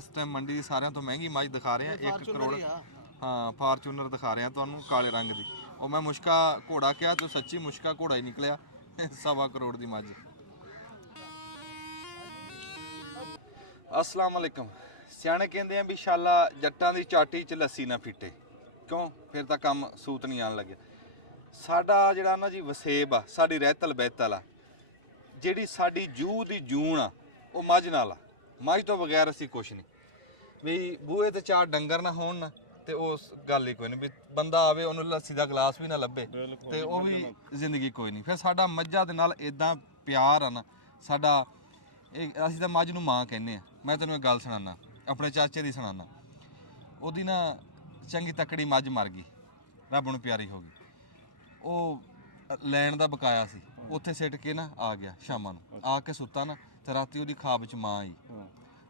इस टाइम मंडी की सारिਆਂ ਤੋਂ महंगी मੱਝ दिखा रहे हैं 1 करोड़। हाँ फार्चूनर दिखा रहे हैं ਤੁਹਾਨੂੰ काले रंग की। और मैं मुश्का घोड़ा किया तो सच्ची मुश्का घोड़ा ही निकलिया 1.25 करोड़ की मੱਝ। अस्सलाम वालेकुम। सियाणे कहते हैं भी शाला जट्टां दी चाटी च लस्सी ना फिटे, क्यों फिर तो काम सूत नहीं आन लगे। साडा जिहड़ा ना जी वसेब आ, साडी रहतल बहतल आ, जिहड़ी साडी जूह दी जून आ वो मੱਝ नाल आ। मੱਝ तो बगैर असी कुछ नहीं। भी बूहे ते 4 डंगर ना होण ना ते उस गल ही कोई नहीं। भी बंदा आवे उन्होंने लस्सी का गिलास भी ना लभे ते वो भी जिंदगी कोई नहीं। फिर साडा मੱਝਾਂ दे नाल इदां प्यार आ ना साडा। ਅਸੀਂ ਤਾਂ ਮੱਝ ਨੂੰ ਮਾਂ ਕਹਿੰਦੇ ਆ। ਮੈਂ ਤੈਨੂੰ ਇੱਕ ਗੱਲ ਸੁਣਾਉਣਾ, ਆਪਣੇ ਚਾਚੇ ਦੀ ਸੁਣਾਉਣਾ। ਉਹਦੀ ਨਾ ਚੰਗੀ ਤਕੜੀ ਮੱਝ ਮਰ ਗਈ, ਰੱਬ ਨੂੰ ਪਿਆਰੀ ਹੋ ਗਈ। ਉਹ ਲੈਣ ਦਾ ਬਕਾਇਆ ਸੀ, ਉੱਥੇ ਸਿੱਟ ਕੇ ਨਾ ਆ ਗਿਆ। ਸ਼ਾਮਾਂ ਨੂੰ ਆ ਕੇ ਸੁੱਤਾ ਨਾ ਤੇ ਰਾਤੀ ਉਹਦੀ ਖਾਬ 'ਚ ਮਾਂ ਆਈ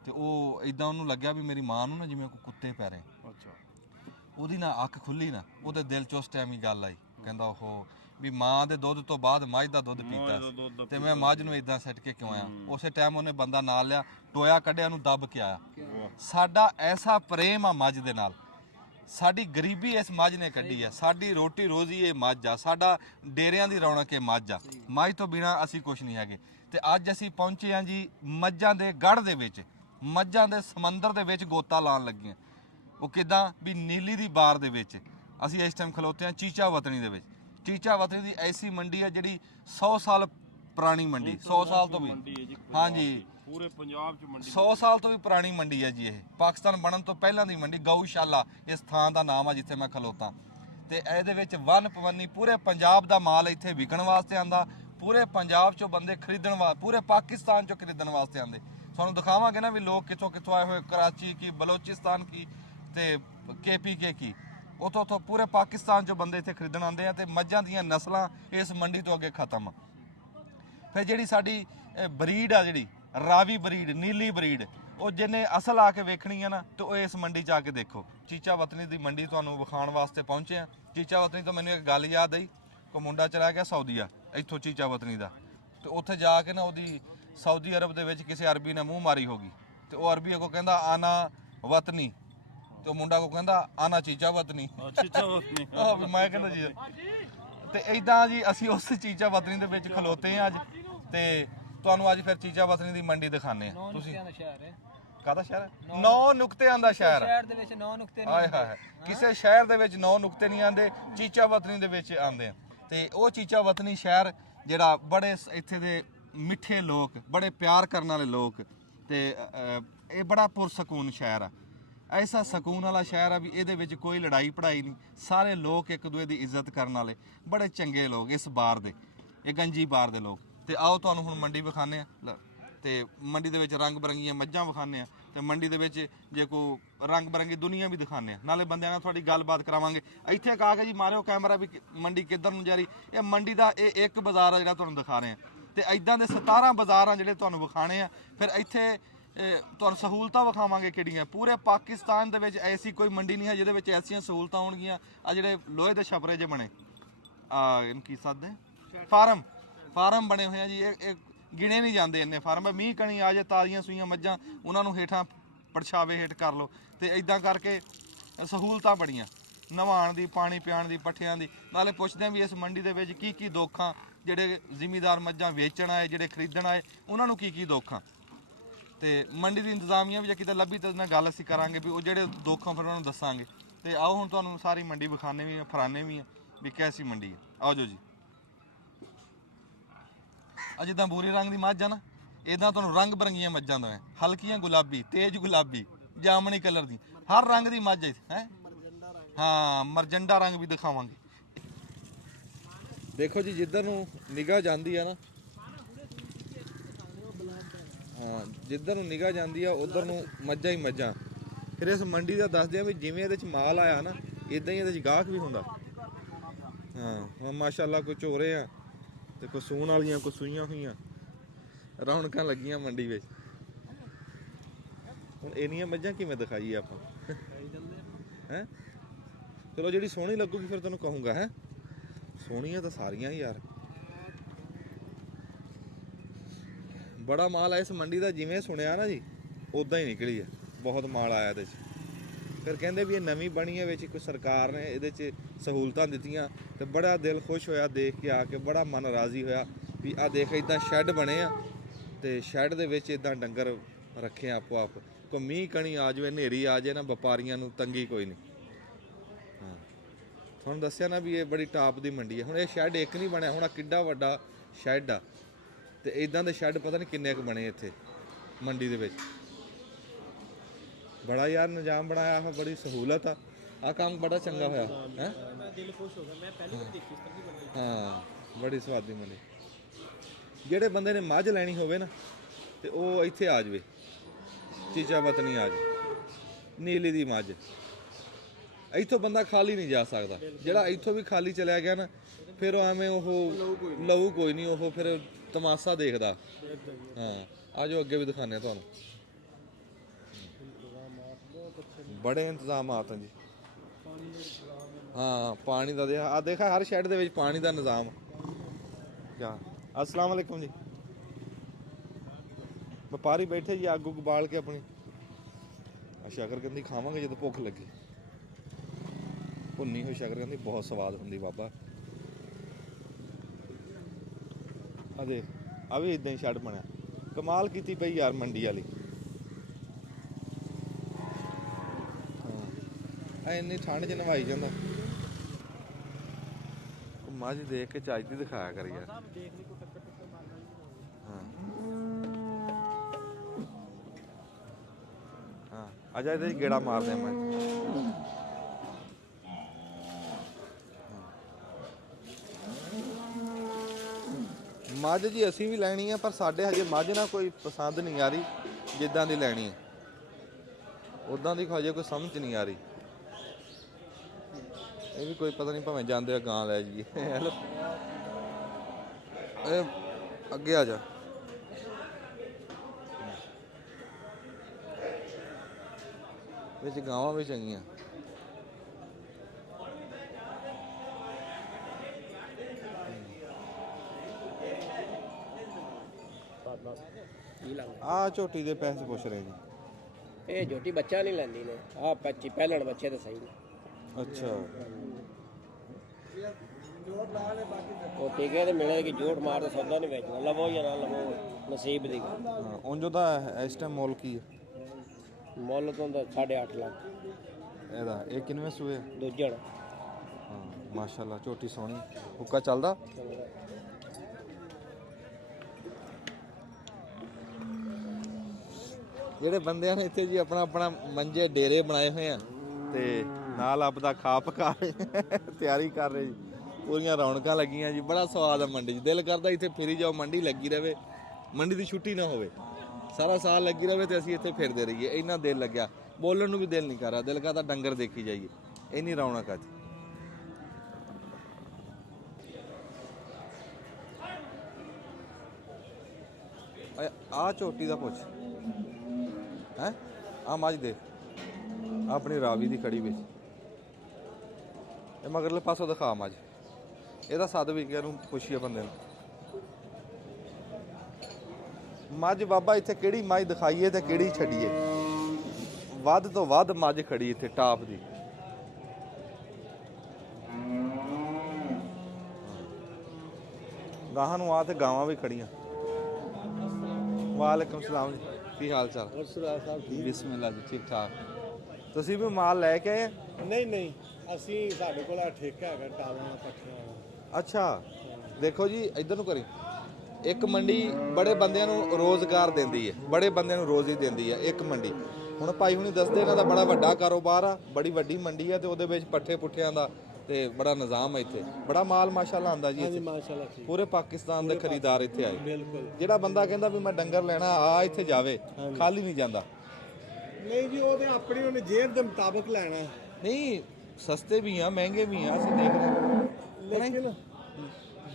ਤੇ ਉਹ ਇਦਾਂ ਉਹਨੂੰ ਲੱਗਿਆ ਵੀ ਮੇਰੀ ਮਾਂ ਨੂੰ ਨਾ ਜਿਵੇਂ ਕੋਈ ਕੁੱਤੇ ਪੈ ਰਹੇ। ਉਹਦੀ ਨਾ ਅੱਖ ਖੁੱਲੀ ਨਾ, ਉਹਦੇ ਦਿਲ 'ਚ ਉਸ ਟਾਈਮ ਹੀ ਗੱਲ ਆਈ। ਕਹਿੰਦਾ ਉਹ ਵੀ ਮਾਂ ਦੇ ਦੁੱਧ ਤੋਂ ਬਾਅਦ ਮੱਝ ਦਾ ਦੁੱਧ ਪੀਤਾ ਤੇ ਮੈਂ ਮੱਝ ਨੂੰ ਇਦਾਂ ਸਿੱਟ ਕੇ ਕਿਉਂ ਆਇਆ। ਉਸੇ ਟਾਈਮ ਉਹਨੇ ਬੰਦਾ ਨਾਲ ਲਿਆ, ਟੋਇਆ ਕੱਢਿਆ, ਉਹਨੂੰ ਦੱਬ ਕੇ ਆਇਆ। ਸਾਡਾ ਐਸਾ ਪ੍ਰੇਮ ਆ ਮੱਝ ਦੇ ਨਾਲ। ਸਾਡੀ ਗਰੀਬੀ ਇਸ ਮੱਝ ਨੇ ਕੱਢੀ ਆ, ਸਾਡੀ ਰੋਟੀ ਰੋਜ਼ੀ ਇਹ ਮੱਝ ਆ, ਸਾਡਾ ਡੇਰਿਆਂ ਦੀ ਰੌਣਕ ਇਹ ਮੱਝ ਆ। ਮੱਝ ਤੋਂ ਬਿਨਾਂ ਅਸੀਂ ਕੁਛ ਨਹੀਂ ਹੈਗੇ। ਤੇ ਅੱਜ ਅਸੀਂ ਪਹੁੰਚੇ ਹਾਂ ਜੀ ਮੱਝਾਂ ਦੇ ਗੜ੍ਹ ਦੇ ਵਿੱਚ, ਮੱਝਾਂ ਦੇ ਸਮੁੰਦਰ ਦੇ ਵਿੱਚ ਗੋਤਾ ਲਾਉਣ ਲੱਗੇ। ਉਹ ਕਿੱਦਾਂ ਵੀ ਨੀਲੀ ਦੀ ਬਾਰ ਦੇ ਵਿੱਚ ਅਸੀਂ ਇਸ ਟਾਈਮ ਖਲੋਤੇ ਹਾਂ ਚੀਚਾ ਵਤਨੀ ਦੇ ਵਿੱਚ। ਚੀਚਾ ਵਤਨੀ ਦੀ ਐਸੀ ਮੰਡੀ ਹੈ ਜਿਹੜੀ 100 ਸਾਲ ਪੁਰਾਣੀ ਮੰਡੀ, 100 ਸਾਲ ਤੋਂ ਵੀ, ਹਾਂਜੀ ਪੂਰੇ ਪੰਜਾਬ 'ਚ ਮੰਡੀ 100 ਸਾਲ ਤੋਂ ਵੀ ਪੁਰਾਣੀ ਮੰਡੀ ਹੈ ਜੀ। ਇਹ ਪਾਕਿਸਤਾਨ ਬਣਨ ਤੋਂ ਪਹਿਲਾਂ ਦੀ ਮੰਡੀ, ਗਊਸ਼ਾਲਾ ਇਸ ਥਾਂ ਦਾ ਨਾਮ ਆ ਜਿੱਥੇ ਮੈਂ ਖਲੋਤਾ। ਤੇ ਇਹਦੇ ਵਿੱਚ ਵਨ ਪਵੰਨੀ ਪੂਰੇ ਪੰਜਾਬ ਦਾ ਮਾਲ ਇੱਥੇ ਵਿਕਣ ਵਾਸਤੇ ਆਂਦਾ। ਪੂਰੇ ਪੰਜਾਬ 'ਚੋਂ ਬੰਦੇ ਖਰੀਦਣ ਵਾਸਤੇ, ਪੂਰੇ ਪਾਕਿਸਤਾਨ 'ਚੋਂ ਖਰੀਦਣ ਵਾਸਤੇ ਆਂਦੇ। ਤੁਹਾਨੂੰ ਦਿਖਾਵਾਂਗੇ ਨਾ ਵੀ ਲੋਕ ਕਿੱਥੋਂ ਕਿੱਥੋਂ ਆਏ ਹੋਏ, कराची ਕੀ, ਬਲੋਚਿਸਤਾਨ ਕੀ ਤੇ KPK ਕੀ, ਉੱਥੋਂ ਪੂਰੇ ਪਾਕਿਸਤਾਨ 'ਚੋਂ ਬੰਦੇ ਇੱਥੇ ਖਰੀਦਣ ਆਉਂਦੇ ਆ। ਤੇ ਮੱਝਾਂ ਦੀਆਂ ਨਸਲਾਂ ਇਸ ਮੰਡੀ ਤੋਂ ਅੱਗੇ ਖਤਮ ਆ। ਫਿਰ ਜਿਹੜੀ ਸਾਡੀ ਬਰੀਡ ਆ, ਜਿਹੜੀ ਰਾਵੀ ਬਰੀਡ, ਨੀਲੀ ਬਰੀਡ, ਉਹ ਜਿਹਨੇ ਅਸਲ ਆ ਕੇ ਵੇਖਣੀ ਆ ਨਾ ਤੇ ਉਹ ਇਸ ਮੰਡੀ 'ਚ ਆ ਕੇ ਦੇਖੋ। ਚੀਚਾ ਵਤਨੀ ਦੀ ਮੰਡੀ ਤੁਹਾਨੂੰ ਵਿਖਾਉਣ ਵਾਸਤੇ ਪਹੁੰਚੇ ਆ। ਚੀਚਾ ਵਤਨੀ ਤੋਂ ਮੈਨੂੰ ਇੱਕ ਗੱਲ ਯਾਦ ਆਈ, ਕੋਈ ਮੁੰਡਾ ਚਲਾ ਗਿਆ ਸਾਊਦੀਆ ਇੱਥੋਂ ਚੀਚਾ ਵਤਨੀ ਦਾ, ਤੇ ਉੱਥੇ ਜਾ ਕੇ ਨਾ ਉਹਦੀ ਸਾਊਦੀ ਅਰਬ ਦੇ ਵਿੱਚ ਕਿਸੇ ਅਰਬੀ ਨੇ ਮੂੰਹ ਮਾਰੀ ਹੋ ਗਈ। ਤੇ ਉਹ ਅਰਬੀ ਅੱਗੋਂ ਕਹਿੰਦਾ ਆਨਾ ਵਤਨੀ, ਤੇ ਉਹ ਮੁੰਡਾ ਕੋ ਕਹਿੰਦਾ ਆਨਾ ਚੀਚਾ ਵਤਨੀ। ਮੈਂ ਕਹਿੰਦਾ ਜੀ ਤੇ ਇਦਾਂ ਜੀ ਅਸੀਂ ਉਸ ਚੀਚਾ ਵਤਨੀ ਦੇ ਵਿੱਚ ਖਲੋਤੇ ਆ ਅੱਜ। ਤੇ ਤੁਹਾਨੂੰ ਅੱਜ ਫਿਰ ਚੀਚਾ ਵਤਨੀ ਦੀ ਮੰਡੀ ਦਿਖਾਣੇ ਆ। ਤੁਸੀਂ ਕਾਹਦਾ ਸ਼ਹਿਰ ਹੈ? 9 ਨੁਕਤਿਆਂ ਦਾ ਸ਼ਹਿਰ। ਸ਼ਹਿਰ ਦੇ ਵਿੱਚ 9 ਨੁਕਤੇ ਨਹੀਂ। ਹਾਏ ਹਾਏ, ਕਿਸੇ ਸ਼ਹਿਰ ਦੇ ਵਿੱਚ 9 ਨੁਕਤੇ ਨਹੀਂ ਆਉਂਦੇ, ਚੀਚਾ ਵਤਨੀ ਦੇ ਵਿੱਚ ਆਉਂਦੇ ਆ। ਤੇ ਉਹ ਚੀਚਾ ਵਤਨੀ ਸ਼ਹਿਰ ਜਿਹੜਾ ਬੜੇ ਇੱਥੇ ਦੇ ਮਿੱਠੇ ਲੋਕ, ਬੜੇ ਪਿਆਰ ਕਰਨ ਵਾਲੇ ਲੋਕ, ਤੇ ਇਹ ਬੜਾ ਪੁਰਸਕੂਨ ਸ਼ਹਿਰ ਆ। ਐਸਾ ਸਕੂਨ ਵਾਲਾ ਸ਼ਹਿਰ ਆ ਵੀ ਇਹਦੇ ਵਿੱਚ ਕੋਈ ਲੜਾਈ ਪੜਾਈ ਨਹੀਂ। ਸਾਰੇ ਲੋਕ ਇੱਕ ਦੂਏ ਦੀ ਇੱਜ਼ਤ ਕਰਨ ਵਾਲੇ ਬੜੇ ਚੰਗੇ ਲੋਕ ਇਸ ਬਾਰ ਦੇ, ਇਹ ਗੰਜੀ ਬਾਰ ਦੇ ਲੋਕ। ਤੇ ਆਓ ਤੁਹਾਨੂੰ ਹੁਣ ਮੰਡੀ ਵਿਖਾਉਂਦੇ ਆ। ਤੇ ਮੰਡੀ ਦੇ ਵਿੱਚ ਰੰਗ ਬਰੰਗੀਆਂ ਮੱਝਾਂ ਵਿਖਾਉਂਦੇ ਆ। ਤੇ ਮੰਡੀ ਦੇ ਵਿੱਚ ਜੇ ਕੋਈ ਰੰਗ ਬਰੰਗੀ ਦੁਨੀਆ ਵੀ ਦਿਖਾਉਂਦੇ ਆ, ਨਾਲੇ ਬੰਦਿਆਂ ਨਾਲ ਤੁਹਾਡੀ ਗੱਲਬਾਤ ਕਰਾਵਾਂਗੇ। ਇੱਥੇ ਆ ਕੇ ਜੀ ਮਾਰਿਓ ਕੈਮਰਾ ਵੀ ਮੰਡੀ ਕਿੱਧਰ ਨੂੰ ਜਾ ਰਹੀ। ਇਹ ਮੰਡੀ ਦਾ ਇਹ ਇੱਕ ਬਾਜ਼ਾਰ ਆ ਜਿਹੜਾ ਤੁਹਾਨੂੰ ਦਿਖਾ ਰਹੇ ਆ। ਤੇ ਇਦਾਂ ਦੇ 17 ਬਾਜ਼ਾਰ ਆ ਜਿਹੜੇ ਤੁਹਾਨੂੰ ਵਿਖਾਣੇ ਆ। ਫਿਰ ਇੱਥੇ ਤੁਹਾਨੂੰ ਸਹੂਲਤਾਂ ਵਿਖਾਵਾਂਗੇ ਕਿਹੜੀਆਂ। ਪੂਰੇ ਪਾਕਿਸਤਾਨ ਦੇ ਵਿੱਚ ਐਸੀ ਕੋਈ ਮੰਡੀ ਨਹੀਂ ਹੈ ਜਿਹਦੇ ਵਿੱਚ ਐਸੀਆਂ ਸਹੂਲਤਾਂ ਹੋਣਗੀਆਂ। ਆ ਜਿਹੜੇ ਲੋਹੇ ਦੇ ਛਪਰੇ ਜਿਹੇ ਬਣੇ, ਇਹਨੂੰ ਕੀ ਸੱਦਦੇ, ਫਾਰਮ ਬਣੇ ਹੋਏ ਆ ਜੀ। ਇਹ ਗਿਣੇ ਨਹੀਂ ਜਾਂਦੇ ਇੰਨੇ ਫਾਰਮ। ਮੀਂਹ ਕਣੀ ਆ ਜੇ, ਤਾਜ਼ੀਆਂ ਸੂਈਆਂ ਮੱਝਾਂ ਉਹਨਾਂ ਨੂੰ ਹੇਠਾਂ ਪਰਛਾਵੇ ਹੇਠ ਕਰ ਲਓ। ਤੇ ਇਦਾਂ ਕਰਕੇ ਸਹੂਲਤਾਂ ਬੜੀਆਂ, ਨਵਾਉਣ ਦੀ, ਪਾਣੀ ਪਿਆਉਣ ਦੀ, ਪੱਠਿਆਂ ਦੀ। ਨਾਲੇ ਪੁੱਛਦੇ ਆ ਵੀ ਇਸ ਮੰਡੀ ਦੇ ਵਿੱਚ ਕੀ ਕੀ ਦੁੱਖ ਆ, ਜਿਹੜੇ ਜ਼ਿਮੀਦਾਰ ਮੱਝਾਂ ਵੇਚਣ ਆਏ, ਜਿਹੜੇ ਖਰੀਦਣ ਆਏ, ਉਹਨਾਂ ਨੂੰ ਕੀ ਕੀ ਦੁੱਖ ਆ। ਤੇ ਮੰਡੀ ਦੀ ਇੰਤਜ਼ਾਮੀਆਂ ਵੀ ਜੇ ਕਿਤੇ ਲੱਭੀ ਤਾਂ ਨਾਲ ਗੱਲ ਅਸੀਂ ਕਰਾਂਗੇ ਵੀ ਉਹ ਜਿਹੜੇ ਦੁੱਖ ਆ ਫਿਰ ਉਹਨਾਂ ਨੂੰ ਦੱਸਾਂਗੇ। ਤੇ ਆਓ ਹੁਣ ਤੁਹਾਨੂੰ ਸਾਰੀ ਮੰਡੀ ਵਿਖਾਣੇ ਵੀ ਆ, ਫਰਾਨੇ ਵੀ ਆ ਵੀ ਕੈਸੀ ਮੰਡੀ ਆ। ਆਓ ਜੋ ਜੀ। ਆ ਜਿੱਦਾਂ ਬੂਰੇ ਰੰਗ ਦੀ ਮੱਝ ਆ ਨਾ, ਇੱਦਾਂ ਤੁਹਾਨੂੰ ਰੰਗ ਬਰੰਗੀਆਂ ਮੱਝਾਂ ਦਾ ਹੈ। ਹਲਕੀਆਂ ਗੁਲਾਬੀ, ਤੇਜ਼ ਗੁਲਾਬੀ, ਜਾਮਣੀ ਕਲਰ ਦੀ, ਹਰ ਰੰਗ ਦੀ ਮੱਝ ਹੈ। ਹਾਂ, ਮਰਜੰਡਾ ਰੰਗ ਵੀ ਦਿਖਾਵਾਂਗੇ। ਦੇਖੋ ਜੀ ਜਿੱਧਰ ਨੂੰ ਨਿਗਾਹ ਜਾਂਦੀ ਆ ਨਾ, ਹਾਂ ਜਿੱਧਰ ਨੂੰ ਨਿਗਾਹ ਜਾਂਦੀ ਆ ਉਧਰ ਨੂੰ ਮੱਝਾਂ ਹੀ ਮੱਝਾਂ। ਫਿਰ ਇਸ ਮੰਡੀ ਦਾ ਦੱਸਦੇ ਆ ਵੀ ਜਿਵੇਂ ਇਹਦੇ 'ਚ ਮਾਲ ਆਇਆ ਨਾ, ਇਦਾਂ ਹੀ ਇਹਦੇ 'ਚ ਗਾਹਕ ਵੀ ਹੁੰਦਾ। ਹਾਂ ਹੁਣ ਮਾਸ਼ਾਅੱਲਾ ਕੋਈ ਝੋਰੇ ਆ ਤੇ ਕੋਈ ਸੂਣ ਵਾਲੀਆਂ, ਕੋਈ ਸੂਈਆਂ ਹੋਈਆਂ, ਰੌਣਕਾਂ ਲੱਗੀਆਂ ਮੰਡੀ ਵਿੱਚ। ਹੁਣ ਇੰਨੀਆਂ ਮੱਝਾਂ ਕਿਵੇਂ ਦਿਖਾਈਏ ਆਪਾਂ ਹੈ। ਚਲੋ ਜਿਹੜੀ ਸੋਹਣੀ ਲੱਗੂਗੀ ਫਿਰ ਤੈਨੂੰ ਕਹੂੰਗਾ। ਹੈ ਸੋਹਣੀਆਂ ਤਾਂ ਸਾਰੀਆਂ ਹੀ ਯਾਰ। बड़ा माल है इस मंडी का, जिमें सुनिया ना जी उदा ही निकली है। ਬਹੁਤ ਮਾਲ ਆਇਆ ਇਹਦੇ 'ਚ। ਫਿਰ ਕਹਿੰਦੇ ਵੀ ਇਹ ਨਵੀਂ ਬਣੀ ਹੈ, ਵਿੱਚ ਕੋਈ ਸਰਕਾਰ ਨੇ ਇਹਦੇ 'ਚ ਸਹੂਲਤਾਂ ਦਿੱਤੀਆਂ ਤੇ ਬੜਾ ਦਿਲ ਖੁਸ਼ ਹੋਇਆ ਦੇਖ ਕੇ ਆ ਕੇ, ਬੜਾ ਮਨ ਰਾਜ਼ੀ ਹੋਇਆ ਵੀ ਆ ਦੇਖ ਇਦਾਂ ਸ਼ੈੱਡ ਬਣੇ ਆ ਤੇ ਸ਼ੈੱਡ ਦੇ ਵਿੱਚ ਇਦਾਂ ਡੰਗਰ ਰੱਖੇ ਆਪੋ ਆਪ। ਕੋਈ ਮੀਂਹ ਕਣੀ ਆ ਜਾਵੇ, ਹਨੇਰੀ ਆ ਜਾਏ ਨਾ, ਵਪਾਰੀਆਂ ਨੂੰ ਤੰਗੀ ਕੋਈ ਨਹੀਂ। ਹਾਂ ਤੁਹਾਨੂੰ ਦੱਸਿਆ ਨਾ ਵੀ ਇਹ ਬੜੀ ਟਾਪ ਦੀ ਮੰਡੀ ਹੈ। ਹੁਣ ਇਹ ਸ਼ੈੱਡ ਇੱਕ ਨਹੀਂ ਬਣਿਆ, ਹੁਣ ਆ ਕਿੱਡਾ ਵੱਡਾ ਸ਼ੈੱਡ ਆ ਤੇ ਇਦਾਂ ਦੇ ਸ਼ੈੱਡ ਪਤਾ ਨਹੀਂ ਕਿੰਨੇ ਕੁ ਬਣੇ ਇੱਥੇ ਮੰਡੀ ਦੇ ਵਿੱਚ। ਬੜਾ ਯਾਰ ਨਿਜ਼ਾਮ ਬਣਾਇਆ ਹੈ, ਬੜੀ ਸਹੂਲਤ ਆ ਕੰਮ ਬੜਾ ਚੰਗਾ ਹੋਇਆ ਹੈ। ਮੈਂ ਦਿਲ ਖੁਸ਼ ਹੋ ਗਿਆ, ਮੈਂ ਪਹਿਲੇ ਵੀ ਦੇਖੀ ਇਸ ਤਰ੍ਹਾਂ ਦੀ ਮੰਡੀ। ਹਾਂ ਬੜੀ ਸਵਾਦੀ ਮੰਡੀ। ਜਿਹੜੇ ਬੰਦੇ ਨੇ ਮੱਝ ਲੈਣੀ ਹੋਵੇ ਨਾ ਤੇ ਉਹ ਇੱਥੇ ਆ ਜਾਵੇ, ਚੀਚਾ ਵਤਨੀ ਆ ਜਾਵੇ, ਨੀਲੀ ਦੀ ਮੱਝ। ਇੱਥੋਂ ਬੰਦਾ ਖਾਲੀ ਨਹੀਂ ਜਾ ਸਕਦਾ। ਜਿਹੜਾ ਇੱਥੋਂ ਵੀ ਖਾਲੀ ਚਲਿਆ ਗਿਆ ਨਾ ਫਿਰ ਉਹ ਐਵੇਂ ਉਹ ਲਹੂ ਕੋਈ ਨਹੀਂ, ਉਹ ਫਿਰ ਤਮਾਸ਼ਾ ਦੇਖਦਾ। ਹਾਂ ਆ ਜਾਓ ਅੱਗੇ ਵੀ ਦਿਖਾਉਂਦੇ ਆ ਤੁਹਾਨੂੰ। ਬੜੇ ਇੰਤਜ਼ਾਮਾਤ ਹਨ ਜੀ। ਹਾਂ ਪਾਣੀ ਦਾ ਆ ਦੇਖਾ, ਹਰ ਸ਼ੈੱਡ ਦੇ ਵਿੱਚ ਪਾਣੀ ਦਾ ਨਿਜ਼ਾਮ। ਕਿਆ अस्सलाम वालेकुम जी। ਵਪਾਰੀ ਬੈਠੇ ਜੀ ਅੱਗ ਉੱਗ ਬਾਲ ਕੇ ਆਪਣੀ। ਸ਼ਕਰਕੰਦੀ ਖਾਵਾਂਗੇ ਜਦੋਂ ਭੁੱਖ ਲੱਗੀ। ਭੁੰਨੀ ਹੋਈ ਸ਼ਕਰਕੰਦੀ ਬਹੁਤ ਸਵਾਦ ਹੁੰਦੀ ਬਾਬਾ। ਆ ਦੇਖ ਆ ਵੀ ਇਦਾਂ ਹੀ ਛੱਡ ਬਣਿਆ, ਕਮਾਲ ਕੀਤੀ ਪਈ ਯਾਰ ਮੰਡੀ ਵਾਲੀ। ਹਾਂ ਇੰਨੀ ਠੰਡ 'ਚ ਨਵਾਈ ਜਾਂਦਾ। ਮੱਝ ਦੇਖ ਕੇ ਚੱਜ ਦੀ ਦਿਖਾਇਆ ਕਰ ਯਾਰ। ਹਾਂ ਹਾਂ ਆ ਜਾ ਇਹਦੇ ਗੇੜਾ ਮਾਰਦੇ ਮੈਂ। ਮੱਝ ਜੀ ਅਸੀਂ ਵੀ ਲੈਣੀ ਆ, ਪਰ ਸਾਡੇ ਹਜੇ ਮੱਝ ਨਾ ਕੋਈ ਪਸੰਦ ਨਹੀਂ ਆ ਰਹੀ ਜਿੱਦਾਂ ਦੀ ਲੈਣੀ ਹੈ ਉਦਾਂ ਦੀ ਹਜੇ ਕੋਈ ਸਮਝ ਨਹੀਂ ਆ ਰਹੀ। ਇਹ ਵੀ ਕੋਈ ਪਤਾ ਨਹੀਂ, ਭਾਵੇਂ ਜਾਂਦੇ ਆ ਗਾਂ ਲੈ ਜਾਈਏ। ਹੈਲੋ ਇਹ ਅੱਗੇ ਆ ਜਾ। ਵਿੱਚ ਗਾਵਾਂ ਵੀ ਚੰਗੀਆਂ। ਆ ਝੋਟੀ ਦੇ ਪੈਸੇ ਪੁੱਛ ਰਹੇ ਜੀ। ਇਹ ਝੋਟੀ ਬੱਚਾ ਨਹੀਂ ਲੈਂਦੀ ਨੇ। ਆ 25 ਪਹਿਲਣ ਬੱਚੇ ਤੇ ਸਹੀ ਨੇ। ਅੱਛਾ ਉਹ ਟੀਕੇ ਤੇ ਮਿਲੇ ਕਿ ਝੂਠ ਮਾਰ ਕੇ ਸੌਦਾ ਨਹੀਂ ਵੇਚਣਾ। ਲਵੋ ਜਾਂ ਨਾ ਲਵੋ ਨਸੀਬ ਦੀ ਗੱਲ। ਹਾਂ ਉਂਝ ਦਾ ਇਸ ਟਾਈਮ ਮੁੱਲ ਕੀ ਹੈ? ਮੁੱਲ ਤੋਂ 8.5 ਲੱਖ ਇਹਦਾ। ਇਹ ਕਿੰਨਵੇਂ ਸੂਏ? ਦੂਜਣ। ਹਾਂ ਮਾਸ਼ਾਅੱਲਾ ਝੋਟੀ ਸੋਹਣੀ। ਹੁੱਕਾ ਚੱਲਦਾ? ਜਿਹੜੇ ਬੰਦਿਆਂ ਨੇ ਇੱਥੇ ਜੀ ਆਪਣਾ ਆਪਣਾ ਮੰਜੇ ਡੇਰੇ ਬਣਾਏ ਹੋਏ ਆ ਤੇ ਨਾਲ ਆਪਦਾ ਖਾ ਪਕਾ ਤਿਆਰੀ ਕਰ ਰਹੇ ਜੀ। ਪੂਰੀਆਂ ਰੌਣਕਾਂ ਲੱਗੀਆਂ ਜੀ। ਬੜਾ ਸਵਾਦ ਆ ਮੰਡੀ 'ਚ। ਦਿਲ ਕਰਦਾ ਇੱਥੇ ਫਿਰੀ ਜਾਓ, ਮੰਡੀ ਲੱਗੀ ਰਹੇ, ਮੰਡੀ ਦੀ ਛੁੱਟੀ ਨਾ ਹੋਵੇ, ਸਾਰਾ ਸਾਲ ਲੱਗੀ ਰਹੇ ਤੇ ਅਸੀਂ ਇੱਥੇ ਫਿਰਦੇ ਰਹੀਏ। ਇੰਨਾ ਦਿਲ ਲੱਗਿਆ, ਬੋਲਣ ਨੂੰ ਵੀ ਦਿਲ ਨਹੀਂ ਕਰ ਰਿਹਾ। ਦਿਲ ਕਰਦਾ ਡੰਗਰ ਦੇਖੀ ਜਾਈਏ, ਇੰਨੀ ਰੌਣਕ ਆ ਜੀ। ਆ ਝੋਟੀ ਦਾ ਪੁੱਛ ਹੈ। ਆ ਮੱਝ ਦੇ ਆਪਣੀ ਰਾਵੀ ਦੀ ਖੜੀ ਵਿੱਚ। ਇਹ ਮਗਰਲੇ ਪਾਸੋਂ ਦਿਖਾ ਮੱਝ। ਇਹਦਾ ਸੱਦ ਵੀ ਗਿਆ ਨੂੰ ਪੁੱਛੀਏ ਬੰਦੇ ਨੂੰ। ਮੱਝ ਬਾਬਾ ਇੱਥੇ ਕਿਹੜੀ ਮੱਝ ਦਿਖਾਈਏ ਤੇ ਕਿਹੜੀ ਛੱਡੀਏ? ਵੱਧ ਤੋਂ ਵੱਧ ਮੱਝ ਖੜੀ ਇੱਥੇ ਟਾਪ ਦੀ। ਗਾਹਾਂ ਨੂੰ ਆ ਤੇ ਗਾਵਾਂ ਵੀ ਖੜੀਆਂ। ਵਾਲੇਕੁਮ ਸਲਾਮ ਜੀ, ਕੀ ਹਾਲ ਚਾਲ? ਹੋਰ ਸੁਰਾਜ ਸਾਹਿਬ ਠੀਕ? ਬਿਸਮਿਲ੍ਲਾ ਜੀ, ਠੀਕ ਠਾਕ। ਤੁਸੀਂ ਵੀ ਮਾਲ ਲੈ ਕੇ ਆਏ? ਨਹੀਂ ਨਹੀਂ, ਅਸੀਂ ਸਾਡੇ ਕੋਲ ਠੇਕਾ ਹੈਗਾ ਟਾਲਾਂ ਦਾ, ਪੱਠਿਆਂ ਦਾ। ਅੱਛਾ ਦੇਖੋ ਜੀ ਇੱਧਰ ਨੂੰ ਕਰੀ। ਇੱਕ ਮੰਡੀ ਬੜੇ ਬੰਦਿਆਂ ਨੂੰ ਰੋਜ਼ਗਾਰ ਦਿੰਦੀ ਹੈ, ਬੜੇ ਬੰਦਿਆਂ ਨੂੰ ਰੋਜ਼ੀ ਦਿੰਦੀ ਹੈ ਇੱਕ ਮੰਡੀ। ਹੁਣ ਭਾਈ ਹੁਣੀ ਦੱਸਦੇ ਇਹਨਾਂ ਦਾ ਬੜਾ ਵੱਡਾ ਕਾਰੋਬਾਰ ਆ, ਬੜੀ ਵੱਡੀ ਮੰਡੀ ਆ ਤੇ ਉਹਦੇ ਵਿੱਚ ਪੱਠੇ ਪੁੱਠਿਆਂ ਦਾ ਤੇ ਬੜਾ ਨਿਜ਼ਾਮ ਹੈ ਇੱਥੇ। ਬੜਾ ਮਾਲ ਮਾਸ਼ਾਅੱਲਾ ਆਂਦਾ ਜੀ ਇੱਥੇ। ਮਾਸ਼ਾਅੱਲਾ ਪੂਰੇ ਪਾਕਿਸਤਾਨ ਦੇ ਖਰੀਦਾਰ ਇੱਥੇ ਆਏ। ਬਿਲਕੁਲ। ਜਿਹੜਾ ਬੰਦਾ ਕਹਿੰਦਾ ਵੀ ਮੈਂ ਡੰਗਰ ਲੈਣਾ ਆ ਇੱਥੇ ਜਾਵੇ, ਖਾਲੀ ਨਹੀਂ ਜਾਂਦਾ। ਨਹੀਂ ਜੀ, ਉਹ ਤੇ ਆਪਣੀ ਉਹਨੇ ਜੇਬ ਦੇ ਮੁਤਾਬਕ ਲੈਣਾ। ਨਹੀਂ ਸਸਤੇ ਵੀ ਆ, ਮਹਿੰਗੇ ਵੀ ਆ, ਅਸੀਂ ਦੇਖ ਰਹੇ ਹਾਂ। ਲੇਕਿਨ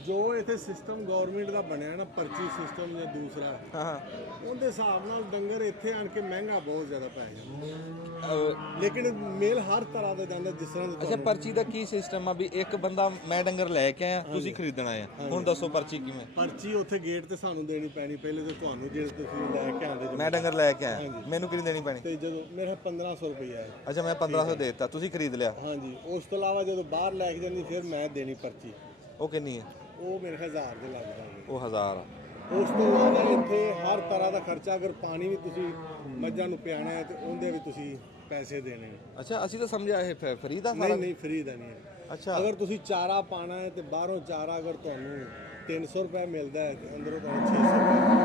ਜੋ ਇੱਥੇ ਸਿਸਟਮ ਗਵਰਨਮੈਂਟ ਦਾ ਬਣਿਆ ਨਾ ਪਰਚੀ ਸਿਸਟਮ ਜਾਂ ਦੂਸਰਾ ਹਾਂ ਉਹਦੇ ਹਿਸਾਬ ਨਾਲ ਡੰਗਰ ਇੱਥੇ ਆਣ ਕੇ ਮਹਿੰਗਾ ਬਹੁਤ ਜ਼ਿਆਦਾ ਪੈ ਜਾਂਦਾ ਹਾਂ ਲੇਕਿਨ ਮੇਲ ਹਰ ਤਰ੍ਹਾਂ ਦਾ ਜਾਂਦਾ ਜਿਸ ਤਰ੍ਹਾਂ ਦਾ ਅੱਛਾ ਪਰਚੀ ਦਾ ਕੀ ਸਿਸਟਮ ਆ ਵੀ ਇੱਕ ਬੰਦਾ ਮੈਂ ਡੰਗਰ ਲੈ ਕੇ ਆਇਆ ਤੁਸੀਂ ਖਰੀਦਣਾ ਆ ਹੁਣ ਦੱਸੋ ਪਰਚੀ ਕਿਵੇਂ ਪਰਚੀ ਉੱਥੇ ਗੇਟ ਤੇ ਸਾਨੂੰ ਦੇਣੀ ਪੈਣੀ ਪਹਿਲੇ ਤੇ ਤੁਹਾਨੂੰ ਜਿਹੜੇ ਤੁਸੀਂ ਲੈ ਕੇ ਆਉਂਦੇ ਜੀ ਮੈਂ ਡੰਗਰ ਲੈ ਕੇ ਆਇਆ ਮੈਨੂੰ ਕਿੰਨੀ ਦੇਣੀ ਪੈਣੀ ਤੇ ਜਦੋਂ ਮੇਰਾ 1500 ਰੁਪਇਆ ਹੈ ਅੱਛਾ ਮੈਂ 1500 ਦੇ ਦਿੱਤਾ ਤੁਸੀਂ ਖਰੀਦ ਲਿਆ ਹਾਂਜੀ ਉਸ ਤੋਂ ਇਲਾਵਾ ਜਦੋਂ ਬਾਹਰ ਲੈ ਕੇ ਜਾਂਦੀ ਫਿਰ ਮੈਂ ਦੇਣੀ ਪਰਚੀ ਉਹ ਕਿੰਨੀ ਹੈ ਉਹ ਮੇਰੇ 1000 ਦੇ ਲੱਗ ਜਾਣਗੇ ਉਹ 1000 ਆ ਉਸ ਤੋਂ ਇਲਾਵਾ ਇੱਥੇ ਹਰ ਤਰ੍ਹਾਂ ਦਾ ਖਰਚਾ ਅਗਰ ਪਾਣੀ ਵੀ ਤੁਸੀਂ ਮੱਝਾਂ ਨੂੰ ਪਿਆਣਾ ਹੈ ਤੇ ਉਹਦੇ ਵੀ ਤੁਸੀਂ ਪੈਸੇ ਦੇਣੇ ਨੇ ਅੱਛਾ ਅਸੀਂ ਤਾਂ ਸਮਝਿਆ ਇਹ ਫਰੀ ਦਾ ਨਹੀਂ ਨਹੀਂ ਫ੍ਰੀ ਦਾ ਨਹੀਂ ਹੈ ਅੱਛਾ ਅਗਰ ਤੁਸੀਂ ਚਾਰਾ ਪਾਣਾ ਹੈ ਤੇ ਬਾਹਰੋਂ ਚਾਰਾ ਅਗਰ ਤੁਹਾਨੂੰ 300 ਰੁਪਏ ਮਿਲਦਾ ਹੈ ਤੇ ਅੰਦਰੋਂ ਤੁਹਾਨੂੰ 600 ਰੁਪਏ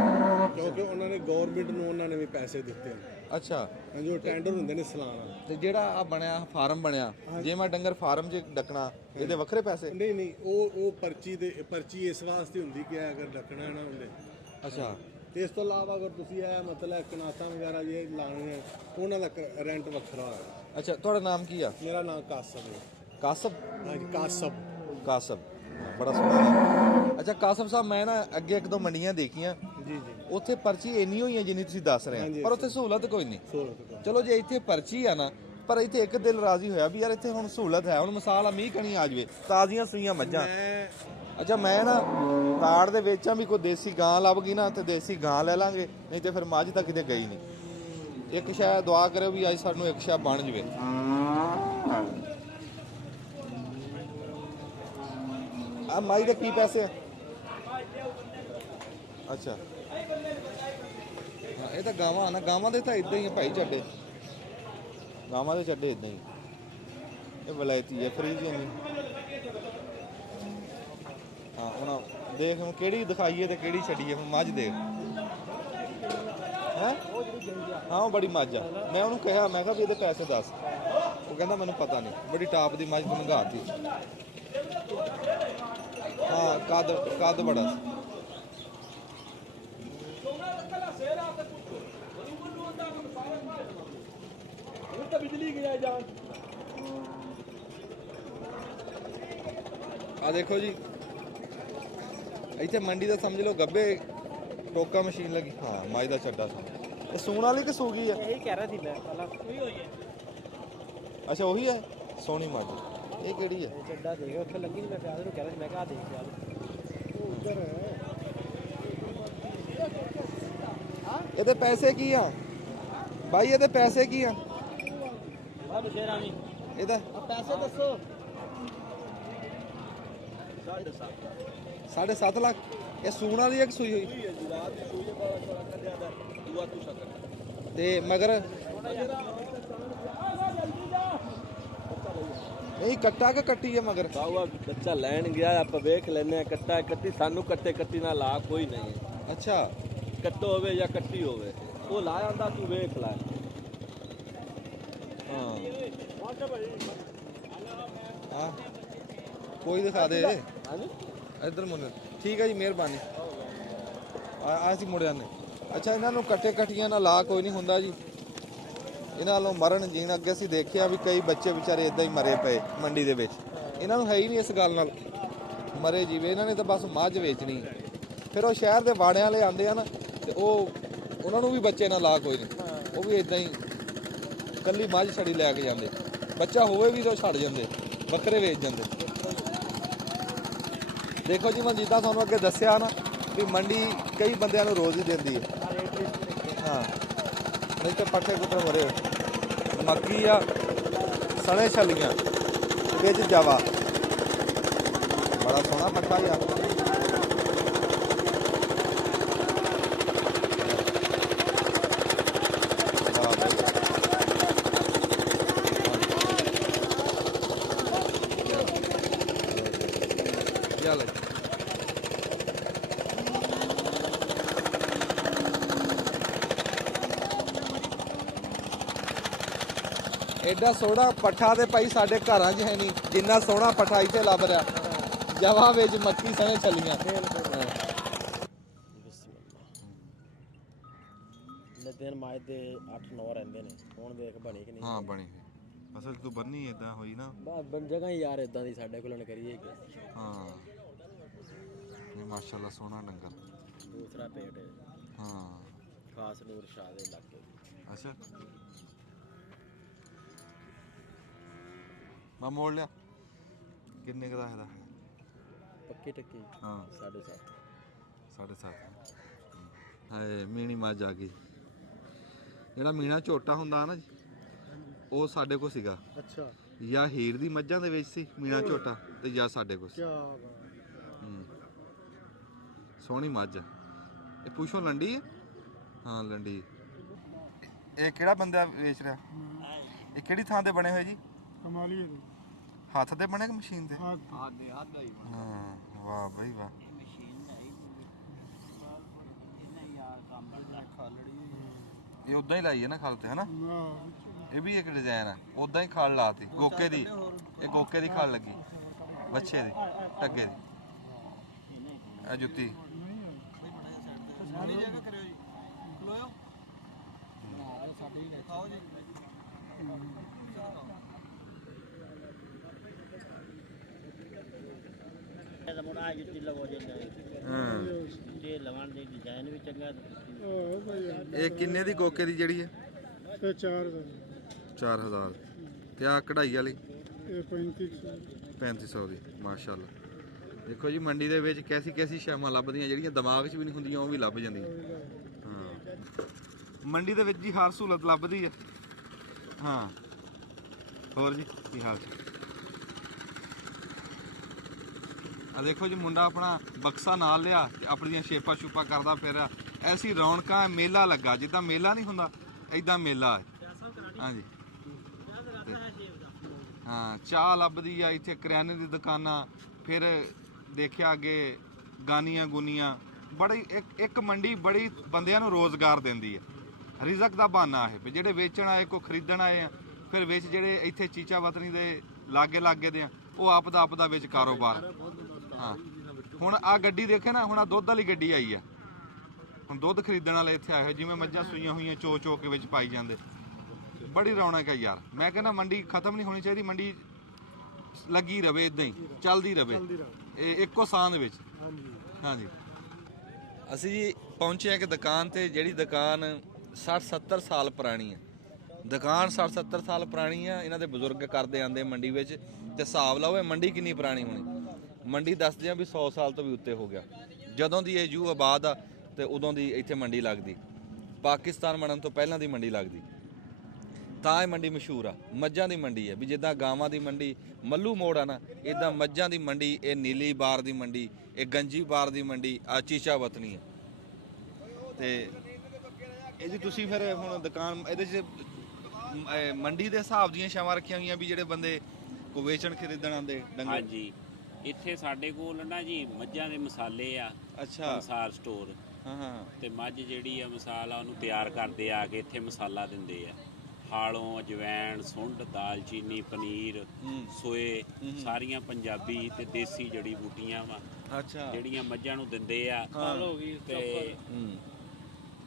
ਕਿਉਂਕਿ ਉਹਨਾਂ ਨੇ ਗਵਰਨਮੈਂਟ ਨੂੰ ਉਹਨਾਂ ਨੇ ਵੀ ਪੈਸੇ ਦਿੱਤੇ ਨੇ ਅੱਛਾ ਜੋ ਟੈਂਡਰ ਹੁੰਦੇ ਨੇ ਸਾਲਾਨਾ ਤੇ ਜਿਹੜਾ ਆ ਬਣਿਆ ਫਾਰਮ ਬਣਿਆ ਜੇ ਮੈਂ ਡੰਗਰ ਫਾਰਮ 'ਚ ਡੱਕਣਾ ਇਹਦੇ ਵੱਖਰੇ ਪੈਸੇ ਨਹੀਂ ਨਹੀਂ ਉਹ ਪਰਚੀ ਇਸ ਵਾਸਤੇ ਹੁੰਦੀ ਕਿ ਅਗਰ ਡੱਕਣਾ ਨਾ ਹੁੰਦੇ ਅੱਛਾ ਤੇ ਇਸ ਤੋਂ ਇਲਾਵਾ ਅਗਰ ਤੁਸੀਂ ਇਹ ਮਤਲਬ ਕਨਾਤਾਂ ਵਗੈਰਾ ਜੇ ਲਾਉਣੇ ਨੇ ਉਹਨਾਂ ਦਾ ਰੈਂਟ ਵੱਖਰਾ ਹੋਏਗਾ ਅੱਛਾ ਤੁਹਾਡਾ ਨਾਮ ਕੀ ਆ ਮੇਰਾ ਨਾਮ ਕਾਸਬ ਹੈ ਕਾਸਬ ਹਾਂਜੀ ਕਾਸਬ ਕਾਸਬ ਬੜਾ ਸੋਹਣਾ ਨਾਮ ਅੱਛਾ ਕਾਸਬ ਸਾਹਿਬ ਮੈਂ ਨਾ ਅੱਗੇ ਇੱਕ ਦੋ ਮੰਡੀਆਂ ਦੇਖੀਆਂ ਜੀ ਜੀ ਉੱਥੇ ਪਰਚੀ ਇੰਨੀ ਹੋਈ ਹੈ ਜਿੰਨੀ ਤੁਸੀਂ ਦੱਸ ਰਹੇ ਹੋ ਪਰ ਉੱਥੇ ਸਹੂਲਤ ਕੋਈ ਨਹੀਂ 16 ਰੁਪਏ ਚਲੋ ਜੇ ਇੱਥੇ ਪਰਚੀ ਆ ਨਾ ਪਰ ਇੱਥੇ ਇੱਕ ਦਿਲ ਰਾਜ਼ੀ ਹੋਇਆ ਵੀ ਯਾਰ ਇੱਥੇ ਹੁਣ ਸਹੂਲਤ ਹੈ ਹੁਣ ਮਿਸਾਲ ਆ ਮੀਂਹ ਕਣੀ ਆ ਜਵੇ ਤਾਜ਼ੀਆਂ ਸੂਈਆਂ ਮੱਝਾਂ ਅੱਛਾ ਮੈਂ ਨਾ ਕਾਰਡ ਦੇ ਵੇਚਾਂ ਵੀ ਕੋਈ ਦੇਸੀ ਗਾਂ ਲੱਭ ਗਈ ਨਾ ਤੇ ਦੇਸੀ ਗਾਂ ਲੈ ਲਾਂਗੇ ਨਹੀਂ ਤੇ ਫਿਰ ਮੱਝ ਤਾਂ ਕਿਤੇ ਗਈ ਨਹੀਂ ਇੱਕ ਸ਼ਾਇਦ ਦੁਆ ਕਰਿਓ ਵੀ ਅੱਜ ਸਾਨੂੰ ਇੱਕ ਸ਼ਾਇਦ ਬਣ ਜਵੇ ਆ ਮਾਈ ਦੇ ਕੀ ਪੈਸੇ ਆ ਅੱਛਾ ਹਾਂ, ਇਹ ਤਾਂ ਗਾਵਾਂ ਨਾ ਗਾਵਾਂ ਦੇ ਤਾਂ ਇਦਾਂ ਹੀ ਆ ਭਾਈ ਚੱਡੇ ਗਾਵਾਂ ਦੇ ਚੱਡੇ ਇਦਾਂ ਹੀ ਇਹ ਵਲਾਇਤੀ ਹੈ ਫਰੀਜ਼ੀਅਨ ਨਹੀਂ ਹਾਂ ਹੁਣ ਦੇਖ ਹੁਣ ਕਿਹੜੀ ਦਿਖਾਈਏ ਤੇ ਕਿਹੜੀ ਛੱਡੀਏ ਹੁਣ ਮੱਝ ਦੇਖ ਹੈ ਹਾਂ ਉਹ ਬੜੀ ਮੱਝ ਆ ਮੈਂ ਉਹਨੂੰ ਕਿਹਾ ਮੈਂ ਕਿਹਾ ਵੀ ਇਹਦੇ ਪੈਸੇ ਦੱਸ ਉਹ ਕਹਿੰਦਾ ਮੈਨੂੰ ਪਤਾ ਨਹੀਂ ਬੜੀ ਟਾਪ ਦੀ ਮੱਝ ਤੈਨੂੰ ਘਾਤੀ ਹਾਂ ਕੱਦ ਬੜਾ ਸੀ ਆ ਦੇਖੋ ਜੀ ਇੱਥੇ ਮੰਡੀ ਦਾ ਸਮਝ ਲਓ ਗੱਬੇ ਟੋਕਾ ਮਸ਼ੀਨ ਲੱਗੀ ਹਾਂ ਮਾਈ ਦਾ ਛੱਡਾ ਇਹ ਸੂਣ ਵਾਲੀ ਕਿ ਸੂ ਗਈ ਹੈ ਇਹੀ ਕਹਿ ਰਿਹਾ ਸੀ ਮੈਂ ਪਹਿਲਾਂ ਕੋਈ ਹੋਈ ਹੈ ਅੱਛਾ ਉਹੀ ਹੈ ਸੋਹਣੀ ਮੱਝ ਇਹ ਕਿਹੜੀ ਹੈ ਚੱਡਾ ਦੇਖ ਉੱਥੇ ਲੱਗੀ ਮੈਂ ਪਿਆਜ਼ ਨੂੰ ਕਹਿ ਰਿਹਾ ਸੀ ਮੈਂ ਕਿਹਾ ਆ ਦੇਖ ਪਿਆਜ਼ ਉਹ ਉੱਧਰ ਹੈ ਇਹਦੇ ਪੈਸੇ ਕੀ ਆ ਬਾਈ ਇਹਦੇ ਪੈਸੇ ਕੀ ਆ ਆ ਬਸ਼ੇਰਾ ਨਹੀਂ ਇਹਦਾ ਪੈਸੇ ਦੱਸੋ 7.5 ਲੱਖ ਇਹ ਸੂਣ ਵਾਲੀ ਹੈ ਕਿ ਸੂਈ ਹੋਈ ਤੇ ਮਗਰ ਨਹੀਂ ਕੱਟਾ ਕਿ ਕੱਟੀ ਹੈ ਮਗਰ ਬਾਵਾ ਬੱਚਾ ਲੈਣ ਗਿਆ ਆਪਾਂ ਵੇਖ ਲੈਨੇ ਆ ਕੱਟਾ ਕੱਟੀ ਸਾਨੂੰ ਕੱਟੀ ਨਾਲ ਲਾ ਕੋਈ ਨਹੀਂ ਹੈ ਅੱਛਾ ਕੱਟੋ ਹੋਵੇ ਜਾਂ ਕੱਟੀ ਹੋਵੇ ਉਹ ਲਾ ਆਂਦਾ ਤੂੰ ਵੇਖ ਲੈ ਹਾਂ ਹਾਂ ਕੋਈ ਦਿਖਾ ਦੇ ਹਾਂਜੀ ਇੱਧਰ ਮੁੰਨੇ ਠੀਕ ਹੈ ਜੀ ਮਿਹਰਬਾਨੀ ਆ ਅਸੀਂ ਮੁੜ ਜਾਂਦੇ ਅੱਛਾ ਇਹਨਾਂ ਨੂੰ ਕੱਟੇ ਕੱਟੀਆਂ ਨਾਲ ਲਾ ਕੋਈ ਨਹੀਂ ਹੁੰਦਾ ਜੀ ਇਹਨਾਂ ਨਾਲੋਂ ਮਰਨ ਜੀਣ ਅੱਗੇ ਅਸੀਂ ਦੇਖਿਆ ਵੀ ਕਈ ਬੱਚੇ ਵਿਚਾਰੇ ਇਦਾਂ ਹੀ ਮਰੇ ਪਏ ਮੰਡੀ ਦੇ ਵਿੱਚ ਇਹਨਾਂ ਨੂੰ ਹੈ ਹੀ ਨਹੀਂ ਇਸ ਗੱਲ ਨਾਲ ਮਰੇ ਜੀਵੇ ਇਹਨਾਂ ਨੇ ਤਾਂ ਬਸ ਮੱਝ ਵੇਚਣੀ ਫਿਰ ਉਹ ਸ਼ਹਿਰ ਦੇ ਵਾੜਿਆਂ ਵਾਲੇ ਆਉਂਦੇ ਆ ਨਾ ਤੇ ਉਹਨਾਂ ਨੂੰ ਵੀ ਬੱਚੇ ਨਾਲ ਲਾ ਕੋਈ ਨਹੀਂ ਉਹ ਵੀ ਇਦਾਂ ਹੀ ਕੱਲੀ ਮੱਝ ਛੜੀ ਲੈ ਕੇ ਜਾਂਦੇ ਬੱਚਾ ਹੋਵੇ ਵੀ ਤਾਂ ਛੱਡ ਜਾਂਦੇ ਬੱਕਰੇ ਵੇਚ ਜਾਂਦੇ ਦੇਖੋ ਜੀ ਮੈਂ ਜਿੱਦਾਂ ਤੁਹਾਨੂੰ ਅੱਗੇ ਦੱਸਿਆ ਨਾ ਵੀ ਮੰਡੀ ਕਈ ਬੰਦਿਆਂ ਨੂੰ ਰੋਜ਼ ਹੀ ਦਿੰਦੀ ਹੈ ਹਾਂ ਨਹੀਂ ਤਾਂ ਪੱਠੇ ਕੁੱਤਰ ਮਰੇ ਮੱਕੀ ਆ ਸਣੇ ਛਲੀਆਂ ਵਿੱਚ ਜਾਵਾ ਬੜਾ ਸੋਹਣਾ ਪੱਠਾ ਯਾਰ ਐਡਾ ਸੋਹਣਾ ਪੱਠਾ ਤੇ ਭਾਈ ਸਾਡੇ ਘਰਾਂ 'ਚ ਹੈ ਨਹੀਂ ਜਿੰਨਾ ਸੋਹਣਾ ਪੱਠਾ ਇੱਥੇ ਲੱਭ ਰਿਹਾ ਜਵਾ ਵਿੱਚ ਮੱਕੀ ਸਣੇ ਛਲੀਆਂ ਲੈ ਦਿਨ ਮਾਇ ਦੇ 8-9 ਰਹਿੰਦੇ ਨੇ ਹੁਣ ਦੇਖ ਬਣੀ ਕਿ ਨਹੀਂ ਹਾਂ ਬਣੀ ਅਸਲ ਤੂੰ ਬੰਨੀ ਇਦਾਂ ਹੋਈ ਨਾ ਬਸ ਜਗ੍ਹਾ ਹੀ ਯਾਰ ਇਦਾਂ ਦੀ ਸਾਡੇ ਕੋਲ ਕਰੀਏ ਹਾਂ ਇਹ ਮਾਸ਼ਾਅੱਲਾ ਸੋਹਣਾ ਡੰਗਰ। ਦੂਸਰਾ ਪੇਟ ਹੈ ਹਾਂ ਖਾਸ ਨੂਰ ਸ਼ਾਹ ਦੇ ਇਲਾਕੇ। ਅੱਛਾ ਮੈਂ ਮੋੜ ਲਿਆ। ਕਿੰਨੇ ਕੁ ਦਾ ਇਹਦਾ? ਪੱਕੀ ਟੱਕੀ ਹਾਂ 7.5 7.5। ਹਾਏ ਮੀਣੀ ਮੱਝ ਆ ਗਈ। ਜਿਹੜਾ ਮੀਣਾ ਝੋਟਾ ਹੁੰਦਾ ਨਾ ਜੀ, ਉਹ ਸਾਡੇ ਕੋਲ ਸੀਗਾ। ਅੱਛਾ ਜਾਂ ਹੀਰ ਦੀ ਮੱਝਾਂ ਦੇ ਵਿੱਚ ਸੀ ਮੀਣਾ ਝੋਟਾ, ਤੇ ਜਾਂ ਸਾਡੇ ਕੋਲ ਸੀ। ਸੋਹਣੀ ਮੱਝ ਆ। ਇਹ ਪੁੱਛੋ ਲੰਡੀ ਹੈ? ਹਾਂ ਲੰਡੀ। ਇਹ ਕਿਹੜਾ ਬੰਦਾ ਵੇਚ ਰਿਹਾ? ਇਹ ਕਿਹੜੀ ਥਾਂ ਤੇ ਬਣੇ ਹੋਏ ਜੀ? ਕਮਾਲੀਏ ਦੇ ਹੱਥ ਤੇ ਬਣੇ ਕਿ ਮਸ਼ੀਨ ਤੇ? ਹੱਥ ਦਾ ਹੀ ਹਾਂ ਵਾਹ ਬਈ ਵਾਹ। ਮਸ਼ੀਨ ਦਾ ਹੀ ਇਹਨਾਂ ਯਾਰ ਕੰਮ ਕਰਦਾ ਖਾਲੜੀ। ਇਹ ਉਦਾਂ ਹੀ ਲਾਈ ਹੈ ਨਾ ਖਲ ਤੇ, ਹਨਾ? ਇਹ ਵੀ ਇੱਕ ਡਿਜ਼ਾਈਨ ਆ, ਉਦਾਂ ਹੀ ਖਲ ਲਾਤੀ ਗੋਕੇ ਦੀ। ਇਹ ਗੋਕੇ ਦੀ ਖਲ ਲੱਗੀ ਬੱਚੇ ਦੀ ਟੱਗੇ ਦੀ। ਇਹ ਜੁੱਤੀ ਸਾਡੀ ਜਗ੍ਹਾ ਕਰਿਓ ਜੀ, ਖਲੋਇਓ ਸਾਡੀ ਖਾਓ ਜੀ। ਇਹਦਾ ਮੋੜਾ ਜੁੱਤੀ ਲਗੋ ਜਾਂਦਾ ਹਾਂ। ਤੇ ਲਵਾਣ ਦੇ ਡਿਜ਼ਾਈਨ ਵੀ ਚੰਗਾ ਤੇ ਇਹ ਕਿੰਨੇ ਦੀ ਗੋਕੇ ਦੀ ਜਿਹੜੀ ਹੈ? 4000। ਤੇ ਆ ਕਢਾਈ ਵਾਲੀ? ਇਹ 3500 ਦੀ। ਮਾਸ਼ਾਅੱਲਾ। ਦੇਖੋ ਜੀ ਮੰਡੀ ਦੇ ਵਿੱਚ ਕੈਸੀ ਕੈਸੀ ਸ਼ਾਮਾਂ ਲੱਭਦੀਆਂ ਜਿਹੜੀਆਂ ਦਿਮਾਗ 'ਚ ਵੀ ਨਹੀਂ ਹੁੰਦੀਆਂ, ਉਹ ਵੀ ਲੱਭ ਜਾਂਦੀਆਂ। ਹਾਂ ਮੰਡੀ ਦੇ ਵਿੱਚ ਜੀ ਹਰ ਸਹੂਲਤ ਲੱਭਦੀ ਆ। ਹਾਂ ਹੋਰ ਜੀ ਕੀ ਹਾਲ ਚਾਲ? ਆ ਦੇਖੋ ਜੀ ਮੁੰਡਾ ਆਪਣਾ ਬਕਸਾ ਨਾਲ ਲਿਆ ਤੇ ਆਪਣੀਆਂ ਸ਼ੇਪਾਂ ਸ਼ੂਪਾਂ ਕਰਦਾ ਫਿਰ। ਐਸੀ ਰੌਣਕਾਂ, ਮੇਲਾ ਲੱਗਾ ਜਿੱਦਾਂ ਮੇਲਾ ਨਹੀਂ ਹੁੰਦਾ, ਇਦਾਂ ਮੇਲਾ ਹੈ। ਹਾਂਜੀ ਹਾਂ ਚਾਹ ਲੱਭਦੀ ਆ ਇੱਥੇ, ਕਰਿਆਨੇ ਦੀ ਦੁਕਾਨਾਂ, ਫਿਰ ਦੇਖਿਆ ਅੱਗੇ ਗਾਨੀਆਂ ਗੁਨੀਆਂ। ਬੜੀ ਇੱਕ ਮੰਡੀ ਬੜੀ ਬੰਦਿਆਂ ਨੂੰ ਰੋਜ਼ਗਾਰ ਦਿੰਦੀ ਹੈ, ਰਿਜ਼ਕ ਦਾ ਬਹਾਨਾ ਹੈ ਵੀ ਜਿਹੜੇ ਵੇਚਣ ਆਏ ਕੋ ਖਰੀਦਣ ਆਏ ਆ, ਫਿਰ ਵਿੱਚ ਜਿਹੜੇ ਇੱਥੇ ਚੀਚਾ ਵਤਨੀ ਦੇ ਲਾਗੇ ਦੇ ਆ, ਉਹ ਆਪਦਾ ਵਿੱਚ ਕਾਰੋਬਾਰ। ਹਾਂ ਹੁਣ ਆ ਗੱਡੀ ਦੇਖੇ ਨਾ, ਹੁਣ ਆ ਦੁੱਧ ਵਾਲੀ ਗੱਡੀ ਆਈ ਆ, ਹੁਣ ਦੁੱਧ ਖਰੀਦਣ ਵਾਲੇ ਇੱਥੇ ਆਏ ਹੋਏ, ਜਿਵੇਂ ਮੱਝਾਂ ਸੂਈਆਂ ਹੋਈਆਂ ਚੋ ਕੇ ਵਿੱਚ ਪਾਈ ਜਾਂਦੇ। ਬੜੀ ਰੌਣਕ ਹੈ ਯਾਰ। ਮੈਂ ਕਹਿੰਦਾ ਮੰਡੀ ਖਤਮ ਨਹੀਂ ਹੋਣੀ ਚਾਹੀਦੀ, ਮੰਡੀ ਲੱਗੀ ਰਵੇ, ਇਦਾਂ ਹੀ ਚੱਲਦੀ ਰਵੇ ਇਹ ਇੱਕੋ ਸਾਹ ਦੇ ਵਿੱਚ। ਹਾਂਜੀ ਅਸੀਂ ਜੀ ਪਹੁੰਚੇ ਆ ਕਿ ਦੁਕਾਨ ਤੇ, ਜਿਹੜੀ ਦੁਕਾਨ 60-70 ਸਾਲ ਪੁਰਾਣੀ ਹੈ। ਦੁਕਾਨ 60-70 ਸਾਲ ਪੁਰਾਣੀ ਆ, ਇਹਨਾਂ ਦੇ ਬਜ਼ੁਰਗ ਕਰਦੇ ਆਂਦੇ ਮੰਡੀ ਵਿੱਚ। ਤੇ ਹਿਸਾਬ ਲਾਓ ਇਹ ਮੰਡੀ ਕਿੰਨੀ ਪੁਰਾਣੀ ਹੋਣੀ। ਮੰਡੀ ਦੱਸਦੇ ਆ ਵੀ 100 ਸਾਲ ਤੋਂ ਵੀ ਉੱਤੇ ਹੋ ਗਿਆ। ਜਦੋਂ ਦੀ ਇਹ ਜੂ ਆਬਾਦ ਆ ਤੇ ਉਦੋਂ ਦੀ ਇੱਥੇ ਮੰਡੀ ਲੱਗਦੀ। ਪਾਕਿਸਤਾਨ ਬਣਨ ਤੋਂ ਪਹਿਲਾਂ ਦੀ ਮੰਡੀ ਲੱਗਦੀ, ਤਾਂ ਇਹ ਮੰਡੀ ਮਸ਼ਹੂਰ ਆ। ਮੱਝਾਂ ਦੀ ਮੰਡੀ ਹੈ ਵੀ ਜਿੱਦਾਂ ਗਾਵਾਂ ਦੀ ਮੰਡੀ ਮੱਲੂ ਮੋੜ ਆ ਨਾ, ਇਦਾਂ ਮੱਝਾਂ ਦੀ ਮੰਡੀ ਇਹ ਨੀਲੀ ਬਾਰ ਦੀ ਮੰਡੀ, ਇਹ ਗੰਜੀ ਬਾਰ ਦੀ ਮੰਡੀ ਆ ਚੀਚਾ ਵਤਨੀ ਹੈ। ਤੇ ਇਹਦੀ ਤੁਸੀਂ ਫਿਰ ਹੁਣ ਦੁਕਾਨ ਇਹਦੇ 'ਚ ਮੰਡੀ ਦੇ ਹਿਸਾਬ ਦੀਆਂ ਛਾਵਾਂ ਰੱਖੀਆਂ ਹੋਈਆਂ ਵੀ ਜਿਹੜੇ ਬੰਦੇ ਕੋ ਵੇਚਣ ਖਰੀਦਣ ਆਉਂਦੇ ਡੰਗਰ? ਹਾਂਜੀ ਇੱਥੇ ਸਾਡੇ ਕੋਲ ਨਾ ਜੀ ਮੱਝਾਂ ਦੇ ਮਸਾਲੇ ਆ। ਅੱਛਾ ਅੰਸਾਰ ਸਟੋਰ। ਹਾਂ ਤੇ ਮੱਝ ਜਿਹੜੀ ਆ ਮਸਾਲਾ ਉਹਨੂੰ ਤਿਆਰ ਕਰਦੇ ਆ ਕੇ ਇੱਥੇ ਮਸਾਲਾ ਦਿੰਦੇ ਆ। ਹਾਲੋਂ, ਅਜਵੈਣ, ਸੁੰਡ, ਦਾਲਚੀਨੀ, ਪਨੀਰ, ਸੋਏ, ਸਾਰੀਆਂ ਪੰਜਾਬੀ ਤੇ ਦੇਸੀ ਜੜੀ ਬੂਟੀਆਂ ਵਾ ਅੱਛਾ ਜਿਹੜੀਆਂ ਮੱਝਾਂ ਨੂੰ ਦਿੰਦੇ ਆ। ਤੇ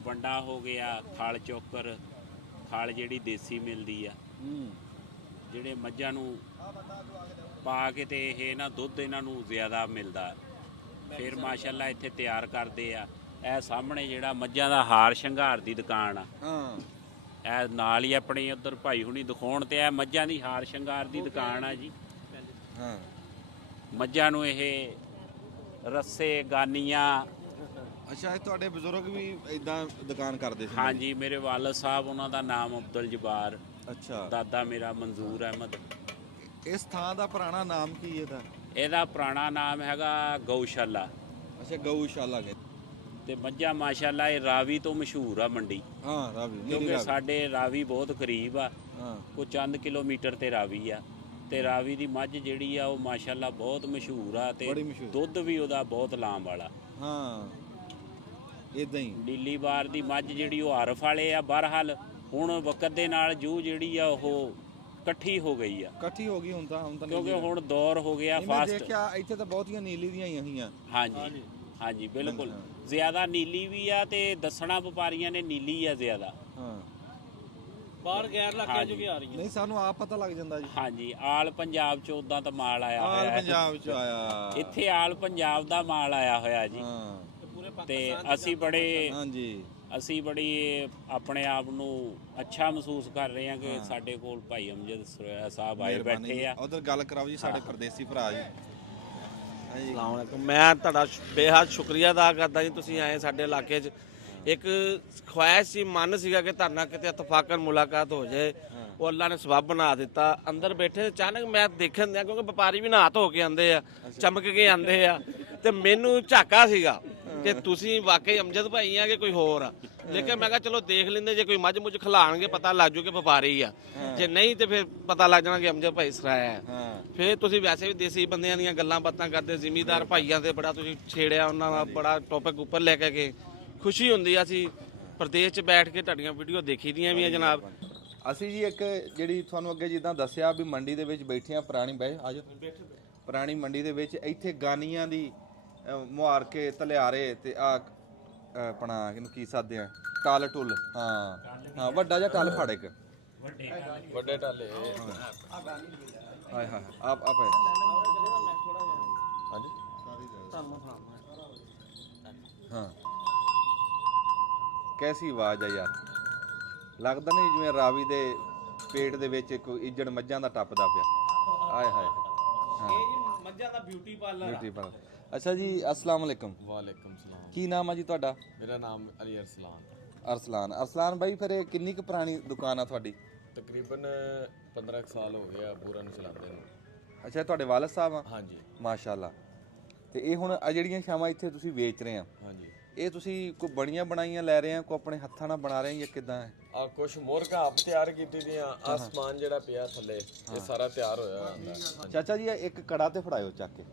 ਵੰਡਾ ਹੋ ਗਿਆ, ਖਲ ਚੋਕਰ, ਖਲ ਜਿਹੜੀ ਦੇਸੀ ਮਿਲਦੀ ਆ, ਜਿਹੜੇ ਮੱਝਾਂ ਨੂੰ ਪਾ ਕੇ ਤੇ ਇਹ ਨਾ ਦੁੱਧ ਇਹਨਾਂ ਨੂੰ ਜ਼ਿਆਦਾ ਮਿਲਦਾ। ਫਿਰ ਮਾਸ਼ਾਅੱਲਾ ਇੱਥੇ ਤਿਆਰ ਕਰਦੇ ਆ। ਇਹ ਸਾਹਮਣੇ ਜਿਹੜਾ ਮੱਝਾਂ ਦਾ ਹਾਰ ਸ਼ਿੰਗਾਰ ਦੀ ਦੁਕਾਨ ਆ, ਹਾਂ ਇਹ ਨਾਲ ਹੀ ਆਪਣੇ ਉੱਧਰ ਭਾਈ ਹੁਣੀ ਦਿਖਾਉਣ ਤੇ ਇਹ ਮੱਝਾਂ ਦੀ ਹਾਰ ਸ਼ਿੰਗਾਰ ਦੀ ਦੁਕਾਨ ਆ ਜੀ। ਹਾਂ ਮੱਝਾਂ ਨੂੰ ਇਹ ਰੱਸੇ, ਗਾਨੀਆਂ। ਅੱਛਾ ਇਹ ਤੁਹਾਡੇ ਬਜ਼ੁਰਗ ਵੀ ਇਦਾਂ ਦੁਕਾਨ ਕਰਦੇ ਸੀ? ਹਾਂਜੀ ਮੇਰੇ ਵਾਲਦ ਸਾਹਿਬ, ਉਹਨਾਂ ਦਾ ਨਾਮ ਅਬਦੁਲ ਜਬਾਰ, ਅੱਛਾ। ਦਾਦਾ ਮੇਰਾ ਮਨਜ਼ੂਰ ਅਹਿਮਦ। ਇਸ ਥਾਂ ਦਾ ਪੁਰਾਣਾ ਨਾਮ ਕੀ ਇਹਦਾ? ਇਹਦਾ ਪੁਰਾਣਾ ਨਾਮ ਹੈਗਾ ਗਊਸ਼ਾਲਾ। ਅੱਛਾ ਗਊਸ਼ਾਲਾ ਕੇ। ਤੇ ਮੱਝਾਂ ਮਾਸ਼ਾਅੱਲਾ ਇਹ ਰਾਵੀ ਤੋਂ ਮਸ਼ਹੂਰ ਆ ਮੰਡੀ। ਹਾਂ ਰਾਵੀ, ਕਿਉਂਕਿ ਸਾਡੇ ਰਾਵੀ ਬਹੁਤ ਕਰੀਬ ਆ, ਹਾਂ ਕੋਈ ਚੰਦ ਕਿਲੋਮੀਟਰ ਤੇ ਰਾਵੀ ਆ। ਤੇ ਰਾਵੀ ਦੀ ਮੱਝ ਜਿਹੜੀ ਆ ਉਹ ਮਾਸ਼ਾਅੱਲਾ ਬਹੁਤ ਮਸ਼ਹੂਰ ਆ ਤੇ ਦੁੱਧ ਵੀ ਉਹਦਾ ਬਹੁਤ ਲਾਮ ਵਾਲਾ। ਹਾਂ ਇਦਾਂ ਹੀ ਨੀਲੀ ਬਾਰ ਦੀ ਮੱਝ ਜਿਹੜੀ ਉਹ ਹਰਫ ਵਾਲੇ ਆ। ਬਹਰਹਾਲ ਹੁਣ ਵਕਤ ਦੇ ਨਾਲ ਜੂ ਜਿਹੜੀ ਆ ਉਹ ਇਕੱਠੀ ਹੋ ਗਈ ਆ, ਇਕੱਠੀ ਹੋ ਗਈ ਹੁਣ ਤਾਂ ਕਿਉਂਕਿ ਹੁਣ ਦੌਰ ਹੋ ਗਿਆ ਮੈਂ ਫਾਸਟ। ਦੇਖਿਆ ਇੱਥੇ ਤਾਂ ਬਹੁਤੀਆਂ ਨੀਲੀ ਦੀਆਂ ਹੀ ਹੋਈਆਂ। ਹਾਂਜੀ ਹਾਂਜੀ ਬਿਲਕੁਲ, ਜ਼ਿਆਦਾ ਨੀਲੀ ਵੀ ਆ ਤੇ ਦੱਸਣਾ ਵਪਾਰੀਆਂ ਨੇ ਨੀਲੀ ਆ ਜ਼ਿਆਦਾ। ਹਾਂ ਬਾਹਰ ਗੈਰ ਇਲਾਕਿਆਂ ਚੋਂ ਵੀ ਆ ਰਹੀਆਂ। ਨਹੀਂ ਸਾਨੂੰ ਆਪ ਪਤਾ ਲੱਗ ਜਾਂਦਾ ਜੀ। ਹਾਂਜੀ ਆਲ ਪੰਜਾਬ ਚ ਉਦਾਂ ਤਾਂ ਮਾਲ ਆਇਆ ਆਲ ਹੋਇਆ ਹੈ। ਪੰਜਾਬ ਚ ਆਇਆ ਇੱਥੇ ਆਲ ਪੰਜਾਬ ਦਾ ਮਾਲ ਆਇਆ ਹੋਇਆ ਜੀ। ਹਾਂ ਤੇ ਹਾਂਜੀ ਅਸੀਂ ਬੜੀ ਆਪਣੇ ਆਪ ਨੂੰ ਅੱਛਾ ਮਹਿਸੂਸ ਕਰ ਰਹੇ ਹਾਂ ਕਿ ਸਾਡੇ ਕੋਲ ਭਾਈ ਅਮਜਦ ਸਾਹਿਬ ਆਏ ਬੈਠੇ ਆ। ਉਧਰ ਗੱਲ ਕਰਾਓ ਜੀ ਸਾਡੇ ਪਰਦੇਸੀ ਭਰਾ ਜੀ। ਅਸਲਾਮ ਵਾਲੇਕੁਮ। ਮੈਂ ਤੁਹਾਡਾ ਬੇਹੱਦ ਸ਼ੁਕਰੀਆ ਅਦਾ ਕਰਦਾ ਜੀ, ਤੁਸੀਂ ਆਏ ਸਾਡੇ ਇਲਾਕੇ 'ਚ। ਇੱਕ ਖੁਆਇਸ਼ ਸੀ, ਮਨ ਸੀਗਾ ਕਿ ਤੁਹਾਡੇ ਨਾਲ ਕਿਤੇ ਇਤਫਾਕਨ ਮੁਲਾਕਾਤ ਹੋ ਜਾਏ, ਉਹ ਅੱਲਾ ਨੇ ਸਬਬ ਬਣਾ ਦਿੱਤਾ। ਅੰਦਰ ਬੈਠੇ ਅਚਾਨਕ ਮੈਂ ਦੇਖਣ ਦਿਆ, ਕਿਉਂਕਿ ਵਪਾਰੀ ਵੀ ਨਹਾ ਧੋ ਕੇ ਆਉਂਦੇ ਆ, ਚਮਕ ਕੇ ਆਉਂਦੇ ਆ, ਤੇ ਮੈਨੂੰ ਝਾਕਾ ਸੀਗਾ ਕਿ ਤੁਸੀਂ ਵਾਕਈ ਅਮਜਦ ਭਾਈ ਆ ਕਿ ਕੋਈ ਹੋਰ ਆ। ਲੇਕਿਨ ਮੈਂ ਕਿਹਾ ਚਲੋ ਦੇਖ ਲੈਂਦੇ, ਜੇ ਕੋਈ ਮੱਝ ਮੁੱਝ ਖਿਲਾਣਗੇ ਪਤਾ ਲੱਗ ਜੂ ਕਿ ਵਪਾਰੀ ਆ, ਜੇ ਨਹੀਂ ਤੇ ਫਿਰ ਪਤਾ ਲੱਗ ਜਾਣਾ ਕਿ ਅਮਜਦ ਭਾਈ ਸਰਾਇਆ ਹੈ। ਫਿਰ ਤੁਸੀਂ ਵੈਸੇ ਵੀ ਦੇਸੀ ਬੰਦਿਆਂ ਦੀਆਂ ਗੱਲਾਂ ਬਾਤਾਂ ਕਰਦੇ, ਜ਼ਿਮੀਦਾਰ ਭਾਈਆਂ ਤੇ ਬੜਾ ਤੁਸੀਂ ਛੇੜਿਆ, ਉਹਨਾਂ ਦਾ ਬੜਾ ਟੌਪਿਕ ਉੱਪਰ ਲੈ ਕੇ ਗਏ। ਖੁਸ਼ੀ ਹੁੰਦੀ ਆ, ਅਸੀਂ ਪ੍ਰਦੇਸ਼ 'ਚ ਬੈਠ ਕੇ ਤੁਹਾਡੀਆਂ ਵੀਡੀਓ ਦੇਖੀ ਦੀਆਂ ਵੀ ਆ ਜਨਾਬ। ਅਸੀਂ ਜੀ ਇੱਕ ਜਿਹੜੀ ਤੁਹਾਨੂੰ ਅੱਗੇ ਜਿੱਦਾਂ ਦੱਸਿਆ ਵੀ ਮੰਡੀ ਦੇ ਵਿੱਚ ਬੈਠੇ ਆ, ਪੁਰਾਣੀ ਮੰਡੀ ਦੇ ਵਿੱਚ ਇੱਥੇ ਗਾਨੀਆਂ ਦੀ ਮੁਹਾਰ ਕੇ ਤਲਿਆਰੇ ਤੇ ਆ ਆਪਣਾ ਇਹਨੂੰ ਕੀ ਸਾਦੇ ਆ ਟਲ ਟੁੱਲ। ਹਾਂ ਵੱਡਾ ਜਿਹਾ ਟਲ ਫੜ ਇੱਕ ਵੱਡੇ ਟਾਲੇ ਹਾਏ ਹਾਏ ਆਪ ਹੈ ਹਾਂਜੀ ਹਾਂ ਕੈਸੀ ਆਵਾਜ਼ ਆ ਯਾਰ, ਲੱਗਦਾ ਨਹੀਂ ਜਿਵੇਂ ਰਾਵੀ ਦੇ ਪੇਟ ਦੇ ਵਿੱਚ ਕੋਈ ਇੱਜੜ ਮੱਝਾਂ ਦਾ ਟੱਪਦਾ ਪਿਆ। ਆਏ ਹਾਏ ਹਾਂ ਮੱਝਾਂ ਦਾ ਬਿਊਟੀ ਪਾਰਲਰ। Beauty parlour. ਅੱਛਾ ਜੀ ਅਸਲਾਮ ਵਾਲੇਕੁਮ। ਵਾਲੇਕੁਮ ਸਲਾਮ। ਕੀ ਨਾਮ ਆ ਜੀ ਤੁਹਾਡਾ? ਮੇਰਾ ਨਾਮ ਅਲੀ ਅਰਸਲਾਨ। ਅਰਸਲਾਨ ਬਾਈ, ਫਿਰ ਇਹ ਕਿੰਨੀ ਕੁ ਪੁਰਾਣੀ ਦੁਕਾਨ ਆ ਤੁਹਾਡੀ? ਤਕਰੀਬਨ 15 ਸਾਲ ਹੋ ਗਏ ਆ ਬੂਰਾ ਨੂੰ ਚਲਾਉਂਦੇ ਨੂੰ। ਅੱਛਾ ਤੁਹਾਡੇ ਵਾਲਦ ਸਾਹਿਬ ਆ? ਹਾਂਜੀ ਮਾਸ਼ਾਅੱਲਾ। ਤੇ ਇਹ ਹੁਣ ਆ ਜਿਹੜੀਆਂ ਸ਼ਾਮਾਂ ਇੱਥੇ ਤੁਸੀਂ ਵੇਚ ਰਹੇ ਆ, ਹਾਂਜੀ। ਇਹ ਤੁਸੀਂ ਕੋਈ ਬਣੀਆਂ ਬਣਾਈਆਂ ਲੈ ਰਹੇ ਆ, ਕੋਈ ਆਪਣੇ ਹੱਥਾਂ ਨਾਲ ਬਣਾ ਰਹੇ ਆ ਜਾਂ ਕਿਦਾਂ ਹੈ? ਆ ਕੁਛ ਮੋਰਕਾਂ ਆਪ ਤਿਆਰ ਕੀਤੀ ਦੀਆਂ, ਆ ਸਮਾਨ ਜਿਹੜਾ ਪਿਆ ਥੱਲੇ ਇਹ ਸਾਰਾ ਤਿਆਰ ਹੋਇਆ ਹੁੰਦਾ। ਚਾਚਾ ਜੀ ਇਹ ਇੱਕ ਕੜਾ ਤੇ ਫੜਾਇਓ ਚੱਕ ਕੇ।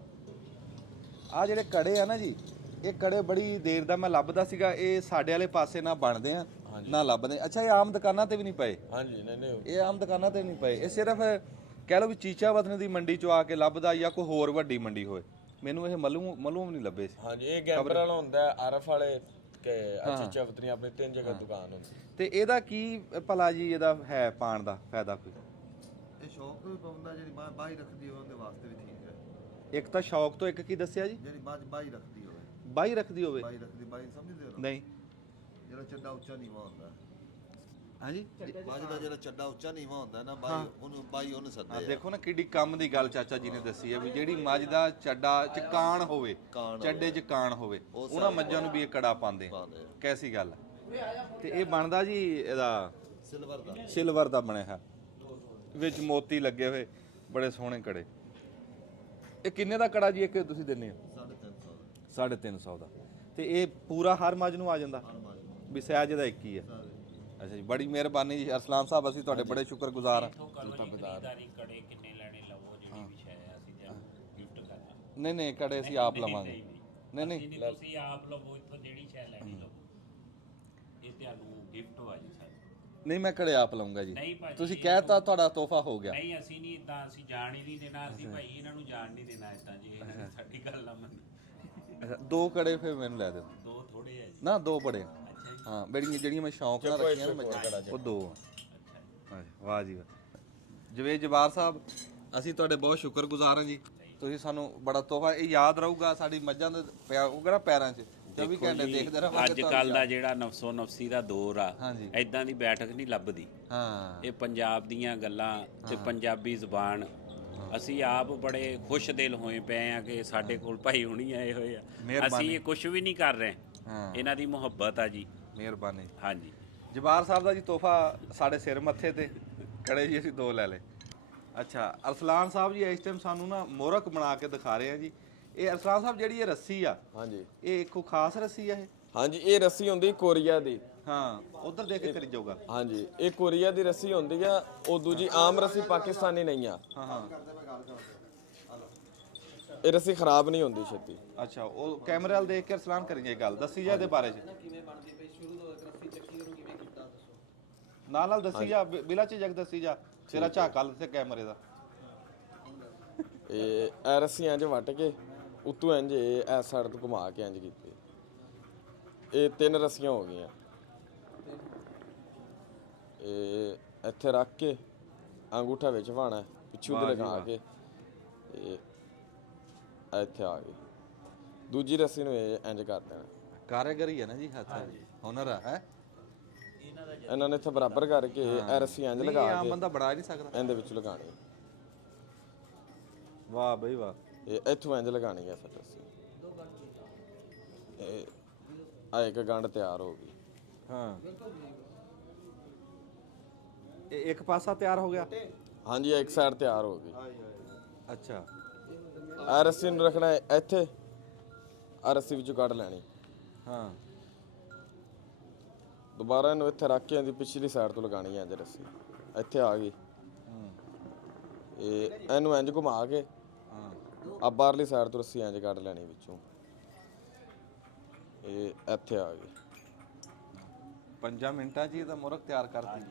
ਆ ਜਿਹੜੇ ਕੜੇ ਆ ਨਾ ਜੀ, ਇਹ ਕੜੇ ਬੜੀ ਦੇਰ ਦਾ ਮੈਂ ਲੱਭਦਾ ਸੀਗਾ, ਇਹ ਸਾਡੇ ਵਾਲੇ ਪਾਸੇ ਨਾ ਬਣਦੇ ਆ ਨਾ ਲੱਭਦੇ। ਅੱਛਾ ਇਹ ਆਮ ਦੁਕਾਨਾਂ ਤੇ ਵੀ ਨਹੀਂ ਪਏ? ਹਾਂਜੀ ਨਹੀਂ ਇਹ ਆਮ ਦੁਕਾਨਾਂ ਤੇ ਨਹੀਂ ਪਏ, ਇਹ ਸਿਰਫ ਕਹਿ ਲਓ ਵੀ ਚੀਚਾ ਵਤਨ ਦੀ ਮੰਡੀ ਚੋਂ ਆ ਕੇ ਲੱਭਦਾ ਜਾਂ ਕੋਈ ਹੋਰ ਵੱਡੀ ਮੰਡੀ ਹੋਏ। ਮੈਨੂੰ ਇਹ ਮਲੂਮ ਨਹੀਂ ਲੱਭੇ ਸੀ। ਹਾਂਜੀ ਇਹ ਗੈਂਬਰ ਵਾਲਾ ਹੁੰਦਾ, ਆਰਫ ਵਾਲੇ ਕਿ ਅੱਛੀ ਚਵਤਰੀ ਆਪਣੀ 3 ਜਗ੍ਹਾ ਦੁਕਾਨ ਹੁੰਦੀ। ਤੇ ਇਹਦਾ ਕੀ ਭਲਾ ਜੀ ਇਹਦਾ ਹੈ ਪਾਣ ਦਾ ਫਾਇਦਾ ਕੋਈ? ਇਹ ਸ਼ੌਕ ਤੋਂ ਵੀ ਪਾਉਂਦਾ, ਜਿਹੜੀ ਬਾਈ ਰੱਖਦੀ ਹੋਵੇ ਉਹਦੇ ਵਾਸਤੇ ਵੀ ਠੀਕ ਹੈ। ਇੱਕ ਤਾਂ ਸ਼ੌਕ ਤੋਂ, ਇੱਕ ਕੀ ਦੱਸਿਆ ਜੀ? ਜਿਹੜੀ ਬਾਈ ਰੱਖਦੀ ਹੋਵੇ। ਬਾਈ ਰੱਖਦੀ ਹੋਵੇ? ਬਾਈ ਸਮਝਦੇ ਹੋ? ਨਹੀਂ ਜਿਹੜਾ ਚੱਡਾ ਉੱਚਾ ਨੀਵਾ ਹੁੰਦਾ। ਹਾਂਜੀ ਮੱਝ ਦਾ ਜਿਹੜਾ ਚੱਡਾ ਉੱਚਾ ਨੀਵਾ ਹੁੰਦਾ ਨਾ, ਬਾਈ ਉਹਨੂੰ ਸੱਦੇ ਆ। ਦੇਖੋ ਨਾ ਕਿੱਡੀ ਕੰਮ ਦੀ ਗੱਲ ਚਾਚਾ ਜੀ ਨੇ ਦੱਸੀ ਹੈ ਵੀ ਜਿਹੜੀ ਮੱਝ ਦਾ ਚੱਡਾ ਚਕਾਨ ਹੋਵੇ, ਚੱਡੇ ਚ ਕਾਣ ਹੋਵੇ, ਉਹਨਾਂ ਮੱਝਾਂ ਨੂੰ ਵੀ ਇਹ ਕੜਾ ਪਾਉਂਦੇ ਆ। ਕੈਸੀ ਗੱਲ ਹੈ। ਤੇ ਇਹ ਬਣਦਾ ਜੀ ਇਹਦਾ ਸਿਲਵਰ ਦਾ ਬਣਿਆ ਹੈ, ਵਿੱਚ ਮੋਤੀ ਲੱਗੇ ਹੋਏ, ਬੜੇ ਸੋਹਣੇ ਕੜੇ। ਇਹ ਕਿੰਨੇ ਦਾ ਕੜਾ ਜੀ ਇੱਕ ਤੁਸੀਂ ਦਿੰਦੇ ਹੋ? 350 ਦਾ। ਤੇ ਇਹ ਪੂਰਾ ਹਰ ਮੱਝ ਨੂੰ ਆ ਜਾਂਦਾ ਵੀ ਸਾਈਜ਼ ਇਹਦਾ ਇੱਕ ਹੀ ਹੈ? ਅੱਛਾ ਜੀ ਬੜੀ ਮਿਹਰਬਾਨੀ ਜੀ ਅਰਸਲਾਨ ਸਾਹਿਬ, ਅਸੀਂ ਤੁਹਾਡੇ ਬੜੇ ਸ਼ੁਕਰਗੁਜ਼ਾਰ ਹਾਂ। ਖਰੀਦਦਾਰੀ ਕੜੇ ਕਿੰਨੇ ਲੈਣੇ ਲਵੋ, ਜਿਹੜੀ ਵੀ ਸ਼ੈ ਅਸੀਂ ਗਿਫਟ ਕਰਨਾ। ਨਹੀਂ ਕੜੇ ਅਸੀਂ ਆਪ ਲਵਾਂਗੇ। ਨਹੀਂ ਤੁਸੀਂ ਆਪ ਲਵੋ ਇੱਥੋਂ, ਜਿਹੜੀ ਸ਼ੈ ਲੈਣੀ ਲਵੋ, ਇਹ ਤੁਹਾਨੂੰ ਗਿਫਟ ਵਾ ਜੀ ਸਾਡਾ। ਨਹੀਂ ਮੈਂ ਕੜੇ ਆਪ ਲਵਾਂਗਾ ਜੀ। ਨਹੀਂ ਭਾਜੀ, ਤੁਸੀਂ ਕਹਿਤਾ ਤੁਹਾਡਾ ਤੋਹਫਾ ਹੋ ਗਿਆ। ਨਹੀਂ ਅਸੀਂ ਨਹੀਂ ਇਦਾਂ, ਅਸੀਂ ਜਾਣ ਹੀ ਨਹੀਂ ਦੇਣਾ, ਅਸੀਂ ਭਾਈ ਇਹਨਾਂ ਨੂੰ ਜਾਣ ਨਹੀਂ ਦੇਣਾ ਇਦਾਂ ਜੀ, ਸਾਡੀ ਗੱਲ ਨਾ ਮੰਨ। ਅੱਛਾ 2 ਕੜੇ ਫਿਰ ਮੈਨੂੰ ਲੈ ਦਿਓ। 2 ਥੋੜੇ ਆ ਜੀ। ਨਾ 2 ਬੜੇ ਹਾਂ, ਜਿਹੜੀਆਂ ਮੈਂ ਸ਼ੌਂਕ ਨਾਲ ਰੱਖੀਆਂ ਨੇ ਉਹ 2 ਆ। ਵਾਹ ਜੀ ਵਾਹ। ਜਵੇਦ ਜਵਾਰ ਸਾਹਿਬ, ਅਸੀਂ ਤੁਹਾਡੇ ਬਹੁਤ ਸ਼ੁਕਰਗੁਜ਼ਾਰ ਹਾਂ ਜੀ। ਤੁਸੀਂ ਸਾਨੂੰ ਬੜਾ ਤੋਹਫਾ, ਇਹ ਯਾਦ ਰਹੂਗਾ ਸਾਡੀ ਮੱਝਾਂ ਦੇ ਉਹ ਪੈਰਾਂ 'ਚ 24 ਘੰਟੇ ਦੇਖਦੇ ਰਹਾਂਗੇ। ਅੱਜ ਕੱਲ ਦਾ ਜਿਹੜਾ ਨਫਸੋ ਨਫਸੀ ਦਾ ਦੌਰ ਆ, ਹਾਂਜੀ। ਐਦਾਂ ਦੀ ਬੈਠਕ ਨਹੀਂ ਲੱਭਦੀ। ਹਾਂ ਇਹ ਪੰਜਾਬ ਦੀਆਂ ਗੱਲਾਂ ਤੇ ਪੰਜਾਬੀ ਜ਼ੁਬਾਨ, ਅਸੀਂ ਆਪ ਬੜੇ ਖੁਸ਼ ਦਿਲ ਹੋਏ ਪਏ ਆ ਕਿ ਸਾਡੇ ਕੋਲ ਭਾਈ ਹੁਣੀ ਆਏ ਹੋਏ ਆ। ਅਸੀਂ ਇਹ ਕੁਝ ਵੀ ਨਹੀਂ ਕਰ ਰਹੇ, ਇਹਨਾਂ ਦੀ ਮੁਹੱਬਤ ਆ ਜੀ। ਮਿਹਰਬਾਨੀ। ਹਾਂਜੀ ਜਵਾਰ ਸਾਹਿਬ ਦਾ ਜੀ ਤੋਹਫਾ ਸਾਡੇ ਸਿਰ ਮੱਥੇ ਤੇ ਕੜੇ ਜੀ ਅਸੀਂ 2 ਲੈ ਲਏ। ਅੱਛਾ ਅਰਸਲਾਨ ਸਾਹਿਬ ਜੀ ਇਸ ਟਾਈਮ ਸਾਨੂੰ ਨਾ ਮੋਰਕ ਬਣਾ ਕੇ ਦਿਖਾ ਰਹੇ ਆ ਜੀ। ਇਹ ਅਰਸਲਾਨ ਸਾਹਿਬ ਜਿਹੜੀ ਇਹ ਰੱਸੀ ਆ, ਹਾਂਜੀ ਇਹ ਕੋਈ ਖਾਸ ਰੱਸੀ ਆ ਇਹ? ਹਾਂਜੀ ਇਹ ਰੱਸੀ ਹੁੰਦੀ ਕੋਰੀਆ ਦੀ। ਹਾਂ ਉਧਰ ਦੇਖ ਕੇ ਕਰੀ ਜਾਊਗਾ। ਹਾਂਜੀ ਇਹ ਕੋਰੀਆ ਦੀ ਰੱਸੀ ਹੁੰਦੀ ਆ, ਉਹ ਦੂਜੀ ਆਮ ਰੱਸੀ ਪਾਕਿਸਤਾਨੀ ਨਹੀਂ ਆ। ਹਾਂ ਇਹ ਰੱਸੀ ਖਰਾਬ ਨਹੀਂ ਹੁੰਦੀ ਛੇਤੀ। ਅੱਛਾ ਉਹ ਕੈਮਰੇ ਵਾਲ ਦੇਖ ਕੇ ਅਰਸਲਾਨ ਕਰੀ ਜੇ ਗੱਲ, ਦੱਸੀ ਜਾ ਇਹਦੇ ਬਾਰੇ ਚ। ਨਾਲ ਦੱਸੀ ਜਾ, ਬਿਲਾ ਝਿਜਕ ਦੱਸੀ ਜਾ, ਤੇਰਾ ਝਾਕਾ ਤੇ ਕੈਮਰੇ ਦਾ। ਇਹ ਰੱਸੀਆਂ 'ਚ ਵੱਟ ਕੇ ਉੱਤੋਂ ਇੰਜ ਇਸ ਸਾਈਡ ਤੋਂ ਘੁਮਾ ਕੇ ਇੰਜ ਕੀਤੀ। ਇਹ 3 ਰੱਸੀਆਂ ਹੋ ਗਈਆਂ। ਇਹ ਇੱਥੇ ਰੱਖ ਕੇ ਅੰਗੂਠਾ ਵਿੱਚ ਪਾਣਾ, ਪਿੱਛੂ ਦੇ ਲਗਾ ਕੇ ਤੇ ਇੱਥੇ ਆ ਗਈ। ਦੂਜੀ ਰੱਸੀ ਨੂੰ ਇਹ ਇੰਜ ਕਰ ਦੇਣਾ। ਕਾਰੀਗਰੀ ਹੈ ਨਾ ਜੀ, ਹੱਥ ਦੀ ਹੁਨਰ ਹੈ। ਇਹਨਾਂ ਨੇ ਇੱਥੇ ਬਰਾਬਰ ਕਰਕੇ ਇਹ ਰੱਸੀ ਇੰਜ ਲਗਾ ਆਮ ਕੇ ਬੰਦਾ ਬਣਾ ਨਹੀਂ ਸਕਦਾ। ਇਹਦੇ ਵਿੱਚ ਲਗਾਣੀ। ਵਾਹ ਬਈ ਵਾਹ। ਇਹ ਇੱਥੋਂ ਇੰਜ ਲਗਾਣੀ ਹੈ ਫਿਰ ਰੱਸੀ। ਇਹ ਆ ਇੱਕ ਗੰਢ ਤਿਆਰ ਹੋ ਗਈ। ਹਾਂ, ਇਹ ਇੱਕ ਪਾਸਾ ਤਿਆਰ ਹੋ ਗਿਆ। ਹਾਂਜੀ, ਇੱਕ ਸਾਈਡ ਤਿਆਰ ਹੋ ਗਈ। ਅੱਛਾ, ਆ ਰੱਸੀ ਨੂੰ ਰੱਖਣਾ ਹੈ ਇੱਥੇ, ਆ ਰੱਸੀ ਵਿੱਚੋਂ ਕੱਢ ਲੈਣੀ। ਹਾਂ, ਦੁਬਾਰਾ ਇਹਨੂੰ ਇੱਥੇ ਰੱਖ ਕੇ ਇਹਦੀ ਪਿਛਲੀ ਸਾਈਡ ਤੋਂ ਲਗਾਣੀ ਹੈ ਇੰਜ ਰੱਸੀ। ਇੱਥੇ ਆ ਗਈ। ਇਹ ਇਹਨੂੰ ਇੰਜ ਘੁਮਾ ਕੇ ਆ ਬਾਹਰਲੀ ਸਾਈਡ ਤੋਂ ਰੱਸੀ ਇੰਜ ਕੱਢ ਲੈਣੀ ਵਿੱਚੋਂ। ਇਹ ਇੱਥੇ ਆ ਗਈ। 5 ਮਿੰਟਾਂ 'ਚ ਹੀ ਤਾਂ ਮੁਰਗ ਤਿਆਰ ਕਰਤੀ।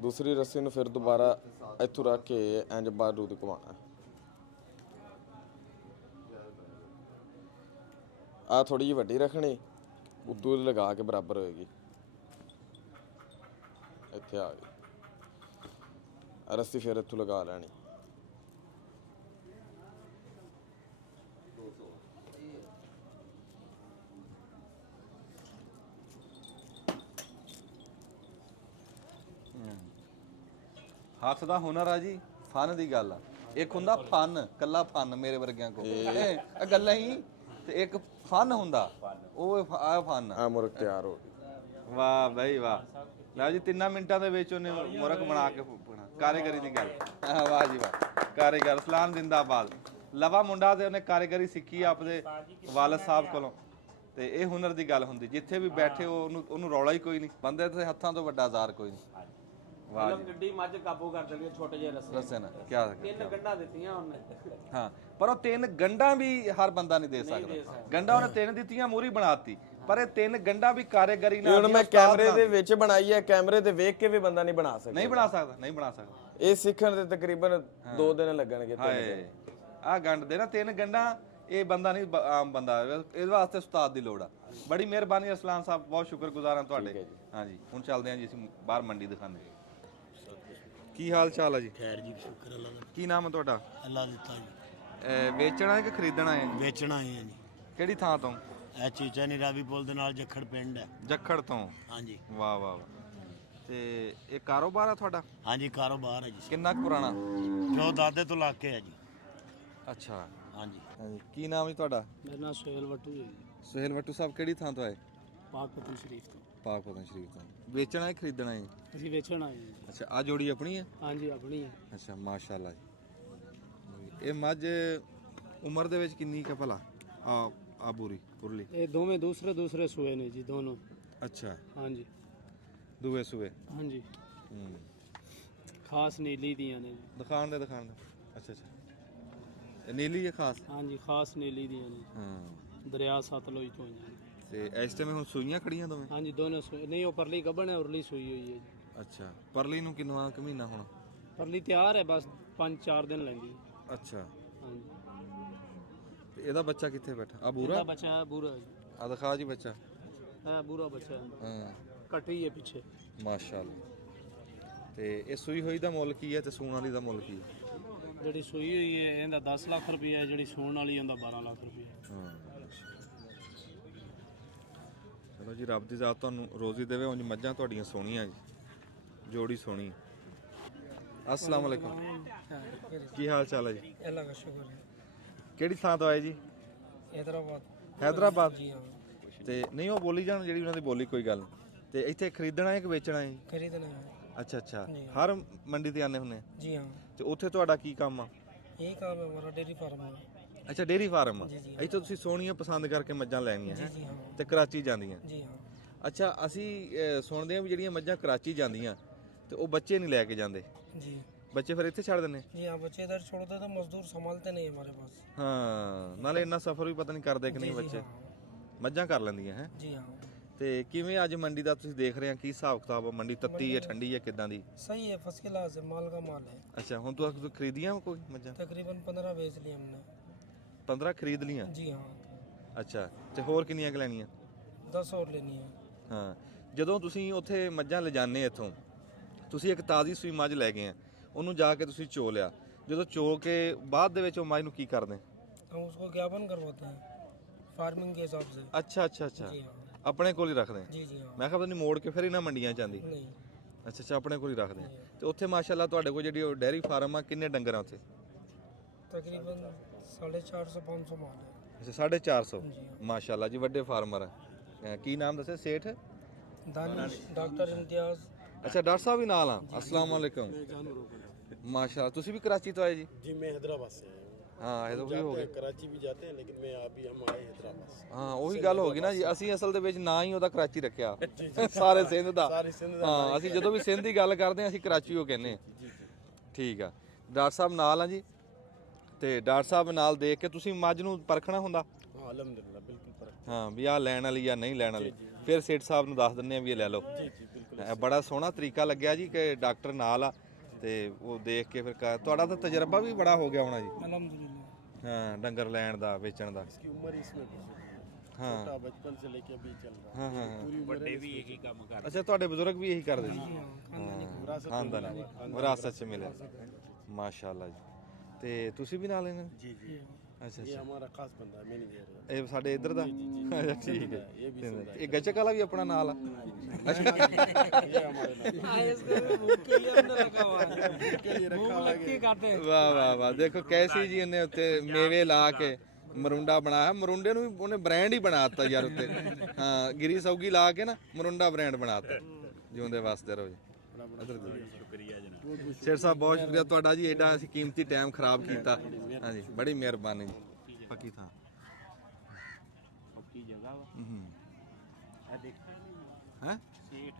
ਦੂਸਰੀ ਰੱਸੀ ਨੂੰ ਫਿਰ ਦੁਬਾਰਾ ਇੱਥੋਂ ਰੱਖ ਕੇ ਇੰਜ ਬਾਹਰ ਦੀ ਘੁਮਾਉਣਾ। ਆ ਥੋੜੀ ਜਿਹੀ ਵੱਡੀ ਰੱਖਣੀ, ਉੱਤੋਂ ਲਗਾ ਕੇ ਬਰਾਬਰ ਹੋਏਗੀ। ਇੱਥੇ ਆ ਗਈ ਰੱਸੀ, ਫਿਰ ਇੱਥੋਂ ਲਗਾ ਲੈਣੀ। ਹੱਥ ਦਾ ਹੁਨਰ ਆ ਜੀ, ਫਨ ਦੀ ਗੱਲ ਆ। ਇੱਕ ਹੁੰਦਾ ਫਨ, ਕੱਲਾ ਫਨ ਮੇਰੇ ਵਰਗਿਆਂ ਕੋਲ ਇਹ ਗੱਲਾਂ ਹੀ, ਤੇ ਇੱਕ ਫਨ ਹੁੰਦਾ, ਉਹ ਆ ਫਨ ਆ। ਆ ਮੁਰਗ ਤਿਆਰ ਹੋ ਗਈ। ਵਾਹ ਬਈ ਵਾਹ। ਲਓ ਜੀ 3 ਮਿੰਟਾਂ ਦੇ ਵਿੱਚ ਉਹਨੇ ਮੁਰਗ ਬਣਾ ਕੇ ਫੂਕਣਾ। ਕਾਰੀਗਰੀ ਦੀ ਗੱਲ। ਵਾਹ ਜੀ ਵਾਹ, ਕਾਰੀਗਰ ਸਲਾਮ ਜ਼ਿੰਦਾਬਾਦ। ਲਵਾ ਮੁੰਡਾ ਤੇ ਉਹਨੇ ਕਾਰੀਗਰੀ ਸਿੱਖੀ ਆਪਦੇ ਵਾਲਦ ਸਾਹਿਬ ਕੋਲੋਂ। ਤੇ ਇਹ ਹੁਨਰ ਦੀ ਗੱਲ ਹੁੰਦੀ, ਜਿੱਥੇ ਵੀ ਬੈਠੇ ਉਹਨੂੰ ਰੌਲਾ ਹੀ ਕੋਈ ਨਹੀਂ। ਬੰਦੇ ਤੇ ਹੱਥਾਂ ਤੋਂ ਵੱਡਾ ਜ਼ਾਰ ਕੋਈ ਨਹੀਂ। ਵਾਹ ਜੀ, ਗੱਡੀ ਮੱਝ ਕਾਬੂ ਕਰ ਦਿੰਦੀ ਛੋਟੇ ਜਿਹੇ ਰਸਤੇ। ਦੱਸੇ ਨਾ ਕਿਆ 3 ਗੰਢਾਂ ਦਿੱਤੀਆਂ ਉਹਨੇ। ਹਾਂ, ਪਰ ਉਹ 3 ਗੰਢਾਂ ਵੀ ਹਰ ਬੰਦਾ ਨਹੀਂ ਦੇ ਸਕਦਾ। ਗੰਢਾਂ ਉਹਨੇ 3 ਦਿੱਤੀਆਂ, ਮੂਰੀ ਬਣਾਤੀ, ਪਰ ਇਹ 3 ਗੰਢਾਂ ਵੀ ਕਾਰੀਗਰੀ ਨਾਲ। ਹੁਣ ਮੈਂ ਕੈਮਰੇ ਦੇ ਵਿੱਚ ਬਣਾਈ ਹੈ, ਕੈਮਰੇ ਤੇ ਵੇਖ ਕੇ ਵੀ ਬੰਦਾ ਨਹੀਂ ਬਣਾ ਸਕਦਾ। ਨਹੀਂ ਬਣਾ ਸਕਦਾ, ਨਹੀਂ ਬਣਾ ਸਕਦਾ। ਇਹ ਸਿੱਖਣ ਦੇ ਤਕਰੀਬਨ 2 ਦਿਨ ਲੱਗਣਗੇ। ਹਾਏ, ਆ ਗੰਢ ਦੇ ਨਾ 3 ਗੰਢਾਂ, ਇਹ ਬੰਦਾ ਨਹੀਂ, ਆਮ ਬੰਦਾ। ਇਹਦੇ ਵਾਸਤੇ ਉਸਤਾਦ ਦੀ ਲੋੜ ਆ। ਬੜੀ ਮਿਹਰਬਾਨੀ ਅਸਲਾਨ ਸਾਹਿਬ, ਬਹੁਤ ਸ਼ੁਕਰਗੁਜ਼ਾਰ ਹਾਂ ਤੁਹਾਡੇ। ਹਾਂਜੀ, ਹੁਣ ਚੱਲਦੇ ਹਾਂ ਜੀ ਅਸੀਂ ਬਾਹਰ ਮੰਡੀ ਦਿਖਾਉਂਦੇ। ਕੀ ਹਾਲ ਚਾਲ ਹੈ ਜੀ? ਖੈਰ ਜੀ, ਸ਼ੁਕਰ ਅੱਲਾ ਦਾ। ਕੀ ਨਾਮ ਹੈ ਤੁਹਾਡਾ? ਅੱਲਾ ਦਿੱਤਾ ਜੀ। ਵੇਚਣਾ ਹੈ ਕਿ ਖਰੀਦਣਾ ਹੈ? ਵੇਚਣਾ ਆਏ ਆ ਜੀ। ਕਿਹੜੀ ਥਾਂ ਤੋਂ? ਇਹ ਚੀਚਾ ਨੀ ਰਾਵੀ ਪੁੱਲ ਦੇ ਨਾਲ ਜੱਖੜ ਪਿੰਡ ਹੈ। ਜੱਖੜ ਤੋਂ। ਹਾਂਜੀ ਵਾਹ ਵਾਹ ਵਾਹ। ਤੇ ਇਹ ਕਾਰੋਬਾਰ ਆ ਤੁਹਾਡਾ? ਹਾਂਜੀ, ਕਾਰੋਬਾਰ ਹੈ ਜੀ। ਕਿੰਨਾ ਕੁ ਪੁਰਾਣਾ? ਜੋ ਦਾਦੇ ਤੋਂ ਲੱਗ ਕੇ ਹੈ ਜੀ। ਅੱਛਾ, ਹਾਂਜੀ। ਹਾਂਜੀ। ਕੀ ਨਾਮ ਹੈ ਤੁਹਾਡਾ? ਮੇਰਾ ਨਾਮ ਸੁਹੇਲ ਵੱਟੂ ਹੈ ਜੀ। ਸੁਹੇਲ ਵੱਟੂ ਸਾਹਿਬ ਕਿਹੜੀ ਥਾਂ ਤੋਂ ਆਏ? ਪਾਕਪਤਨ ਸ਼ਰੀਫ ਤੋਂ। ਪਾਕਪਤਨ ਸ਼ਰੀਫ ਤੋਂ। ਵੇਚਣਾ ਹੈ ਖਰੀਦਣਾ ਹੈ? ਅਸੀਂ ਵੇਚਣ ਆਏ ਹਾਂ ਜੀ। ਅੱਛਾ, ਆ ਜੋੜੀ ਆਪਣੀ ਹੈ? ਹਾਂਜੀ, ਆਪਣੀ ਹੈ। ਅੱਛਾ, ਮਾਸ਼ਾਅੱਲਾ ਜੀ। ਇਹ ਮੱਝ ਉਮਰ ਦੇ ਵਿੱਚ ਕਿੰਨੀ ਕੁ ਭਲਾ? ਆ ਬੂਰੀ ਪੁਰਲੀ? ਇਹ ਦੋਵੇਂ ਦੂਸਰੇ ਸੂਏ ਨੇ ਜੀ, ਦੋਨੋਂ। ਅੱਛਾ, ਹਾਂਜੀ, ਦੂਏ ਸੂਏ। ਹਾਂਜੀ। ਖਾਸ ਨੀਲੀ ਦੀਆਂ ਨੇ ਜੀ। ਦਿਖਾਣ ਦੇ। ਅੱਛਾ ਅੱਛਾ, ਇਹ ਨੀਲੀ ਹੈ ਖਾਸ? ਹਾਂਜੀ, ਖਾਸ ਨੀਲੀ ਦੀਆਂ ਨੇ। ਹਾਂ। ਦਰਿਆ ਸਤਲੁਜ ਤੋਂ ਆਈਆਂ ਨੇ। ਤੇ ਇਸ ਟਾਈਮ ਹੁਣ ਸੂਈਆਂ ਖੜੀਆਂ ਦੋਵੇਂ? ਹਾਂਜੀ, ਦੋਨੋਂ ਸੂਏ ਨਹੀਂ। ਉਹ ਪਰਲੀ ਗੱਭਣ ਹੈ, ਉਰਲੀ ਸੂਈ ਹੋਈ ਹੈ ਜੀ। ਅੱਛਾ, ਪਰਲੀ ਨੂੰ ਕਿੰਨਾ ਕੁ ਮਹੀਨਾ ਹੁਣ? ਪਰਲੀ ਤਿਆਰ ਹੈ, ਬਸ 5-4 ਦਿਨ ਲੈਂਦੀ ਹੈ। ਅੱਛਾ, ਹਾਂਜੀ। ਤੇ ਇਹਦਾ ਬੱਚਾ ਕਿੱਥੇ ਬੈਠਾ? ਆ ਬੂਰਾ? ਇਹਦਾ ਬੱਚਾ ਹੈ ਬੂਰਾ ਜੀ। ਆ ਦਿਖਾ ਜੀ ਬੱਚਾ। ਹੈ ਬੂਰਾ ਬੱਚਾ ਹੈ। ਹਾਂ, ਕੱਟੀ ਹੈ ਪਿੱਛੇ। ਮਾਸ਼ਾਅੱਲਾ। ਤੇ ਇਹ ਸੂਈ ਹੋਈ ਦਾ ਮੁੱਲ ਕੀ ਹੈ ਤੇ ਸੂਣ ਵਾਲੀ ਦਾ ਮੁੱਲ ਕੀ ਹੈ? ਜਿਹੜੀ ਸੂਈ ਹੋਈ ਹੈ ਇਹਦਾ 10 ਲੱਖ ਰੁਪਈਆ ਹੈ, ਜਿਹੜੀ ਸੂਣ ਵਾਲੀ ਉਹਦਾ 12 ਲੱਖ ਰੁਪਈਆ। ਹਾਂ, ਚਲੋ ਜੀ, ਰੱਬ ਦੀ ਜ਼ਾਤ ਤੁਹਾਨੂੰ ਰੋਜ਼ੀ ਦੇਵੇ। ਉਂਝ ਮੱਝਾਂ ਤੁਹਾਡੀਆਂ ਸੋਹਣੀਆਂ ਜੀ, ਜੋੜੀ ਸੋਹਣੀ। अस्सलाम वालेकुम। ਕੀ ਹਾਲ ਚਾਲ ਹੈ ਜੀ? अल्लाह का शुक्र है। ਕਿਹੜੀ ਥਾਂ ਤੋਂ ਆਏ ਜੀ? हैदराबाद। ਹੈਦਰਾਬਾਦ। जी हाँ, ਤੇ ਨਹੀਂ ਉਹ ਬੋਲੀ ਜਾਣ ਜਿਹੜੀ ਉਹਨਾਂ ਦੀ ਬੋਲੀ, ਕੋਈ ਗੱਲ ਨਹੀਂ। ਤੇ ਇੱਥੇ ਖਰੀਦਣਾ ਹੈ ਕਿ ਵੇਚਣਾ ਹੈ? खरीदना है। ਅੱਛਾ ਅੱਛਾ, ਹਰ ਮੰਡੀ ਤੇ ਆਨੇ ਹੁੰਦੇ? जी हाँ, ਤੇ ਉੱਥੇ ਤੁਹਾਡਾ ਕੀ ਕੰਮ ਆ? यही काम है हमारा, डेयरी फार्म है। ਅੱਛਾ, ਡੇਅਰੀ ਫਾਰਮ ਆ। ਜੀ, ਜੀ। ਇੱਥੇ ਤੁਸੀਂ ਸੋਹਣੀਆਂ ਪਸੰਦ ਕਰਕੇ ਮੱਝਾਂ ਲੈਣੀਆਂ ਹੈ जी हाँ, ਤੇ ਕਰਾਚੀ ਜਾਂਦੀਆਂ? जी हाँ। ਅੱਛਾ, ਅਸੀਂ ਸੁਣਦੇ ਹਾਂ ਵੀ ਜਿਹੜੀਆਂ ਮੱਝਾਂ ਕਰਾਚੀ ਜਾਂਦੀਆਂ ਤੇ ਉਹ ਬੱਚੇ ਨਹੀਂ ਲੈ ਕੇ ਜਾਂਦੇ, जी ਬੱਚੇ ਫਿਰ ਇੱਥੇ ਛੱਡ ਦਿੰਦੇ? जी हाँ, बच्चे इधर छोड़ देते, मजदूर संभालते नहीं हमारे पास। ਹਾਂ, ਨਾਲੇ ਇੰਨਾ ਸਫ਼ਰ ਵੀ ਪਤਾ ਨਹੀਂ ਕਰਦੇ ਕਿ ਨਹੀਂ ਬੱਚੇ। ਮੱਝਾਂ ਕਰ ਲੈਂਦੀਆਂ ਹੈ। जी हाँ, ਤੇ ਕਿਵੇਂ ਅੱਜ ਮੰਡੀ ਦਾ ਤੁਸੀਂ ਦੇਖ ਰਹੇ ਆ, ਕੀ ਹਿਸਾਬ ਕਿਤਾਬ ਆ? ਮੰਡੀ ਤੱਤੀ ਹੈ, ਠੰਡੀ ਹੈ, ਕਿਦਾਂ ਦੀ? सही है, फर्स्ट क्लास है, माल का माल है। ਅੱਛਾ, ਹੁਣ ਤੁਸੀਂ ਖਰੀਦੀਆਂ ਕੋਈ ਮੱਝਾਂ? तकरीबन 15 बेच लिए हमने। 15 ਖਰੀਦ ਲੀਆਂ? जी हाँ, ਅੱਛਾ, ਤੇ ਹੋਰ ਕਿੰਨੀਆਂ ਕੁ ਲੈਣੀਆਂ? 10 और लेनी है। ਹਾਂ, ਜਦੋਂ ਤੁਸੀਂ ਉੱਥੇ ਮੱਝਾਂ ਲਿਜਾਣੇ ਇੱਥੋਂ ਤੁਸੀਂ ਇੱਕ ਤਾਜ਼ੀ ਸੂਈ ਮੱਝ ਲੈ ਗਏ ਆ, ਉਹਨੂੰ ਜਾ ਕੇ ਤੁਸੀਂ ਚੋ ਲਿਆ, ਜਦੋਂ ਚੋ ਕੇ ਬਾਅਦ ਦੇ ਵਿੱਚ ਉਹ ਮੱਝ ਨੂੰ ਕੀ ਕਰਦੇ? हम उसको ज्ञापन करवाते हैं फार्मिंग के हिसाब से। ਅੱਛਾ ਅੱਛਾ ਅੱਛਾ, जी हाँ ਆਪਣੇ ਕੋਲ ਹੀ ਰੱਖਦੇ ਆ। जी जी हाँ। ਮੈਂ ਕਿਹਾ ਪਤਾ ਨਹੀਂ ਮੋੜ ਕੇ ਫਿਰ ਇਹਨਾਂ ਮੰਡੀਆਂ ਚ ਆਂਦੀ। नहीं ਅੱਛਾ ਅੱਛਾ, ਆਪਣੇ ਕੋਲ ਹੀ ਰੱਖਦੇ ਆ। ਤੇ ਉੱਥੇ ਮਾਸ਼ਾਅੱਲਾ ਤੁਹਾਡੇ ਕੋਲ ਜਿਹੜੀ ਉਹ ਡੈਰੀ ਫਾਰਮ ਆ, ਕਿੰਨੇ ਡੰਗਰ ਆ ਉੱਥੇ? तकरीबन 450-500 माल है। ਅੱਛਾ 450 जी हाँ। ਮਾਸ਼ਾਅੱਲਾ ਜੀ, ਵੱਡੇ ਫਾਰਮਰ ਆ। ਕੀ ਨਾਮ ਦੱਸਿਆ? ਸੇਠ दानिश डॉक्टर इम्तियाज। ਅੱਛਾ, ਡਾਕਟਰ ਸਾਹਿਬ ਵੀ ਨਾਲ ਆ। अस्सलाम वालेकुम। माशाल्लाह, ਤੁਸੀਂ ਵੀ कराची तो आए जी? जी मैं हैदराबाद से आया हाँ, ਇਹ ਤਾਂ ਵੀ ਹੋ ਗਏ। कराची भी जाते हैं लेकिन मैं अभी हम आए हैदराबाद से। ਹਾਂ, ਉਹੀ ਗੱਲ ਹੋ ਗਈ ਨਾ ਜੀ, ਅਸੀਂ ਅਸਲ ਦੇ ਵਿੱਚ ਨਾ ਹੀ ਉਹਦਾ ਕਰਾਚੀ ਰੱਖਿਆ ਸਾਰੇ ਸਿੰਧ ਦਾ। ਹਾਂ, ਅਸੀਂ ਜਦੋਂ ਵੀ ਸਿੰਧ ਦੀ ਗੱਲ ਕਰਦੇ ਹਾਂ ਅਸੀਂ ਕਰਾਚੀ ਉਹ ਕਹਿੰਦੇ ਹਾਂ। ਠੀਕ ਆ, ਡਾਕਟਰ ਸਾਹਿਬ ਨਾਲ ਆ ਜੀ, ਤੇ ਡਾਕਟਰ ਸਾਹਿਬ ਨਾਲ ਦੇਖ ਕੇ ਤੁਸੀਂ ਮੱਝ ਨੂੰ ਪਰਖਣਾ ਹੁੰਦਾ। हाँ अल्हम्दुलिल्लाह बिल्कुल परख। ਹਾਂ, ਵੀ ਆਹ ਲੈਣ ਵਾਲੀ ਜਾਂ ਨਹੀਂ ਲੈਣ ਵਾਲੀ, ਫਿਰ ਸੇਠ ਸਾਹਿਬ ਨੂੰ ਦੱਸ ਦਿੰਦੇ ਆ ਵੀ ਇਹ ਲੈ ਲਓ। ਇਹ ਬੜਾ ਸੋਹਣਾ ਤਰੀਕਾ ਲੱਗਿਆ ਜੀ ਕਿ ਡਾਕਟਰ ਨਾਲ ਆ ਤੇ ਉਹ ਦੇਖ ਕੇ ਫਿਰ ਤੁਹਾਡਾ ਤਾਂ ਤਜਰਬਾ ਵੀ ਬੜਾ ਹੋ ਗਿਆ ਹੋਣਾ ਜੀ। अल्हम्दुलिल्लाह। ਹਾਂ, ਡੰਗਰ ਲੈਣ ਦਾ, ਵੇਚਣ ਦਾ। इसकी उम्र इसमें गुजरी है। हाँ। छोटा बचपन से लेके अभी चल रहा है। ਹਾਂ ਹਾਂ ਹਾਂ। पूरी उम्र ਵੱਡੇ ਵੀ ਇਹੀ ਕੰਮ ਕਰਦੇ। ਅੱਛਾ, ਤੁਹਾਡੇ ਬਜ਼ੁਰਗ ਵੀ ਇਹੀ ਕਰਦੇ ਸੀ? ਖਾਨਦਾਨੀ ਵਿਰਾਸਤ ਚ ਮਿਲਿਆ। ਮਾਸ਼ਾਅੱਲਾ ਜੀ। ਤੇ ਤੁਸੀਂ ਵੀ ਨਾਲ ਇਹਨਾਂ? जी जी ਅੱਛਾ ये ਅੱਛਾ, हमारा खास बंदा है मैनेजर। ਇਹ ਸਾਡੇ ਇੱਧਰ ਦਾ? ਅੱਛਾ ਠੀਕ ਹੈ। ये भी सुंदर है। ਇਹ ਗੱਚਕ ਵਾਲਾ ਵੀ ਆਪਣਾ ਨਾਲ ਆ? ये हमारे नाम भूख के लिए हमने रखा हुआ है। भूख लगती है खाते हैं। ਵਾਹ ਵਾਹ ਵਾਹ, ਦੇਖੋ ਕੈਸੀ ਜੀ ਇਹਨੇ ਉੱਤੇ ਮੇਵੇ ਲਾ ਕੇ ਮਰੁੰਡਾ ਬਣਾਇਆ। ਮਰੁੰਡੇ ਨੂੰ ਵੀ ਉਹਨੇ ਬ੍ਰਾਂਡ ਹੀ ਬਣਾਤਾ ਯਾਰ ਉੱਤੇ। ਹਾਂ, ਗਿਰੀ ਸੌਗੀ ਲਾ ਕੇ ਨਾ ਮਰੁੰਡਾ ਬ੍ਰਾਂਡ ਬਣਾਤਾ। ਜਿਉਂਦੇ ਵਾਸਤੇ ਰਹੋ ਜੀ। ਸ਼ੁਕਰੀਆ ਜਨਾਬ। ਸ਼ੇਰ ਸਾਹਿਬ ਬਹੁਤ ਸ਼ੁਕਰੀਆ ਤੁਹਾਡਾ ਜੀ, ਐਡਾ ਅਸੀਂ ਕੀਮਤੀ ਟਾਈਮ ਖਰਾਬ ਕੀਤਾ। ਹਾਂਜੀ, ਬੜੀ ਮਿਹਰਬਾਨੀ ਜੀ। ਪੱਕੀ ਥਾਂ। ਪੱਕੀ ਜਗ੍ਹਾ ਵਾ। ਇਹ ਦੇਖਿਆ ਨਹੀਂ ਹੈ? ਸੇਠ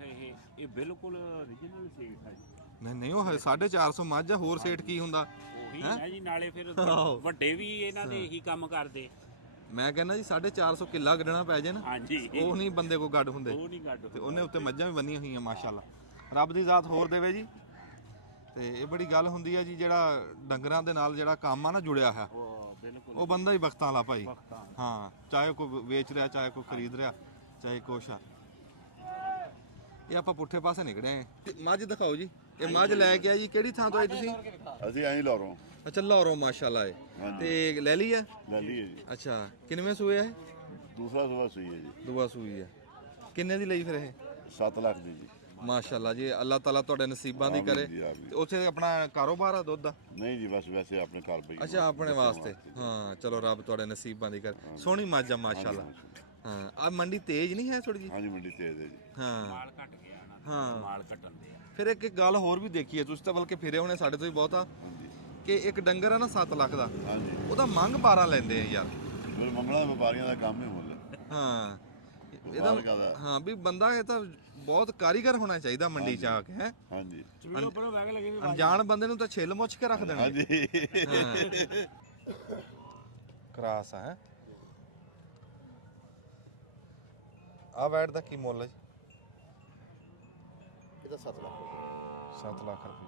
ਇਹ ਬਿਲਕੁਲ origignal ਸੇਠ ਹੈ ਜੀ। ਨਹੀਂ ਨਹੀਂ, ਉਹ 450 ਮੱਝ ਆ, ਹੋਰ ਸੇਠ ਕੀ ਹੁੰਦਾ? ਉਹੀ ਹੈ ਜੀ, ਨਾਲੇ ਫਿਰ ਵੱਡੇ ਵੀ ਇਹਨਾਂ ਦੇ ਇਹੀ ਕੰਮ ਕਰਦੇ। ਮੈਂ ਕਹਿੰਦਾ ਜੀ 450 ਕਿੱਲਾ ਕੱਢਣਾ ਪੈ ਜੇ ਨਾ, ਹਾਂਜੀ, ਉਹ ਨਹੀਂ ਬੰਦੇ ਕੋ ਗੱਡ ਹੁੰਦੇ। ਉਹ ਨਹੀਂ ਗੱਡ ਤੇ ਉਹਨੇ ਉੱਤੇ ਮੱਝਾਂ ਵੀ ਬੰਨੀਆਂ ਹੋਈਆਂ ਮਾਸ਼ਾਅੱਲਾ। ਰੱਬ ਦੀ ਜ਼ਾਤ ਹੋਰ ਦੇਵੇ ਜੀ। ਤੇ ਇਹ ਬੜੀ ਗੱਲ ਹੁੰਦੀ ਹੈ ਜੀ, ਜਿਹੜਾ ਡੰਗਰਾਂ ਦੇ ਨਾਲ ਜਿਹੜਾ ਕੰਮ ਆ ਨਾ ਜੁੜਿਆ ਹੈ, ਬਿਲਕੁਲ ਉਹ ਬੰਦਾ ਹੀ ਬਖਤਾਂ ਵਾਲਾ ਭਾਈ। ਹਾਂ, ਚਾਹੇ ਕੋਈ ਵੇਚ ਰਿਹਾ, ਚਾਹੇ ਕੋਈ ਖਰੀਦ ਰਿਹਾ, ਚਾਹੇ ਕੁਛ ਆ। ਇਹ ਆਪਾਂ ਪੁੱਠੇ ਪਾਸੇ ਨਿਕੜੇ ਆਂ। ਤੇ ਮੱਝ ਦਿਖਾਓ ਜੀ। ਇਹ ਮੱਝ ਲੈ ਕੇ ਆ ਜੀ, ਕਿਹੜੀ ਥਾਂ ਤੋਂ ਆਏ ਤੁਸੀਂ? ਅਸੀਂ ਐਂ ਲਾਉਰੋਂ ਅੱਛਾ, ਲਾਹੌਰੋਂ ਮਾਸ਼ਾਅੱਲਾ ਹੈ। ਤੇ ਲੈ ਲਈ ਹੈ? ਲੈ ਲਈਏ ਜੀ। ਅੱਛਾ, ਕਿੰਨਵੇਂ ਸੂਏ ਹੈ? ਦੂਸਰਾ ਸੁਬਾ ਸੂਈ ਹੈ ਜੀ। ਦੁਆ ਸੂਈ ਹੈ। ਕਿੰਨੇ ਦੀ ਲਈ ਫਿਰ ਇਹ? 7 ਲੱਖ ਦੀ ਜੀ। ਮਾਸ਼ਾਅੱਲਾ ਜੀ, ਅੱਲਾਹ ਤਾਲਾ ਤੁਹਾਡੇ ਨਸੀਬਾਂ ਦੀ ਕਰੇ। ਜੀ, ਆਮੀਨ। ਤੇ ਉੱਥੇ ਆਪਣਾ ਕਾਰੋਬਾਰ ਆ ਦੁੱਧ ਦਾ? ਨਹੀਂ ਜੀ, ਬਸ ਵੈਸੇ ਆਪਣੇ ਘਰ ਬਈ। ਅੱਛਾ, ਆਪਣੇ ਵਾਸਤੇ। ਹਾਂ, ਚਲੋ ਰੱਬ ਤੁਹਾਡੇ ਨਸੀਬਾਂ ਦੀ ਕਰੇ। ਸੋਹਣੀ ਮੱਝ ਆ ਮਾਸ਼ਾਅੱਲਾ। ਹਾਂ, ਆ ਮੰਡੀ ਤੇਜ਼ ਨਹੀਂ ਹੈ ਥੋੜੀ ਜੀ? ਹਾਂਜੀ, ਮੰਡੀ ਤੇਜ਼ ਹੈ ਜੀ। ਹਾਂ ਮਾਲ ਘਟ ਗਿਆ ਨਾ। ਹਾਂ। ਮਾਲ ਘਟਣ ਦੇ ਆ। ਫਿਰ ਇੱਕ ਗੱਲ ਹੋਰ ਵੀ ਦੇਖੀ ਹੈ ਤੁਸੀਂ ਤਾਂ, ਬਲਕਿ ਫਿਰੇ ਹੋਣੇ ਸਾਡੇ ਤੋਂ ਹੀ ਬਹੁਤਾ, ਕਿ ਇੱਕ ਡੰਗਰ ਆ ਨਾ 7 ਲੱਖ ਦਾ, ਹਾਂਜੀ, ਉਹਦਾ ਮੰਗ 12 ਲੈਂਦੇ ਆ ਯਾਰ। ਫਿਰ ਮੰਗਲਾਂ ਦੇ ਵਪਾਰੀਆਂ ਦਾ ਕੰਮ ਹੀ ਮੁੱਲ। ਹਾਂ, ਮਾਲਕਾਂ ਦਾ। ਹਾਂ ਵੀ ਬੰਦਾ ਇਹ ਤਾਂ ਬਹੁਤ ਕਾਰੀਗਰ ਹੋਣਾ ਚਾਹੀਦਾ ਮੰਡੀ ਚ ਆ ਕੇ। ਹੈ ਹਾਂਜੀ ਅਣਜਾਣ ਬੰਦੇ ਨੂੰ ਤਾਂ ਛਿੱਲ ਮੁੱਛ ਕੇ ਰੱਖ ਦੇਣਾ। ਹਾਂਜੀ। ਕਰਾਸ ਹੈ। ਆ ਵੈਟ ਦਾ ਕੀ ਮੁੱਲ ਹੈ ਜੀ? ਇਹਦਾ 7 ਲੱਖ। 7 ਲੱਖ ਰੁਪਏ।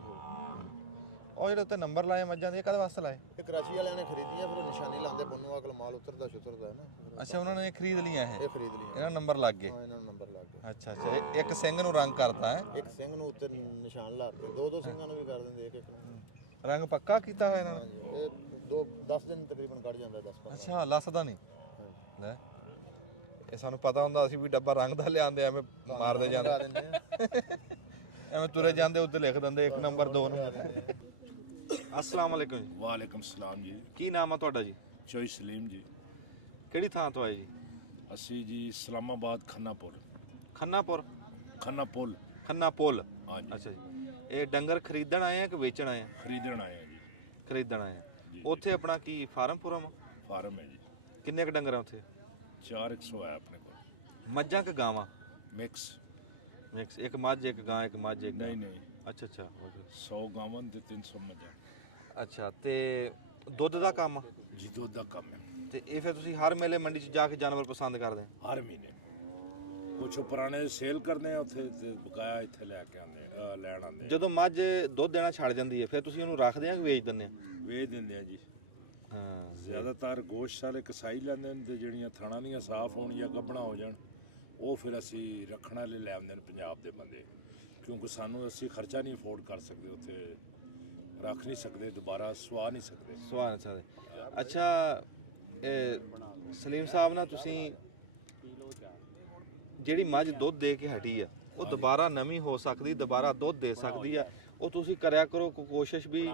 ਉਹ ਜਿਹੜੇ ਉੱਤੇ ਨੰਬਰ ਲਾਏ ਮੱਝਾਂ ਦੇ, ਕਦੇ ਵਾਸਤੇ ਲਾਏ? ਇਹ ਕਰਾਚੀ ਵਾਲਿਆਂ ਨੇ ਖਰੀਦੀਆਂ, ਫਿਰ ਉਹ ਨਿਸ਼ਾਨੀ ਲਾਉਂਦੇ ਬੰਨੂ ਅਗਲ ਮਾਲ ਉਤਰਦਾ ਸ਼ੁਤਰਦਾ ਹੈ ਨਾ। ਅੱਛਾ, ਉਹਨਾਂ ਨੇ ਖਰੀਦ ਲਈਆਂ ਇਹ? ਇਹ ਖਰੀਦ ਲਈਆਂ। ਇਹਨਾਂ ਨੰਬਰ ਲੱਗ ਗਏ? ਹਾਂ, ਇਹਨਾਂ ਨੂੰ ਨੰਬਰ ਲੱਗ ਗਏ। ਅੱਛਾ ਅੱਛਾ, ਇੱਕ ਸਿੰਘ ਨੂੰ ਰੰਗ ਕਰਤਾ ਹੈ? ਇੱਕ ਸਿੰਘ ਨੂੰ ਉੱਤੇ ਨਿਸ਼ਾਨ ਲਾਤੇ, ਦੋ ਸਿੰਘਾਂ ਨੂੰ ਵੀ ਕਰ ਦਿੰਦੇ, ਇੱਕ ਨੂੰ। ਰੰਗ ਪੱਕਾ ਕੀਤਾ ਹੋਇਆ ਇਹਨਾਂ ਨੇ? ਹਾਂਜੀ, ਇਹ 10 ਦਿਨ ਤਕਰੀਬਨ ਕੱਢ ਜਾਂਦਾ, 10-15। ਅੱਛਾ, ਲੱਸਦਾ ਨਹੀਂ? ਲੈ, ਇਹ ਸਾਨੂੰ ਪਤਾ ਹੁੰਦਾ, ਅਸੀਂ ਵੀ ਡੱਬਾ ਰੰਗ ਦਾ ਲਿਆਂਦੇ, ਐਵੇਂ ਮਾਰਦੇ ਜਾਂਦੇ, ਐਵੇਂ ਤੁਰੇ ਜਾਂਦੇ, ਉੱਤੇ ਲਿਖ ਦਿੰਦੇ 1 ਨੰਬਰ 2 ਨੰਬਰ। अस्सलाम वालेकुम जी। ਵਾਲੇਕਮ ਸਲਾਮ ਜੀ। ਕੀ ਨਾਮ ਆ ਤੁਹਾਡਾ ਜੀ? ਚੋਈ ਸਲੀਮ ਜੀ। ਕਿਹੜੀ ਥਾਂ ਤੋਂ ਆਏ ਜੀ? ਅਸੀਂ ਜੀ ਇਸਲਾਮਾਬਾਦ ਖੰਨਾਪੁਰ। ਖੰਨਾਪੁਰ? ਖੰਨਾਪੁਲ। ਖੰਨਾਪੁਲ, ਹਾਂਜੀ। ਅੱਛਾ ਜੀ। ਇਹ ਡੰਗਰ ਖਰੀਦਣ ਆਏ ਆ ਕਿ ਵੇਚਣ ਆਏ ਆ? ਖਰੀਦਣ ਆਏ ਆ ਜੀ। ਖਰੀਦਣ ਆਏ ਆ। ਜੀ। ਉੱਥੇ ਆਪਣਾ ਕੀ ਫਾਰਮ ਫੁਰਮ? ਫਾਰਮ ਹੈ ਜੀ। ਕਿੰਨੇ ਕ ਡੰਗਰ ਆ ਉੱਥੇ? 400 ਹੈ ਆਪਣੇ ਕੋਲ। ਮੱਝਾਂ ਕਿ ਗਾਵਾਂ? ਮਿਕਸ। ਮਿਕਸ, ਇੱਕ ਮੱਝ ਇੱਕ ਗਾਂ, ਇੱਕ ਮੱਝ ਇੱਕ ਗਾਂ? ਨਹੀਂ ਨਹੀਂ, ਅੱਛਾ ਅੱਛਾ, 100 ਗਾਵਾਂ ਤੇ 300 ਮੱਝਾਂ। ਅੱਛਾ, ਤੇ ਦੁੱਧ ਦਾ ਕੰਮ? ਜੀ, ਦੁੱਧ ਦਾ ਕੰਮ ਹੈ। ਤੇ ਇਹ ਫਿਰ ਤੁਸੀਂ ਹਰ ਮੇਲੇ ਮੰਡੀ 'ਚ ਜਾ ਕੇ ਜਾਨਵਰ ਪਸੰਦ ਕਰਦੇ? ਹਰ ਮਹੀਨੇ ਕੁਛ ਪੁਰਾਣੇ ਸੇਲ ਕਰਦੇ ਆ ਉੱਥੇ, ਤੇ ਬਕਾਇਆ ਇੱਥੇ ਲੈ ਕੇ ਆਉਂਦੇ, ਲੈਣ ਆਉਂਦੇ ਆ। ਜਦੋਂ ਮੱਝ ਦੁੱਧ ਦੇਣਾ ਛੱਡ ਜਾਂਦੀ ਹੈ, ਫਿਰ ਤੁਸੀਂ ਉਹਨੂੰ ਰੱਖਦੇ ਆ ਕਿ ਵੇਚ ਦਿੰਦੇ ਆ? ਵੇਚ ਦਿੰਦੇ ਆ ਜੀ। ਹਾਂ, ਜ਼ਿਆਦਾਤਰ ਗੋਸ਼ਤ ਵਾਲੇ ਕਸਾਈ ਲੈਂਦੇ ਨੇ, ਤੇ ਜਿਹੜੀਆਂ ਥਾਣਾ ਦੀਆਂ ਸਾਫ਼ ਹੋਣ ਜਾਂ ਗੱਭਣਾ ਹੋ ਜਾਣ, ਉਹ ਫਿਰ ਅਸੀਂ ਰੱਖਣ ਵਾਲੇ ਲੈ ਆਉਂਦੇ ਨੇ, ਪੰਜਾਬ ਦੇ ਬੰਦੇ। ਕਿਉਂਕਿ ਸਾਨੂੰ ਅਸੀਂ ਖਰਚਾ ਨਹੀਂ ਅਫੋਰਡ ਕਰ ਸਕਦੇ ਉੱਥੇ, ਰੱਖ ਨਹੀਂ ਸਕਦੇ, ਦੁਬਾਰਾ ਸਵਾ ਨਹੀਂ ਸਕਦੇ। ਸਵਾਲ ਅੱਛਾ ਅੱਛਾ ਸਲੀਮ ਸਾਹਿਬ ਨਾਲ ਤੁਸੀਂ ਜਿਹੜੀ ਮੱਝ ਦੁੱਧ ਦੇ ਕੇ ਹਟੀ ਆ ਉਹ ਦੁਬਾਰਾ ਨਵੀਂ ਹੋ ਸਕਦੀ, ਦੁਬਾਰਾ ਦੁੱਧ ਦੇ ਸਕਦੀ ਆ, ਉਹ ਤੁਸੀਂ ਕਰਿਆ ਕਰੋ ਕੋਸ਼ਿਸ਼ ਵੀ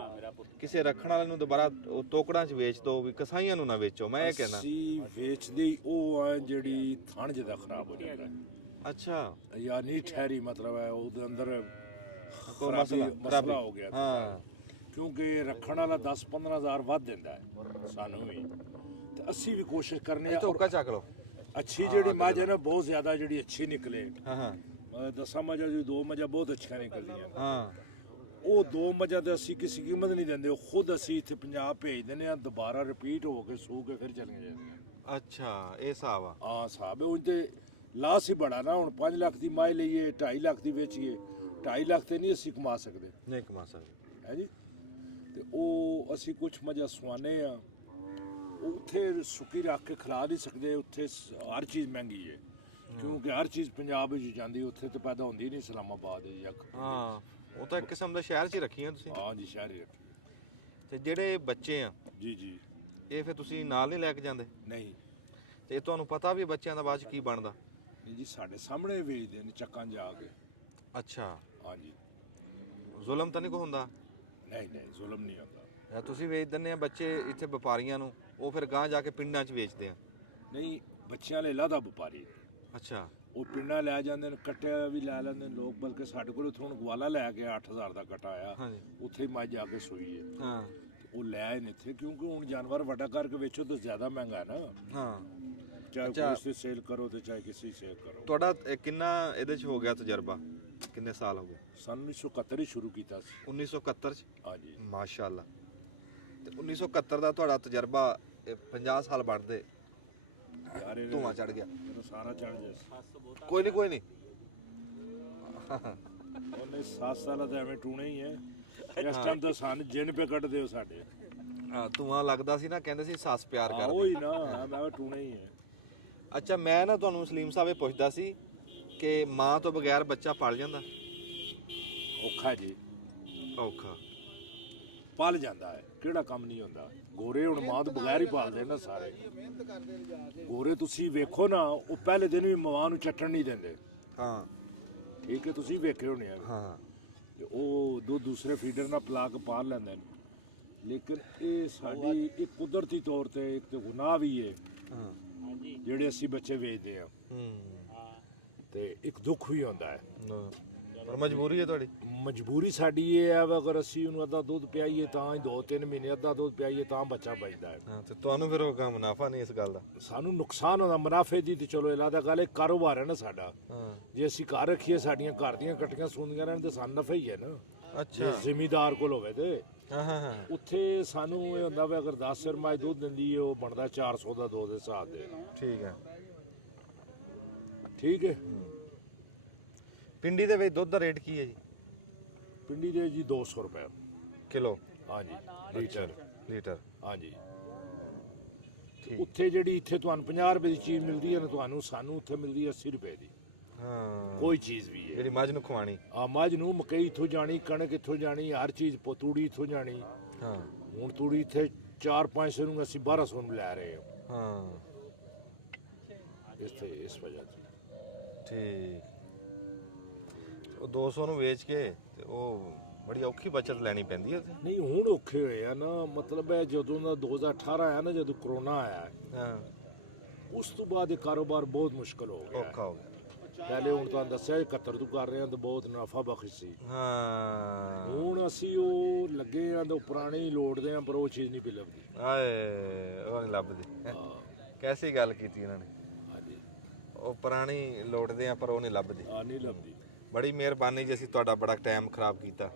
ਕਿਸੇ ਰੱਖਣ ਵਾਲੇ ਨੂੰ ਦੁਬਾਰਾ ਤੋਕੜਾਂ 'ਚ ਵੇਚ ਦਿਓ, ਵੀ ਕਸਾਈਆਂ ਨੂੰ ਨਾ ਵੇਚੋ। ਮੈਂ ਇਹ ਕਹਿਣਾ ਅਸੀਂ ਵੇਚਦੇ ਹੀ ਉਹ ਆ ਜਿਹੜੀ ਥਣ ਜਿਹਦਾ ਖਰਾਬ ਹੋ ਜਾਂਦਾ। ਅੱਛਾ ਜਾਂ ਨਹੀਂ ਠਹਿਰੀ, ਮਤਲਬ ਹੈ ਉਹਦੇ ਅੰਦਰ ਕੋਈ ਮਸਲਾ ਹੋ ਗਿਆ। ਹਾਂ ਕਿਉਂਕਿ ਰੱਖਣ ਵਾਲਾ 10-15 ਹਜ਼ਾਰ ਵੱਧ ਦਿੰਦਾ ਹੈ ਸਾਨੂੰ ਵੀ, ਤੇ ਅਸੀਂ ਵੀ ਕੋਸ਼ਿਸ਼ ਕਰਨੀ ਆ ਧੋਕਾ ਚੱਕ ਲਓ। ਅੱਛੀ ਜਿਹੜੀ ਮੱਝ ਹੈ ਨਾ, ਬਹੁਤ ਜ਼ਿਆਦਾ ਜਿਹੜੀ ਅੱਛੀ ਨਿਕਲੇ। ਹਾਂ ਹਾਂ 10 ਮੱਝਾਂ ਦੀ 2 ਮੱਝਾਂ ਬਹੁਤ ਅੱਛੀਆਂ ਨਿਕਲਦੀਆਂ। ਹਾਂ ਉਹ 2 ਮੱਝਾਂ ਤੇ ਅਸੀਂ ਕਿਸੇ ਕੀਮਤ ਨਹੀਂ ਦਿੰਦੇ, ਉਹ ਖੁਦ ਅਸੀਂ ਇੱਥੇ ਪੰਜਾਬ ਭੇਜ ਦਿੰਦੇ ਆ, ਦੁਬਾਰਾ ਰਿਪੀਟ ਹੋ ਕੇ ਸੂ ਕੇ ਫਿਰ ਚਲੇ ਜਾਂਦੇ। ਅੱਛਾ ਇਹ ਹਿਸਾਬ ਆ। ਹਾਂ ਹਿਸਾਬ ਹੈ। ਉਹ ਤੇ ਲਾਸ ਹੀ ਬੜਾ ਨਾ, ਹੁਣ 5 ਲੱਖ ਦੀ ਮਾਈ ਲਈਏ 2.5 ਲੱਖ ਦੀ ਵੇਚੀਏ, 2.5 ਲੱਖ ਤੇ ਨਹੀਂ ਅਸੀਂ ਕਮਾ ਸਕਦੇ। ਨਹੀਂ ਕਮਾ ਸਕਦੇ ਹੈ ਜੀ। ਤੇ ਉਹ ਅਸੀਂ ਕੁਝ ਮੱਝਾਂ ਸਵਾਨੇ ਆ, ਉੱਥੇ ਸੁੱਕੀ ਰੱਖ ਕੇ ਖਿਲਾ ਨਹੀਂ ਸਕਦੇ, ਉੱਥੇ ਹਰ ਚੀਜ਼ ਮਹਿੰਗੀ ਹੈ। ਕਿਉਂਕਿ ਹਰ ਚੀਜ਼ ਪੰਜਾਬ ਵਿੱਚ ਜਾਂਦੀ, ਉੱਥੇ ਤਾਂ ਪੈਦਾ ਹੁੰਦੀ ਨਹੀਂ ਇਸਲਾਮਾਬਾਦ ਜਾਂ। ਹਾਂ ਉਹ ਤਾਂ ਇੱਕ ਕਿਸਮ ਦਾ ਸ਼ਹਿਰ 'ਚ ਹੀ ਰੱਖੀਆਂ ਤੁਸੀਂ। ਹਾਂ ਜੀ ਸ਼ਹਿਰ ਹੀ ਰੱਖੀ। ਤੇ ਜਿਹੜੇ ਬੱਚੇ ਆ ਜੀ ਜੀ ਇਹ ਫਿਰ ਤੁਸੀਂ ਨਾਲ ਨਹੀਂ ਲੈ ਕੇ ਜਾਂਦੇ? ਨਹੀਂ। ਤੇ ਤੁਹਾਨੂੰ ਪਤਾ ਵੀ ਬੱਚਿਆਂ ਦਾ ਬਾਅਦ 'ਚ ਕੀ ਬਣਦਾ? ਨਹੀਂ ਜੀ, ਸਾਡੇ ਸਾਹਮਣੇ ਵੇਚਦੇ ਨੇ ਚੱਕਾਂ ਜਾ ਕੇ। ਅੱਛਾ ਹਾਂ ਜੀ। ਜ਼ੁਲਮ ਤਾਂ ਨਹੀਂ ਕੋਈ ਹੁੰਦਾ? ਨਹੀਂ ਨਹੀਂ ਜ਼ੁਲਮ ਨਹੀਂ ਹੁੰਦਾ। ਤੁਸੀਂ ਵੇਚ ਦਿੰਦੇ ਆ ਬੱਚੇ ਇੱਥੇ ਵਪਾਰੀਆਂ ਨੂੰ, ਉਹ ਫਿਰ ਗਾਂ ਜਾ ਕੇ ਪਿੰਡਾਂ 'ਚ ਵੇਚਦੇ ਆ? ਨਹੀਂ, ਬੱਚਿਆਂ ਲਈ ਲਾਦਾ ਵਪਾਰੀ। ਅੱਛਾ ਉਹ ਪਿੰਡਾਂ ਲੈ ਜਾਂਦੇ ਨੇ, ਕੱਟਿਆ ਵੀ ਲੈ ਲੈਂਦੇ ਨੇ ਲੋਕ। ਬਲਕਿ ਸਾਡੇ ਕੋਲ ਇੱਥੋਂ ਹੁਣ ਗਵਾਲਾ ਲੈ ਕੇ 8000 ਦਾ ਕੱਟਾ ਆਇਆ, ਉੱਥੇ ਹੀ ਮੱਝ ਜਾ ਕੇ ਸੂਈ ਹੈ। ਹਾਂ ਉਹ ਲੈ ਆਏ ਨੇ ਇੱਥੇ, ਕਿਉਂਕਿ ਹੁਣ ਜਾਨਵਰ ਵੱਡਾ ਕਰਕੇ ਵੇਚੋ ਤਾਂ ਜ਼ਿਆਦਾ ਮਹਿੰਗਾ ਹੈ ਨਾ। ਹਾਂ ਚਾਹੇ ਕੋਈ ਤੇ ਸੇਲ ਕਰੋ ਤੇ ਚਾਹੇ ਕਿਸੇ ਸੇਲ ਕਰੋ। ਤੁਹਾਡਾ ਕਿੰਨਾ ਇਹਦੇ 'ਚ ਹੋ ਗਿਆ ਤਜਰਬਾ? ਕਿੰਨੇ ਸਾਲ ਹੋ ਗਏ? ਸਨ 1971 ਹੀ ਸ਼ੁਰੂ ਕੀਤਾ ਸੀ। 1971 'ਚ? ਹਾਂਜੀ ਮਾਸ਼ਾਅੱਲਾ। ਤੇ 1971 ਦਾ ਤੁਹਾਡਾ ਤਜਰਬਾ 50 ਸਾਲ ਬਣਦੇ ਯਾਰ ਧੂਆਂ ਚੜ ਗਿਆ। ਸਾਰਾ ਚੜ ਗਿਆ। ਕੋਈ ਨਹੀਂ ਕੋਈ ਨਹੀਂ ਉਹਨੇ 7 ਸਾਲਾਂ ਦਾ ਐਵੇਂ ਟੂਣੇ ਹੀ ਹੈ। ਇਸ ਟਾਈਮ ਤਾਂ ਸਾਨੂੰ ਜਿੰਨ ਪੇ ਕੱਢ ਦਿਓ ਸਾਡੇ। ਹਾਂ ਧੂਆਂ ਲੱਗਦਾ ਸੀ ਨਾ, ਕਹਿੰਦੇ ਸੀ ਸੱਸ ਪਿਆਰ ਕਰਦੀ। ਉਹੀ ਨਾ, ਮੈਂ ਟੂਣੇ ਹੀ ਹੈ। ਅੱਛਾ ਮੈਂ ਨਾ ਤੁਹਾਨੂੰ ਸਲੀਮ ਸਾਹਿਬ ਇਹ ਪੁੱਛਦਾ ਸੀ ਕਿ ਮਾਂ ਤੋਂ ਬਗੈਰ ਬੱਚਾ ਪਲ ਜਾਂਦਾ? ਔਖਾ ਜੀ, ਔਖਾ। ਪਲ ਜਾਂਦਾ ਹੈ, ਕਿਹੜਾ ਕੰਮ ਨਹੀਂ ਹੁੰਦਾ। ਗੋਰੇ ਹੁਣ ਮਾਂ ਤੋਂ ਬਗੈਰ ਹੀ ਪਾਲਦੇ ਨਾ ਸਾਰੇ। ਗੋਰੇ ਤੁਸੀਂ ਵੇਖੋ ਨਾ, ਉਹ ਪਹਿਲੇ ਦਿਨ ਵੀ ਮਾਂ ਨੂੰ ਚੱਟਣ ਨਹੀਂ ਦਿੰਦੇ। ਹਾਂ ਠੀਕ ਹੈ, ਤੁਸੀਂ ਵੇਖੇ ਹੋਣੇ ਆ। ਹਾਂ ਤੇ ਉਹ ਦੂਸਰੇ ਫੀਡਰ ਨਾਲ ਪਿਲਾ ਕੇ ਪਾਲ ਲੈਂਦੇ ਨੇ। ਲੇਕਿਨ ਇਹ ਸਾਡੀ ਇੱਕ ਕੁਦਰਤੀ ਤੌਰ ਤੇ ਇੱਕ ਤੇ ਗੁਨਾਹ ਵੀ ਹੈ ਜਿਹੜੇ ਅਸੀਂ ਬੱਚੇ ਵੇਚਦੇ ਆ, ਤੇ ਇੱਕ ਦੁੱਖ ਵੀ ਹੁੰਦਾ ਹੈ। ਪਰ ਮਜਬੂਰੀ ਹੈ ਤੁਹਾਡੀ? ਮਜਬੂਰੀ ਸਾਡੀ ਇਹ ਹੈ ਵੀ ਅਗਰ ਅਸੀਂ ਉਹਨੂੰ ਅੱਧਾ ਦੁੱਧ ਪਿਆਈਏ ਤਾਂ ਹੀ 2-3 ਮਹੀਨੇ ਅੱਧਾ ਦੁੱਧ ਪਿਆਈਏ ਤਾਂ ਬੱਚਾ ਬਚਦਾ ਹੈ। ਹਾਂ ਤੇ ਤੁਹਾਨੂੰ ਫਿਰ ਉਹ ਮੁਨਾਫਾ ਨਹੀਂ ਇਸ ਗੱਲ ਦਾ? ਸਾਨੂੰ ਨੁਕਸਾਨ ਹੁੰਦਾ ਮੁਨਾਫੇ ਦੀ ਤੇ ਚਲੋ ਇਲਾਦਾ ਗੱਲ, ਇੱਕ ਕਾਰੋਬਾਰ ਹੈ ਨਾ ਸਾਡਾ। ਜੇ ਅਸੀਂ ਘਰ ਰੱਖੀਏ, ਸਾਡੀਆਂ ਘਰ ਦੀਆਂ ਕੱਟੀਆਂ ਸੁਣਦੀਆਂ ਰਹਿਣ ਤੇ ਸਾਨੂੰ ਨਫਾ ਹੀ ਹੈ ਨਾ। ਅੱਛਾ ਜ਼ਿਮੀਦਾਰ ਕੋਲ ਹੋਵੇ ਤੇ ਹਾਂ ਉੱਥੇ ਸਾਨੂੰ ਇਹ ਹੁੰਦਾ ਵੀ ਅਗਰ 10 ਸਿਰ ਮੱਝ ਦੁੱਧ ਦਿੰਦੀ ਹੈ, ਉਹ ਬਣਦਾ 400 ਦਾ ਦੋ ਦੇ ਹਿਸਾਬ ਦੇ। ਠੀਕ ਹੈ ਠੀਕ ਹੈ। ਪਿੰਡੀ ਦੇ ਵਿੱਚ ਦੁੱਧ ਦਾ ਰੇਟ ਕੀ ਹੈ ਜੀ? ਪਿੰਡੀ ਦੇ ਜੀ 200 ਰੁਪਏ ਕਿਲੋ? ਹਾਂਜੀ ਲੀਟਰ। ਹਾਂਜੀ। ਉੱਥੇ ਜਿਹੜੀ ਇੱਥੇ ਤੁਹਾਨੂੰ 50 ਰੁਪਏ ਦੀ ਚੀਜ਼ ਮਿਲਦੀ ਹੈ ਨਾ, ਤੁਹਾਨੂੰ ਸਾਨੂੰ ਉੱਥੇ ਮਿਲਦੀ ਹੈ 80 ਰੁਪਏ ਦੀ। ਹਾਂ ਕੋਈ ਚੀਜ਼ ਵੀ ਹੈ ਜਿਹੜੀ ਮੱਝ ਨੂੰ ਖਵਾਣੀ। ਆ ਮੱਝ ਨੂੰ ਮਕਈ ਇੱਥੋਂ ਜਾਣੀ, ਕਣਕ ਇੱਥੋਂ ਜਾਣੀ, ਹਰ ਚੀਜ਼ ਤੂੜੀ ਇੱਥੋਂ ਜਾਣੀ। ਹਾਂ ਹੁਣ ਤੂੜੀ ਇੱਥੇ 400-500 ਨੂੰ ਅਸੀਂ 1200 ਨੂੰ ਲੈ ਰਹੇ ਹਾਂ। ਹਾਂ ਇਸ ਵਜ੍ਹਾ ਤੋਂ। ਠੀਕ। ਉਹ 200 ਨੂੰ ਵੇਚ ਕੇ ਤੇ ਉਹ ਬੜੀ ਔਖੀ ਬਚਤ ਲੈਣੀ ਪੈਂਦੀ ਹੈ। ਨਹੀਂ ਹੁਣ ਔਖੇ ਹੋਏ ਆ ਨਾ, ਮਤਲਬ ਹੈ ਜਦੋਂ ਦਾ 2018 ਆਇਆ ਨਾ, ਜਦੋਂ ਕਰੋਨਾ ਆਇਆ, ਹਾਂ ਉਸ ਤੋਂ ਬਾਅਦ ਇਹ ਕਾਰੋਬਾਰ ਬਹੁਤ ਮੁਸ਼ਕਲ ਹੋ ਗਿਆ। ਔਖਾ ਹੋ ਗਿਆ। ਪਹਿਲੇ ਹੁਣ ਤੁਹਾਨੂੰ ਦੱਸਿਆ 71 ਤੋਂ ਕਰ ਰਹੇ ਹਾਂ ਤਾਂ ਬਹੁਤ ਨਫਾ ਬਖਸ਼ ਸੀ। ਹਾਂ ਹੁਣ ਅਸੀਂ ਉਹ ਲੱਗੇ ਆ ਤਾਂ ਪੁਰਾਣੇ ਹੀ ਲੋੜਦੇ ਆ, ਪਰ ਉਹ ਚੀਜ਼ ਨਹੀਂ ਪਈ ਲੱਭਦੀ। ਆਏ ਉਹ ਨਹੀਂ ਲੱਭਦੀ। ਕੈਸੀ ਗੱਲ ਕੀਤੀ ਇਹਨਾਂ ਨੇ? ਹਾਂਜੀ ਉਹ ਪੁਰਾਣੀ ਲੋੜਦੇ ਆ ਪਰ ਉਹ ਨਹੀਂ ਲੱਭਦੀ। ਨਹੀਂ ਲੱਭਦੀ। ਬੜੀ ਮਿਹਰਬਾਨੀ ਜੀ, ਅਸੀਂ ਤੁਹਾਡਾ ਬੜਾ ਟਾਈਮ ਖਰਾਬ ਕੀਤਾ।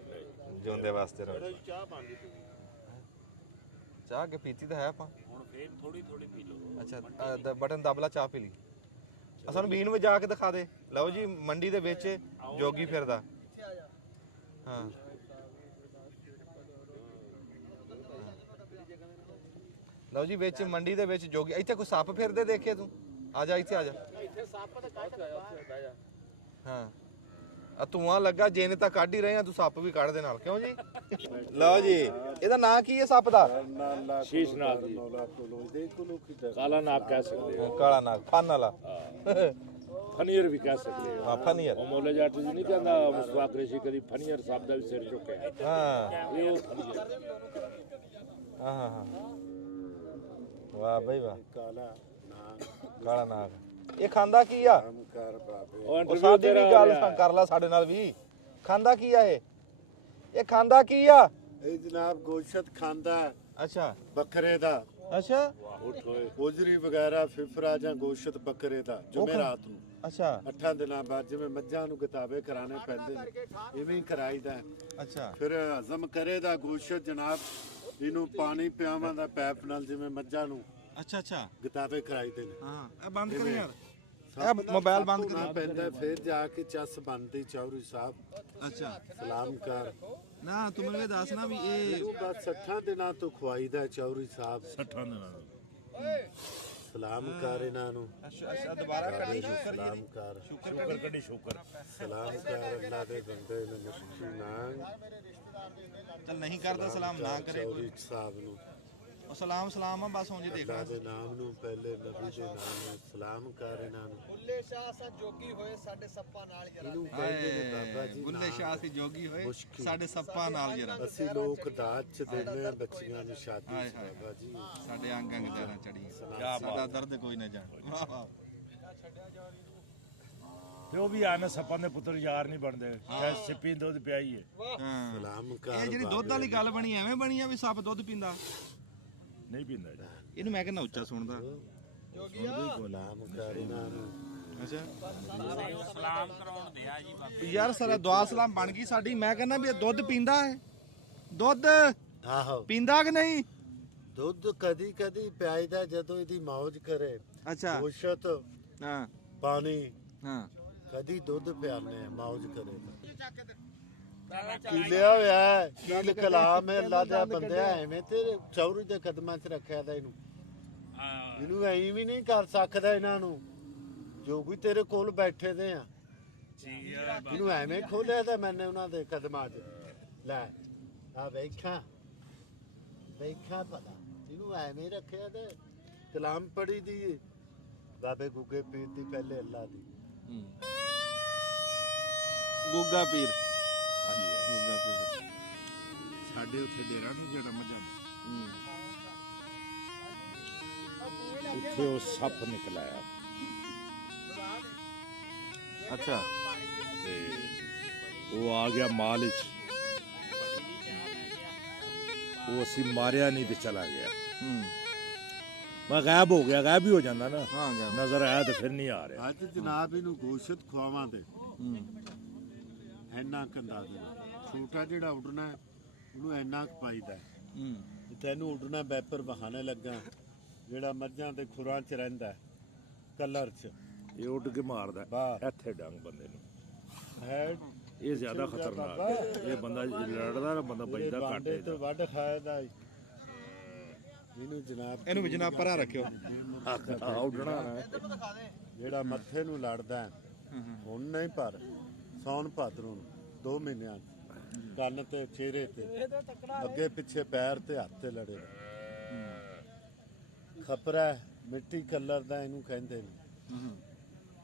ਜਿਉਂਦੇ ਵਾਸਤੇ ਰਹੋ। ਚਾਹ ਕੇ ਪੀਤੀ ਤਾਂ ਹੈ ਆਪਾਂ ਹੁਣ ਫੇਰ ਥੋੜੀ ਪੀ ਲਓ। ਅੱਛਾ ਬਟਨ ਦਬਲਾ, ਚਾਹ ਪੀ ਲਈ। ਸਾਨੂੰ ਬੀਨ ਵਿੱਚ ਜਾ ਕੇ ਦਿਖਾ ਦੇ। ਲਓ ਜੀ ਮੰਡੀ ਦੇ ਵਿੱਚ ਜੋਗੀ ਫਿਰਦਾ। ਹਾਂ ਲਓ ਜੀ ਵਿੱਚ ਮੰਡੀ ਦੇ ਵਿੱਚ ਜੋਗੀ। ਇੱਥੇ ਕੋਈ ਸੱਪ ਫਿਰਦੇ ਦੇਖੇ ਤੂੰ? ਆ ਜਾ ਇੱਥੇ ਆ ਜਾ। ਹਾਂ ਆ ਧੂਆਂ ਲੱਗਾ ਜੇ ਨੇ ਤਾਂ ਕੱਢ ਹੀ ਰਹੇ ਆ, ਤੂੰ ਸੱਪ ਵੀ ਕੱਢ ਦੇ ਨਾਲ, ਕਿਉਂ ਜੀ? ਲਓ ਜੀ, ਇਹਦਾ ਨਾਂ ਕੀ ਹੈ ਸੱਪ ਦਾ? ਸ਼ੀਸ਼ਨਾਗ ਜੀ, ਕਾਲਾ ਨਾਗ ਕਹਿ ਸਕਦੇ ਹੋ, ਕਾਲਾ ਨਾਗ, ਫਨ ਵਾਲਾ। ਫਨੀਅਰ ਵੀ ਕਹਿ ਸਕਦੇ ਹੋ। ਹਾਂ, ਫਨੀਅਰ। ਉਹ ਮੌਲਾ ਜੱਟ ਜੀ ਨਹੀਂ ਕਹਿੰਦਾ ਮੁਸਤਾਕ ਰੇਸ਼ੀ ਕਦੀ ਫਨੀਅਰ ਸਾਹਿਬ ਦਾ ਵੀ ਸਿਰ ਚੁੱਕਿਆ। ਹਾਂ, ਇਹ ਉਹ ਫਨੀਅਰ। ਹਾਂ, ਵਾਹ ਬਈ ਵਾਹ, ਕਾਲਾ ਨਾਗ। ਇਹ ਖਾਂਦਾ ਕੀ ਆ? ਉਹ ਸਾਡੀ ਵੀ ਗੱਲ ਕਰ ਲੈ ਸਾਡੇ ਨਾਲ ਵੀ, ਖਾਂਦਾ ਕੀ ਆ ਇਹ ਖਾਂਦਾ ਕੀ ਆ? ਇਹ ਜਨਾਬ ਗੋਸ਼ਤ ਖਾਂਦਾ। ਅੱਛਾ, ਬੱਕਰੇ ਦਾ। ਅੱਛਾ, ਉਜਰੀ ਵਗੈਰਾ ਫਿਫਰਾ ਜਾਂ ਗੋਸ਼ਤ ਬੱਕਰੇ ਦਾ ਜੁਮੇਰਾਤ ਨੂੰ। ਅੱਛਾ, 8 ਦਿਨਾਂ ਬਾਅਦ ਜਿਵੇਂ ਮੱਝਾਂ ਨੂੰ ਗਤਾਵੇ ਕਰਾਣੇ ਪੈਂਦੇ ਨੇ ਇਵੇਂ ਹੀ ਕਰਾਈਦਾ। ਅੱਛਾ, ਫਿਰ ਹਜ਼ਮ ਕਰੇਦਾ ਗੋਸ਼ਤ ਜਨਾਬ, ਇਹਨੂੰ ਪਾਣੀ ਪਿਆਵਾਂ ਦਾ ਪੈਪ ਨਾਲ ਜਿਵੇਂ ਮੱਝਾਂ ਨੂੰ ਅੱਛਾ, ਅੱਛਾ, ਗਤਾਵੇ ਕਰਾਈਦੇ ਨੇ। ਹਾਂ, ਇਹ ਬੰਦ ਕਰ ਯਾਰ, ਇਹ ਮੋਬਾਈਲ ਬੰਦ ਕਰ। ਪੈਂਦਾ ਫਿਰ ਜਾ ਕੇ ਚੱਸ ਬਣਦੀ ਚੌਧਰੀ ਸਾਹਿਬ। ਅੱਛਾ, ਸਲਾਮ ਕਰ ਨਾ ਤੂੰ ਮੈਨੂੰ ਇਹ ਦੱਸ ਨਾ ਵੀ ਇਹ ਬਸ 60 ਦਿਨਾਂ ਤੋਂ ਖਵਾਈਦਾ ਚੌਧਰੀ ਸਾਹਿਬ। 60 ਦਿਨਾਂ ਸਲਾਮ ਕਰ ਇਹਨਾਂ ਨੂੰ। ਅੱਛਾ, ਦੁਬਾਰਾ ਕੱਢੀ ਸ਼ੁਕਰ ਸਲਾਮ ਕਰ, ਸ਼ੁਕਰ ਕੱਢੀ ਸ਼ੁਕਰ। ਸਲਾਮ ਕਰ ਅੱਲਾ ਦੇ ਬੰਦੇ ਨੂੰ ਮੁਸ਼ਕਿਲ ਨਾ ਚੱਲ ਨਹੀਂ ਕਰਦਾ ਸਲਾਮ ਨਾ ਕਰੇ ਕੋਈ। ਚੌਧਰੀ ਸਾਹਿਬ ਨੂੰ ਉਹ ਸਲਾਮ ਸਲਾਮ ਆ ਬਸ, ਉਂਝ ਦੇਖ ਅੱਲਾ ਦੇ ਨਾਮ ਨੂੰ ਪਹਿਲੇ ਨਬੀ ਦੇ ਨਾਮ ਨੂੰ ਸਲਾਮ ਕਰ ਇਹਨਾਂ ਨੂੰ। ਬੁੱਲੇ ਸ਼ਾਹ ਸਾ ਜੋਗੀ ਹੋਏ ਸਾਡੇ ਸੱਪਾਂ ਨਾਲ ਜਰਾ। ਇਹਨੂੰ ਕਹਿੰਦੇ ਨੇ ਬਾਬਾ ਜੀ ਬੁੱਲੇ ਸ਼ਾਹ ਸੀ ਜੋਗੀ ਹੋਏ ਮੁਸ਼ਕਿਲ। ਸਾਡੇ ਸੱਪਾਂ ਨਾਲ ਜਰਾ। ਅਸੀਂ ਲੋਕ ਦਾਜ ਚ ਦਿੰਦੇ ਆ ਬੱਚੀਆਂ ਨੂੰ ਸ਼ਾਦੀ ਹਾਏ ਚ ਹਾਏ। ਬਾਬਾ ਜੀ। ਸਾਡੇ ਅੰਗ ਅੰਗ ਜਾਣਾ ਚੜੀ, ਸਾਡਾ ਦਰਦ ਕੋਈ ਨਾ ਜਾਣ। ਵਾਹ ਵਾਹ, ਤੇ ਉਹ ਵੀ ਆਨੇ ਸੱਪਾਂ ਦੇ ਪੁੱਤਰ ਯਾਰ ਨਹੀਂ ਬਣਦੇ, ਚਾਹੇ ਸਿੱਪੀ ਦੁੱਧ ਪਿਆਈ ਹੈ। ਹਾਂ, ਸਲਾਮ ਕਰ ਇਹ ਜਿਹੜੀ ਦੁੱਧ ਵਾਲੀ ਗੱਲ ਬਣੀ ਐਵੇਂ ਬਣੀ ਆ ਵੀ ਸੱਪ ਦੁੱਧ ਪੀਂਦਾ ਨਹੀਂ ਪੀਂਦਾ ਜੀ। ਇਹਨੂੰ ਮੈਂ ਕਹਿੰਦਾ ਉੱਚਾ ਸੁਣਦਾ। ਸਲਾਮ ਕਰ ਇਹਨਾਂ ਨੂੰ। ਅੱਛਾ, ਸਲਾਮ ਕਰਾਉਣ ਦਿਆ ਜੀ ਬਾਬਾ। ਯਾਰ ਸਾਰਾ ਦੁਆ ਸਲਾਮ ਬਣ ਗਈ ਸਾਡੀ। ਮੈਂ ਕਹਿੰਦਾ ਵੀ ਇਹ ਦੁੱਧ ਪੀਂਦਾ ਹੈ, ਦੁੱਧ ਆਹੋ ਪੀਂਦਾ ਕਿ ਨਹੀਂ? ਦੁੱਧ ਕਦੀ ਕਦੀ ਪਿਆਈਦਾ ਜਦੋਂ ਇਹਦੀ ਮौज ਕਰੇ। ਅੱਛਾ, ਗੋਸ਼ਤ ਹਾਂ ਪਾਣੀ ਹਾਂ, ਕਦੀ ਦੁੱਧ ਪਿਆਨੇ ਮौज ਕਰੇ। ਕੀ ਲਿਆ ਹੋਇਆ ਹੈ? ਕੀ ਕਲਾਮ ਹੈ ਅੱਲਾ ਦਾ ਬੰਦਿਆ, ਐਵੇਂ ਤੇਰੇ ਚੌਰੀ ਦੇ ਕਦਮਾਂ 'ਚ ਰੱਖਿਆ ਦਾ ਇਹਨੂੰ। ਇਹਨੂੰ ਐਂ ਵੀ ਨਹੀਂ ਕਰ ਸਕਦਾ ਇਹਨਾਂ ਨੂੰ ਜੋ ਕੋਈ ਤੇਰੇ ਕੋਲ ਬੈਠੇ ਦੇ ਆ। ਇਹਨੂੰ ਐਵੇਂ ਖੋਲਿਆ ਤਾਂ ਮੈਨੇ ਉਹਨਾਂ ਦੇ ਕਦਮਾਂ 'ਚ। ਲੈ ਆ ਵੇਖਾਂ ਪਤਾ ਇਹਨੂੰ ਐਵੇਂ ਰੱਖਿਆ ਤੇ ਕਲਾਮ ਪੜੀ ਦੀ ਬਾਬੇ ਗੁੱਗੇ ਪੀਰ ਦੀ, ਪਹਿਲੇ ਅੱਲਾ ਦੀ। ਗੁੱਗਾ ਪੀਰ। ਹਾਂਜੀ, ਗੁੱਗਾ ਪੀਰ। ਸਾਡੇ ਉੱਥੇ ਡੇਰਾ ਨੂੰ ਜਿਹੜਾ ਮੱਝਾਂ ਦਾ, ਉੱਥੇ ਉਹ ਸੱਪ ਨਿਕਲ ਆਇਆ। ਅੱਛਾ, ਤੇ ਉਹ ਆ ਗਿਆ ਮਾਲ ਵਿੱਚ, ਉਹ ਅਸੀਂ ਮਾਰਿਆ ਨਹੀਂ ਤੇ ਚਲਾ ਗਿਆ। ਮੈਂ ਗਾਇਬ ਹੋ ਗਿਆ, ਗਾਇਬ ਹੀ ਹੋ ਜਾਂਦਾ ਨਾ। ਹਾਂ ਗਿਆ। ਨਜ਼ਰ ਆਇਆ ਤੇ ਫਿਰ ਨਹੀਂ ਆ ਰਿਹਾ। ਅੱਜ ਜਨਾਬ ਇਹਨੂੰ ਗੋਸ਼ਤ ਖਵਾਵਾਂ ਤੇ ਇੰਨਾ ਕੰਦਾ ਦੇਣਾ। ਛੋਟਾ ਜਿਹੜਾ ਉੱਡਣਾ ਉਹਨੂੰ ਇੰਨਾ ਕੁ ਪਾਈਦਾ। ਤੈਨੂੰ ਉੱਡਣਾ ਵੈਪਰ ਬਹਾਨੇ ਲੱਗਾ ਜਿਹੜਾ ਮੱਝਾਂ ਦੇ ਖੁਰਾਂ 'ਚ ਰਹਿੰਦਾ ਕਲਰ 'ਚ, ਇਹ ਉੱਡ ਕੇ ਮਾਰਦਾ ਵਾਹ। ਇੱਥੇ ਡੰਗ ਬੰਦੇ ਨੂੰ। ਹੈ ਇਹ ਜ਼ਿਆਦਾ ਖਤਰਨਾਕ ਹੈ। ਇਹ ਬੰਦਾ ਲੜਦਾ ਨਾ, ਬੰਦਾ ਬਚਦਾ ਘੱਟ ਬਾਂਡੇ ਹੈ। ਤੋਂ ਵੱਢ ਖਾਇਦਾ ਇਹਨੂੰ ਜਨਾਬ। ਇਹਨੂੰ ਵੀ ਜਨਾਬ ਪਰਾਂ ਰੱਖਿਓ। ਉੱਡਣਾ ਨਾ ਜਿਹੜਾ ਮੱਥੇ ਨੂੰ ਲੜਦਾ ਹੁਣ ਨਹੀਂ, ਪਰ ਸੌਣ ਭਾਦਰੋਂ ਨੂੰ 2 ਮਹੀਨਿਆਂ 'ਚ ਕੰਨ ਤੇ ਚਿਹਰੇ ਤੇ ਅੱਗੇ ਪਿੱਛੇ ਪੈਰ ਤੇ ਹੱਥ ਤੇ ਲੜੇ। ਖਪਰਾ ਮਿੱਟੀ ਕਲਰ ਦਾ ਇਹਨੂੰ ਕਹਿੰਦੇ ਨੇ।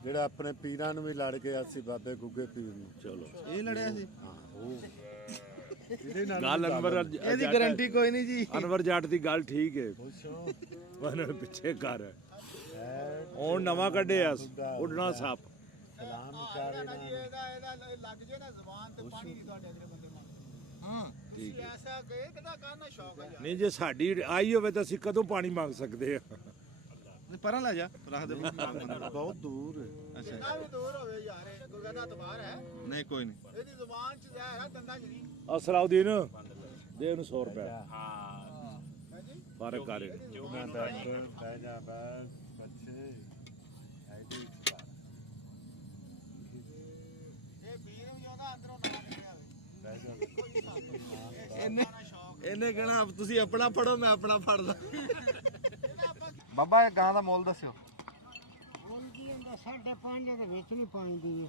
ਜਿਹੜਾ ਆਪਣੇ ਪੀਰਾਂ ਨੂੰ ਵੀ ਲੜ ਗਿਆ ਸੀ, ਬਾਬੇ ਗੁੱਗੇ ਪੀਰ ਨੂੰ। ਚਲੋ ਇਹ ਲੜਿਆ ਸੀ। ਹਾਂ ਉਹ ਗੱਲ ਅਨਵਰ ਇਹਦੀ ਗਾਰੰਟੀ ਕੋਈ ਨਹੀਂ ਜੀ। ਅਨਵਰ ਜੱਟ ਦੀ ਗੱਲ ਠੀਕ ਹੈ, ਉਹਨਾਂ ਨੂੰ ਪਿੱਛੇ ਕਰ ਹੁਣ ਨਵਾਂ ਕੱਢਿਆ ਉੱਡਣਾ ਸੱਪ। ਸਲਾਮ ਕਰ ਇਹਨਾਂ ਨੂੰ। ਲੱਗ ਜੇ ਨਾ ਜ਼ੁਬਾਨ ਤੇ ਪਾਣੀ ਦੀ ਤੁਹਾਡੇ ਅਗਲੇ ਬੰਦੇ ਨੂੰ। ਹਾਂ, ਠੀਕ ਹੈ। ਐਸਾ ਕਹੇ ਕਿਹਦਾ ਕਰਨਾ ਸ਼ੌਕ ਹੈ। ਨਹੀਂ ਜੇ ਸਾਡੀ ਆਈ ਹੋਵੇ ਤਾਂ ਅਸੀਂ ਕਦੋਂ ਪਾਣੀ ਮੰਗ ਸਕਦੇ ਆ। ਪਰਾਂ ਲੈ ਜਾ, ਰੱਖ ਦੇ। ਬਹੁਤ ਦੂਰ ਹੈ। ਅੱਛਾ, ਨਾ ਵੀ ਦੂਰ ਹੋਵੇ ਯਾਰ, ਗੁਰਗਾ ਦਾ ਤਬਾਰ ਹੈ। ਨਹੀਂ ਕੋਈ ਨਹੀਂ। ਇਹਦੀ ਜ਼ੁਬਾਨ 'ਚ ਜ਼ਹਿਰ ਹੈ, ਦੰਦਾਂ 'ਚ ਨਹੀਂ। ਅਸਲਾਉਦੀਨ ਦੇ ਉਹਨੂੰ 100 ਰੁਪਏ ਫਰਕ ਕਰ। ਮੈਂ ਬਹਿ ਜਾ ਬਸ ਬੱਚੇ ਐਡੀ ਇਹ ਵੀਰ ਵੀ ਉਹਦਾ ਅੰਦਰੋਂ ਨਾ ਨਿਕਲਿਆ ਇਹਨੇ ਕਹਿਣਾ ਤੁਸੀਂ ਆਪਣਾ ਫੜੋ, ਮੈਂ ਆਪਣਾ ਫੜਦਾ। ਬਾਬਾ ਇਹ ਗਾਂ ਦਾ ਮੁੱਲ ਦੱਸਿਓ। ਮੁੱਲ ਕੀ ਹੁੰਦਾ 5.5 ਦੇ ਵਿੱਚ ਨਹੀਂ ਪਾਣੀ ਦੀ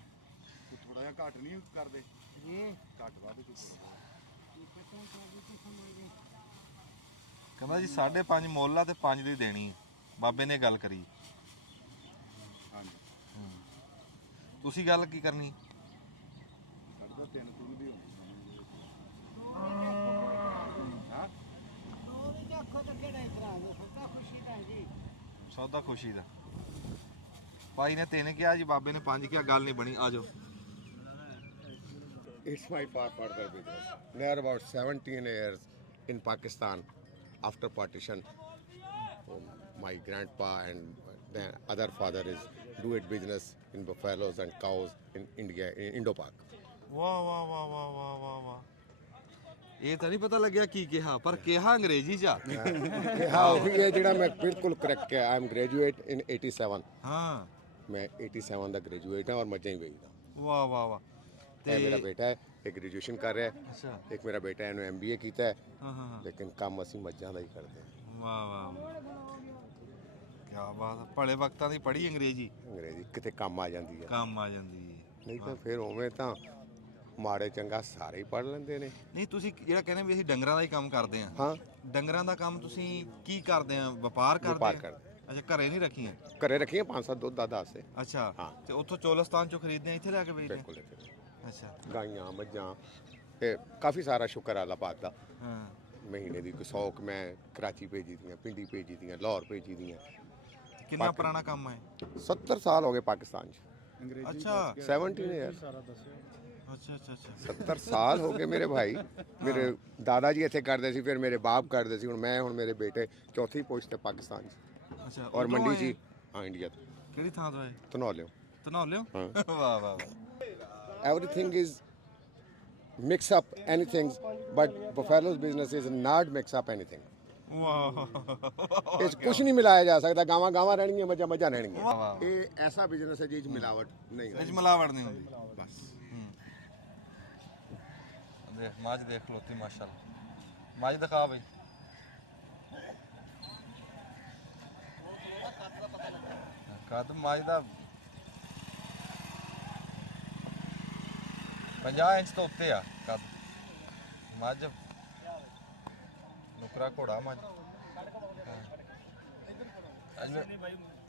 ਥੋੜਾ ਜਿਹਾ ਘੱਟ ਨਹੀਂ ਕਰਦੇ ਘੱਟ ਵੱਧ ਕੋਈ ਥੋੜਾ ਕਹਿੰਦਾ ਜੀ 5.5 ਮੁੱਲ ਆ ਤੇ 5 ਦੀ ਦੇਣੀ ਹੈ। ਬਾਬੇ ਨੇ ਗੱਲ ਕਰੀ। ਹਾਂਜੀ ਤੁਸੀਂ ਗੱਲ ਕੀ ਕਰਨੀ? ਸਾਡੇ ਤਾਂ 3 ਕੁ ਦੀ ਹੋਣੀ ਹਾਂ ਸੌਦਾ ਖੁਸ਼ੀ ਦਾ। ਭਾਈ ਨੇ 3 ਕਿਹਾ ਜੀ, ਬਾਬੇ ਨੇ 5 ਕਿਹਾ, ਗੱਲ ਨਹੀਂ ਬਣੀ। ਆ ਜਾਓ। It's my further business. They are about 17 years in Pakistan after partition. My grandpa and the other father is do it business in buffaloes and cows in India, in Indo-Pak. ਵਾਹ ਵਾਹ ਵਾਹ ਵਾਹ ਵਾਹ ਵਾਹ ਵਾਹ। ਇਹ ਤਾਂ ਨਹੀਂ ਪਤਾ ਲੱਗਿਆ ਕੀ ਕਿਹਾ, ਪਰ ਕਿਹਾ ਅੰਗਰੇਜ਼ੀ ਚ ਆ। ਹਾਂ ਉਹੀ ਹੈ ਜਿਹੜਾ ਮੈਂ ਬਿਲਕੁਲ ਕਰੈਕਟ ਹੈ। I am graduate in 87. ਹਾਂ ਮੈਂ 87 ਦਾ ਗ੍ਰੈਜੂਏਟ ਹਾਂ ਔਰ ਮੱਝਾਂ ਹੀ ਵੇਚਦਾ। ਵਾਹ ਵਾਹ ਵਾਹ। ਇਹ ਮੇਰਾ ਬੇਟਾ ਹੈ, ਇਹ ਗ੍ਰੈਜੂਏਸ਼ਨ ਕਰ ਰਿਹਾ ਹੈ। ਅੱਛਾ। ਇੱਕ ਮੇਰਾ ਬੇਟਾ ਇਹਨੂੰ MBA ਕੀਤਾ ਹੈ। ਹਾਂ ਹਾਂ ਲੇਕਿਨ ਕੰਮ ਅਸੀਂ ਮੱਝਾਂ ਦਾ ਹੀ ਕਰਦੇ ਹਾਂ। ਵਾਹ ਵਾਹ ਕੀ ਬਾਤ ਹੈ। ਭਲੇ ਵਕਤਾਂ ਦੀ ਪੜ੍ਹੀ ਅੰਗਰੇਜ਼ੀ, ਅੰਗਰੇਜ਼ੀ ਕਿਤੇ ਕੰਮ ਆ ਜਾਂਦੀ ਹੈ, ਕੰਮ ਆ ਜਾਂਦੀ ਹੈ। ਨਹੀਂ ਤਾਂ ਫਿਰ ਉਵੇਂ ਤਾਂ ਮਾੜੇ ਚੰਗਾ ਸਾਰੇ ਹੀ ਪੜ੍ਹ ਲੈਂਦੇ ਨੇ। ਨਹੀਂ ਤੁਸੀਂ ਜਿਹੜਾ ਕਹਿੰਦੇ ਵੀ ਅਸੀਂ ਡੰਗਰਾਂ ਦਾ ਹੀ ਕੰਮ ਕਰਦੇ ਆ, ਹਾਂ ਡੰਗਰਾਂ ਦਾ ਕੰਮ ਤੁਸੀਂ ਕੀ ਕਰਦੇ ਆ? ਵਪਾਰ ਵਪਾਰ ਕਰਦੇ ਆ? ਕਰਦੇ। ਅੱਛਾ, ਘਰੇ ਨਹੀਂ ਰੱਖੀਆਂ? ਘਰੇ ਰੱਖੀਆਂ 5-7 ਦੁੱਧ ਦਾ 10 ਹੈ। ਅੱਛਾ। ਹਾਂ। ਤੇ ਉੱਥੋਂ ਚੋਲਸਤਾਨ ਚੋਂ ਖਰੀਦਦੇ ਆ, ਇੱਥੇ ਲਿਆ ਕੇ ਵੇਚਦੇ ਆ? ਬਿਲਕੁਲ ਇੱਥੇ ਅੱਛਾ। ਗਾਈਆਂ ਮੱਝਾਂ ਤੇ ਕਾਫੀ ਸਾਰਾ ਸ਼ੁਕਰ ਅੱਲਾਹ ਪਾਕ ਦਾ। ਹਾਂ। ਮਹੀਨੇ ਦੀ 100 ਮੈਂ ਕਰਾਚੀ ਭੇਜੀ ਦੀਆਂ, ਪਿੰਡੀ ਭੇਜੀ ਦੀਆਂ, ਲਾਹੌਰ ਭੇਜੀ ਦੀਆਂ। ਕਿੰਨਾ ਪੁਰਾਣਾ ਕੰਮ ਹੈ? 70 ਸਾਲ ਹੋ ਗਏ ਪਾਕਿਸਤਾਨ 'ਚ। ਅੱਛਾ। 17 ਇਅਰ। ਅੱਛਾ ਅੱਛਾ ਅੱਛਾ। 70 ਸਾਲ ਹੋ ਗਏ ਮੇਰੇ ਭਾਈ। ਮੇਰੇ ਦਾਦਾ ਜੀ ਇੱਥੇ ਕਰਦੇ ਸੀ, ਫਿਰ ਮੇਰੇ ਬਾਪ ਕਰਦੇ ਸੀ, ਹੁਣ ਮੇਰੇ ਬੇਟੇ ਚੌਥੀ ਪੋਸਟ ਤੇ ਪਾਕਿਸਤਾਨ 'ਚ। ਅੱਛਾ। ਔਰ ਮੰਡੀ ਜੀ। ਹਾਂ ਇੰਡੀਆ ਤੋਂ। ਕਿਹੜੀ ਥਾਂ ਤੋਂ ਆਏ? ਧਨੌਲਿਓ। ਧਨੌਲਿਓ? ਹਾਂ। ਵਾਹ ਵਾਹ ਵਾਹ। Everything is mix up anything, but buffalo's business is not mix up anything. ਵਾਹ। ਇਸ ਕੁਝ ਨਹੀਂ ਮਿਲਾਇਆ ਜਾ ਸਕਦਾ। ਗਾਵਾਂ ਰਹਿਣਗੀਆਂ, ਮੱਝਾਂ ਰਹਿਣਗੀਆਂ। ਵਾਹ। ਇਹ ਐਸਾ ਬਿਜ਼ਨਸ ਹੈ ਜਿਸ 'ਚ ਮਿਲਾਵਟ ਨਹੀਂ ਇਹ 'ਚ ਮਿਲਾਵਟ ਨਹੀਂ ਹੁੰਦੀ। ਬਸ। ਦੇਖ ਮੱਝ ਦੇਖ ਲੋਤੀ ਮਾਸ਼ਾਅੱਲਾ। ਮੱਝ ਦਿਖਾ ਬਈ। ਕੱਦ ਮੱਝ ਦਾ 50 ਇੰਚ ਤੋਂ ਉੱਤੇ ਆ ਕੱਦ। ਮੱਝ ਨੁਕਰਾ ਘੋੜਾ ਮੱਝ।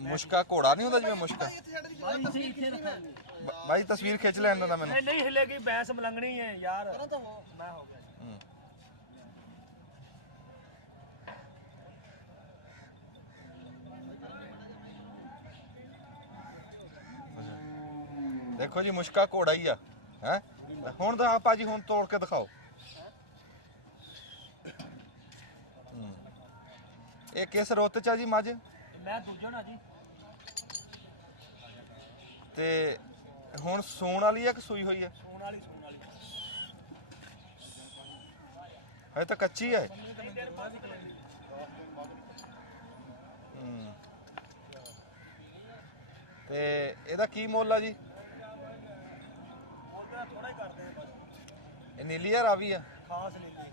ਮੁਸ਼ਕਾ ਘੋੜਾ ਨਹੀਂ ਹੁੰਦਾ ਜਿਵੇਂ ਮੁਸ਼ਕਾ? ਭਾਈ ਤਸਵੀਰ ਖਿੱਚ ਲੈਣ ਦਾ ਮੈਨੂੰ। ਨਹੀਂ ਹਿਲੇਗੀ, ਭੈਂਸ ਮਲੰਗਣੀ ਹੈ ਯਾਰ। ਮੈਂ ਹੋ ਗਿਆ। ਦੇਖੋ ਜੀ ਮੁਸ਼ਕਾ ਘੋੜਾ ਹੀ ਆ ਹੈ। ਹੁਣ ਤਾਂ ਭਾਜੀ ਹੁਣ ਤੋੜ ਕੇ ਦਿਖਾਓ। ਇਹ ਕਿਸ ਰੁੱਤ ਚ ਆ ਜੀ ਮੱਝ? ਮੈਂ ਦੂਜਾ ਨਾ ਜੀ। ਤੇ ਹੁਣ ਸੂਣ ਵਾਲੀ ਆ ਕਿ ਸੂਈ ਹੋਈ ਆ? ਸੂਣ ਵਾਲੀ। ਹਜੇ ਤਾਂ ਕੱਚੀ ਹੈ। ਤੇ ਇਹਦਾ ਕੀ ਮੁੱਲ ਆ ਜੀ? ਥੋੜਾ ਹੀ ਕਰਦੇ ਆ ਬਸ। ਇਹ ਨੀਲੀ ਆ ਰਾਵੀ ਆ? ਖਾਸ ਨੀਲੀ।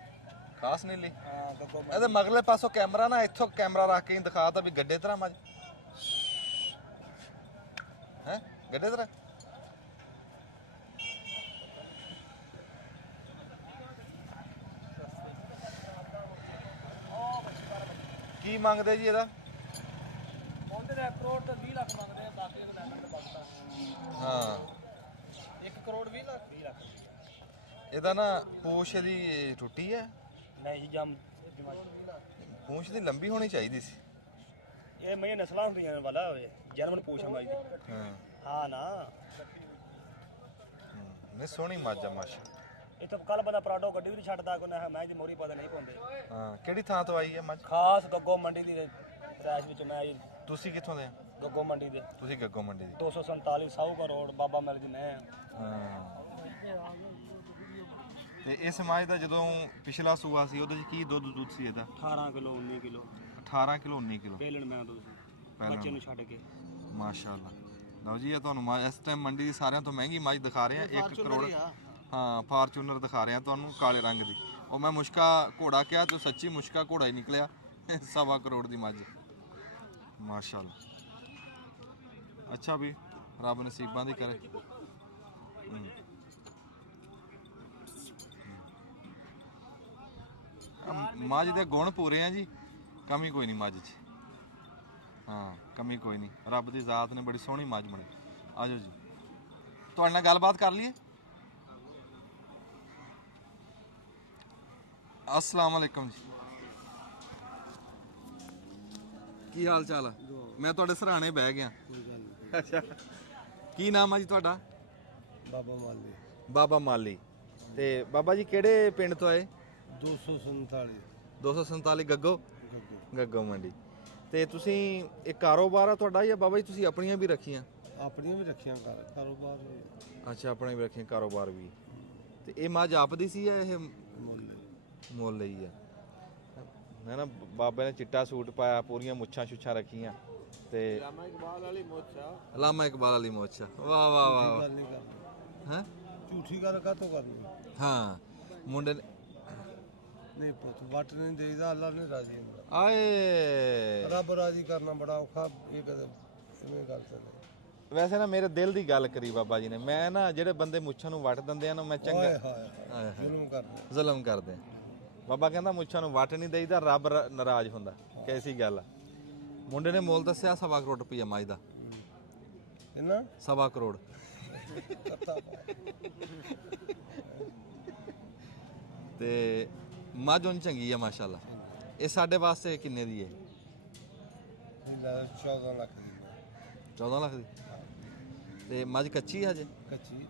ਖਾਸ ਨੀਲੀ। ਹਾਂ ਗੱਗੋ। ਇਹਦੇ ਮਗਲੇ ਪਾਸੋਂ ਕੈਮਰਾ ਨਾ, ਇੱਥੋਂ ਕੈਮਰਾ ਰੱਖ ਕੇ ਦਿਖਾਤਾ ਵੀ ਗੱਡੇ ਤਰ੍ਹਾਂ ਮੱਝ ਹੈ। ਗੱਡੇ ਤਰ੍ਹਾਂ। ਕੀ ਮੰਗਦੇ ਜੀ ਇਹਦਾ? ਉਹਦੇ ਦਾ 1 ਕਰੋੜ ਤੇ 20 ਲੱਖ ਮੰਗਦੇ ਆ, ਬਾਕੀ ਇਹ ਲੈਣਾ ਤੇ ਬਚਦਾ। ਹਾਂ 1 ਕਰੋੜ 20 ਲੱਖ। ਇਹਦਾ ਨਾ ਪੂਛ ਇਹਦੀ ਟੁੱਟੀ ਹੈ? ਨਹੀਂ ਜੀ ਜਮ ਪੂਛ ਦੀ ਲੰਬੀ ਹੋਣੀ ਚਾਹੀਦੀ ਸੀ। ਇਹ ਮੈਂ ਨਸਲਾਂ ਹੁੰਦੀਆਂ ਵਾਲਾ ਹੋਵੇ ਜਨਮਨ ਪੂਛ ਮਾਈ ਦੀ। ਹਾਂ ਹਾਂ ਨਾ। ਨਹੀਂ ਸੋਹਣੀ ਮੱਝ ਆ ਮਾਸ਼ਾ। ਇੱਥੇ ਕੱਲ ਬੰਦਾ ਪਰਾਡੋ ਗੱਡੀ ਵੀ ਨਹੀਂ ਛੱਡਦਾ, ਕੋਈ ਨਾ ਮੈਂ ਦੀ ਮੋਰੀ ਪਤਾ ਨਹੀਂ ਪਾਉਂਦੇ। ਹਾਂ ਕਿਹੜੀ ਥਾਂ ਤੋਂ ਆਈ ਹੈ ਮੱਝ? ਖਾਸ ਗੱਗੋ ਮੰਡੀ ਦੀ ਰੈਸ਼ ਵਿੱਚ ਮੈਂ ਜੀ। ਤੁਸੀਂ ਕਿੱਥੋਂ ਦੇ ਆ? ਗੱਗੋ ਮੰਡੀ ਦੇ। ਤੁਸੀਂ ਗੱਗੋ ਮੰਡੀ ਦੇ। 247 ਸਾਊਕਾ ਰੋਡ ਬਾਬਾ ਮਿਲ ਦੀ ਮੈਂ। ਹਾਂ। ਤੇ ਇਸ ਮੱਝ ਦਾ ਜਦੋਂ ਪਿਛਲਾ ਸੂਆ ਸੀ ਉਹਦੇ 'ਚ ਕੀ ਦੁੱਧ ਸੀ ਇਹਦਾ? 18 ਕਿਲੋ 19 ਕਿਲੋ। 18 ਕਿਲੋ 19 ਕਿਲੋ ਪਹਿਲਣ ਮੈਂ ਦੁੱਧ ਬੱਚੇ ਨੂੰ ਛੱਡ ਕੇ। ਮਾਸ਼ਾਅੱਲਾ। ਲਓ ਜੀ ਇਹ ਤੁਹਾਨੂੰ ਇਸ ਟਾਈਮ ਮੰਡੀ ਦੀ ਸਾਰਿਆਂ ਤੋਂ ਮਹਿੰਗੀ ਮੱਝ ਦਿਖਾ ਰਹੇ ਆ। 1 ਕਰੋੜ। ਹਾਂ ਫਾਰਚੂਨਰ ਦਿਖਾ ਰਹੇ ਆ ਤੁਹਾਨੂੰ, ਕਾਲੇ ਰੰਗ ਦੀ। ਉਹ ਮੈਂ ਮੁਸ਼ਕਾ ਘੋੜਾ ਕਿਹਾ ਤੇ ਸੱਚੀ ਮੁਸ਼ਕਾ ਘੋੜਾ ਹੀ ਨਿਕਲਿਆ। 1.25 ਕਰੋੜ ਦੀ ਮੱਝ ਮਾਸ਼ਾਅੱਲਾ। ਅੱਛਾ ਵੀ ਰੱਬ ਨਸੀਬਾਂ ਦੀ ਕਰੇ। ਮੱਝ ਦੇ ਗੁਣ ਪੂਰੇ ਆ ਜੀ, ਕਮੀ ਕੋਈ ਨਹੀਂ ਮੱਝ 'ਚ। ਹਾਂ ਕਮੀ ਕੋਈ ਨਹੀਂ, ਰੱਬ ਦੀ ਜ਼ਾਤ ਨੇ ਬੜੀ ਸੋਹਣੀ ਮੱਝ ਬਣੀ। ਆਜੋ ਜੀ ਤੁਹਾਡੇ ਨਾਲ ਗੱਲਬਾਤ ਕਰ ਲਈਏ। अस्सलाम वालेकुम जी, ਕੀ ਹਾਲ ਚਾਲ ਆ? ਮੈਂ ਤੁਹਾਡੇ ਸਰਾਣੇ ਬਹਿ ਗਿਆ। ਅੱਛਾ ਕੀ ਨਾਮ ਆ ਜੀ ਤੁਹਾਡਾ? ਬਾਬਾ ਮਾਲੀ। ਬਾਬਾ ਮਾਲੀ। ਤੇ ਬਾਬਾ ਜੀ ਕਿਹੜੇ ਪਿੰਡ ਤੋਂ ਆਏ? 247 247 ਗੱਗੋ ਗੱਗੋ ਮੰਡੀ। ਤੇ ਤੁਸੀਂ ਇਹ ਕਾਰੋਬਾਰ ਆ ਤੁਹਾਡਾ ਜਾਂ ਬਾਬਾ ਜੀ ਤੁਸੀਂ ਆਪਣੀਆਂ ਵੀ ਰੱਖੀਆਂ? ਆਪਣੀਆਂ ਵੀ ਰੱਖੀਆਂ ਕਾਰੋਬਾਰ ਵੀ। ਅੱਛਾ ਆਪਣੀਆਂ ਵੀ ਰੱਖੀਆਂ, ਕਾਰੋਬਾਰ ਵੀ। ਤੇ ਇਹ ਮੱਝ ਆਪਦੀ ਸੀ ਜਾਂ ਇਹ ਮੁੱਲ ਲਈ ਆ? ਮੈਂ ਨਾ ਬਾਬੇ ਨੇ ਚਿੱਟਾ ਸੂਟ ਪਾਇਆ, ਪੂਰੀਆਂ ਮੁੱਛਾਂ ਛੁੱਛਾਂ ਰੱਖੀਆਂ ਤੇ ਲਾਮਾ ਇਕਬਾਲ ਵਾਲੀ ਮੋਛਾ। ਵਾਹ ਵਾਹ ਵਾਹ। ਗੱਲ ਨਹੀਂ ਕਰਨੀ ਹੈ ਝੂਠੀ ਗੱਲ ਕਾਹਤੋਂ ਕਰਨੀ? ਹਾਂ ਮੁੰਡੇ ਨੇ ਨਹੀਂ ਪੁੱਤ ਵੱਟ ਨਹੀਂ ਦੇਈਦਾ, ਅੱਲਾ ਨੇ ਰਾਜ਼ੀ ਹੁੰਦਾ। ਆਏ ਰੱਬ ਰਾਜ਼ੀ ਕਰਨਾ ਬੜਾ ਔਖਾ, ਇਹ ਕਦੇ ਇਵੇਂ ਗੱਲ ਤੇ ਨਹੀਂ। ਵੈਸੇ ਨਾ ਮੇਰੇ ਦਿਲ ਦੀ ਗੱਲ ਕਰੀ ਬਾਬਾ ਜੀ ਨੇ। ਮੈਂ ਨਾ ਜਿਹੜੇ ਬੰਦੇ ਮੁੱਛਾਂ ਨੂੰ ਵੱਟ ਦਿੰਦੇ ਆ ਨਾ, ਮੈਂ ਚੰਗਾ ਜ਼ੁਲਮ ਕਰਦੇ। ਜ਼ੁਲਮ ਕਰਦੇ। ਬਾਬਾ ਕਹਿੰਦਾ ਮੁੱਛਾਂ ਨੂੰ ਵੱਟ ਨਹੀਂ ਦੇਈਦਾ, ਰੱਬ ਨਾਰਾਜ਼ ਹੁੰਦਾ। ਕੈਸੀ ਗੱਲ ਆ? ਮੁੰਡੇ ਨੇ ਮੁੱਲ ਦੱਸਿਆ 1.25 ਕਰੋੜ ਰੁਪਈਆ ਮੱਝ ਦਾ। ਕਿੰਨਾ? 1.25 ਕਰੋੜ। ਤੇ ਮੱਝ ਉਹਨ ਚੰਗੀ ਆ ਮਾਸ਼ਾਅੱਲਾ। ਇਹ ਸਾਡੇ ਵਾਸਤੇ ਕਿੰਨੇ ਦੀ ਹੈ? 14 ਲੱਖ ਦੀ। 14 ਲੱਖ ਦੀ। ਤੇ ਮੱਝ ਕੱਚੀ ਹਜੇ? ਕੱਚੀ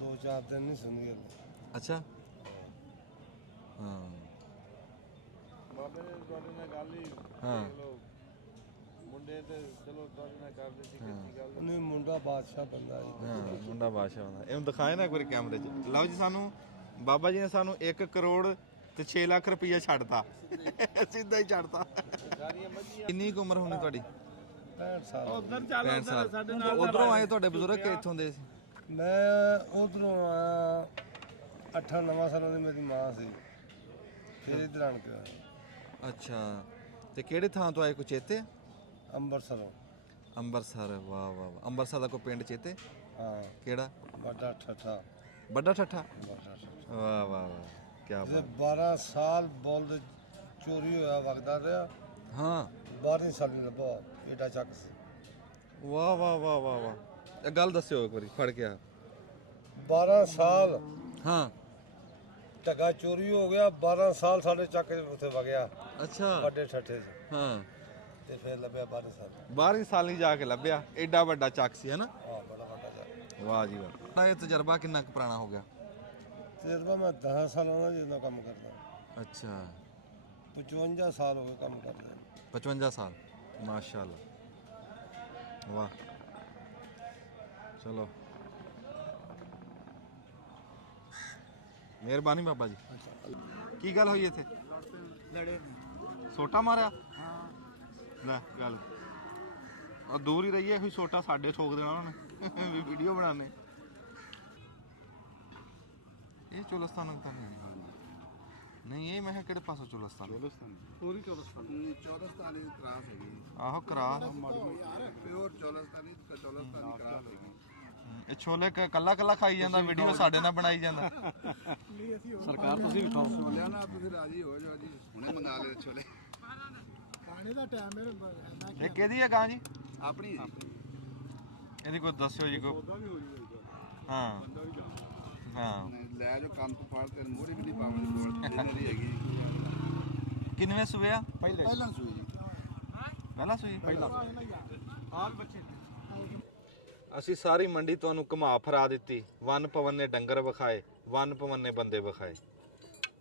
2-4 ਦਿਨ ਨਹੀਂ ਸੁਣੀ ਹਲੇ। ਅੱਛਾ ਹਾਂ ਬਾਬੇ ਨੇ ਤੁਹਾਡੇ ਨਾਲ ਗੱਲ ਹੀ ਹਾਂ ਮੁੰਡੇ ਤੇ ਚਲੋ ਤੁਹਾਡੇ ਨਾਲ ਕਰਦੇ ਸੀ ਕਿੰਨੀ ਗੱਲ ਨਹੀਂ ਮੁੰਡਾ ਬਾਦਸ਼ਾਹ ਬੰਦਾ ਜੀ। ਹਾਂ ਮੁੰਡਾ ਬਾਦਸ਼ਾਹ ਹੁੰਦਾ। ਇਹਨੂੰ ਦਿਖਾਏ ਨਾ ਇੱਕ ਵਾਰੀ ਕੈਮਰੇ 'ਚ। ਲਓ ਜੀ ਸਾਨੂੰ ਬਾਬਾ ਜੀ ਨੇ ਸਾਨੂੰ 1 ਕਰੋੜ ਤੇ 6 ਲੱਖ ਰੁਪਈਆ ਛੱਡਤਾ, ਸਿੱਧਾ ਹੀ ਛੱਡਤਾ। ਕਿੰਨੀ ਕੁ ਉਮਰ ਹੋਣੀ ਤੁਹਾਡੀ? 65 ਸਾਲ। ਉਧਰ ਚੱਲ 65 ਸਾਲ। ਉਧਰੋਂ ਆਏ ਤੁਹਾਡੇ ਬਜ਼ੁਰਗ ਕਿੱਥੋਂ ਦੇ ਸੀ? ਮੈਂ ਉਧਰੋਂ ਆਇਆ 8-9 ਸਾਲਾਂ ਦੀ ਮੇਰੀ ਮਾਂ ਸੀ, ਫਿਰ ਇੱਧਰ ਆਣ ਕੇ ਆਇਆ। ਅੱਛਾ ਤੇ ਕਿਹੜੇ ਥਾਂ ਤੋਂ ਆਏ, ਕੋਈ ਚੇਤੇ? ਅੰਮ੍ਰਿਤਸਰੋਂ। ਅੰਮ੍ਰਿਤਸਰ। ਵਾਹ ਵਾਹ ਵਾਹ। ਅੰਮ੍ਰਿਤਸਰ ਦਾ ਕੋਈ ਪਿੰਡ ਚੇਤੇ? ਹਾਂ ਕਿਹੜਾ? ਵੱਡਾ ਠੱਠਾ। ਵੱਡਾ ਠੱਠਾ। ਵੱਡਾ ਠੱਠਾ। ਵਾਹ ਵਾਹ ਵਾਹ ਕੀ ਬਾਤ। 12 ਸਾਲ ਬੋਲਦ ਚੋਰੀ ਹੋਇਆ ਵਗਦਾ ਰਿਹਾ। ਹਾਂ 12 ਸਾਲ ਨਹੀਂ ਲੱਭਾ, ਏਡਾ ਚੱਕ ਸੀ। ਵਾਹ ਵਾਹ ਵਾਹ ਵਾਹ ਵਾਹ। ਇਹ ਗੱਲ ਦੱਸਿਓ ਇੱਕ ਵਾਰੀ ਫੜ ਕੇ ਆ। 12 ਸਾਲ ਹਾਂ ਟਗਾ ਚੋਰੀ ਹੋ ਗਿਆ। 12 ਸਾਲ ਸਾਡੇ ਚੱਕ ਉੱਥੇ ਵਗਿਆ ਅੱਛਾ ਵੱਡੇ ਠੱਠੇ 'ਚ। ਹਾਂ ਤੇ ਫਿਰ ਲੱਭਿਆ 12 ਸਾਲ। 12 ਸਾਲ ਹੀ ਜਾ ਕੇ ਲੱਭਿਆ। ਐਡਾ ਵੱਡਾ ਚੱਕ ਸੀ ਹਨਾ? ਹਾਂ ਬੜਾ ਵੱਡਾ ਚੱਕ। ਵਾਹ ਜੀ ਵਾਹ। ਇਹ ਤਜਰਬਾ ਕਿੰਨਾ ਕੁ ਪੁਰਾਣਾ ਹੋ ਗਿਆ? ਤਜਰਬਾ ਮੈਂ 10 ਸਾਲਾਂ ਦਾ ਜਿੰਨਾ ਕੰਮ ਕਰਦਾ। ਅੱਛਾ 55 ਸਾਲ ਹੋ ਗਏ ਕੰਮ ਕਰਦੇ। 55 ਸਾਲ ਮਾਸ਼ਾਅੱਲਾ। ਵਾਹ ਚਲੋ ਮਿਹਰਬਾਨੀ ਬਾਬਾ ਜੀ। ਕੀ ਗੱਲ ਹੋਈ ਇੱਥੇ? ਲੜੇ ਸੋਟਾ ਮਾਰਿਆ? ਹਾਂ ਲੈ ਗੱਲ ਉਹ ਦੂਰ ਹੀ ਰਹੀਏ, ਕੋਈ ਸੋਟਾ ਸਾਡੇ ਠੋਕ ਦੇਣਾ ਉਹਨਾਂ ਨੇ ਵੀ ਵੀਡੀਓ ਬਣਾਣੇ। ਇਹ ਚੋਲਸਤਾਨ ਤਾਂ ਨਹੀਂ, ਇਹ ਮੈਂ ਕਿਹਾ ਕਿਹੜੇ ਪਾਸੋਂ ਚੋਲਸਤਾਨ? ਪੂਰੀ ਚੌਲਸਤਾਨੀ ਕਰਾਸ ਹੈਗੀ। ਆਹੋ ਕਰਾਸ ਪਿਓਰ ਚੌਲਸਤਾਨੀ ਕਰਾਸ ਹੈਗੀ। ਇਹ ਛੋਲੇ ਕੱਲਾ ਕੱਲਾ ਖਾਈ ਜਾਂਦਾ, ਵੀਡੀਓ ਸਾਡੇ ਨਾਲ ਬਣਾਈ ਜਾਂਦਾ। ਸਰਕਾਰ ਤੁਸੀਂ ਵੀ ਖਾਓ ਛੋਲਿਆਂ ਨਾਲ, ਤੁਸੀਂ ਰਾਜੀ ਹੋ ਜਾਓ ਜੀ। ਹੁਣੇ ਮੰਗਾ ਲੈ ਛੋਲੇ। ਖਾਣੇ ਦਾ ਟਾਈਮ ਹੈ। ਇਹ ਕਿਹਦੀ ਹੈ ਗਾਂ ਜੀ? ਆਪਣੀ ਹੈ। ਇਹਦੀ ਕੋਈ ਦੱਸਿਓ ਜੀ ਕੋਈ। ਹਾਂ ਹਾਂ ਲੈ ਜੋ ਕੰਮ ਤੋਂ ਫੜ ਤੇ ਮੋੜੀ ਵੀ ਨਹੀਂ ਪਾਵਾਂਗੇ ਕੋਲ ਇਹਨਾਂ ਹੈਗੀ। ਕਿੰਨਵੇਂ ਸੂਏ ਆ? ਪਹਿਲਾਂ ਸੂਈ ਜੀ। ਪਹਿਲਾਂ ਸੂਈ? ਪਹਿਲਾਂ ਹਾਲ ਬੱਚੇ। ਅਸੀਂ ਸਾਰੀ ਮੰਡੀ ਤੁਹਾਨੂੰ ਘੁਮਾ ਫਰਾ ਦਿੱਤੀ। ਵਨ ਪਵਨ ਨੇ ਡੰਗਰ ਵਿਖਾਏ, ਵਨ ਪਵਨ ਨੇ ਬੰਦੇ ਵਿਖਾਏ।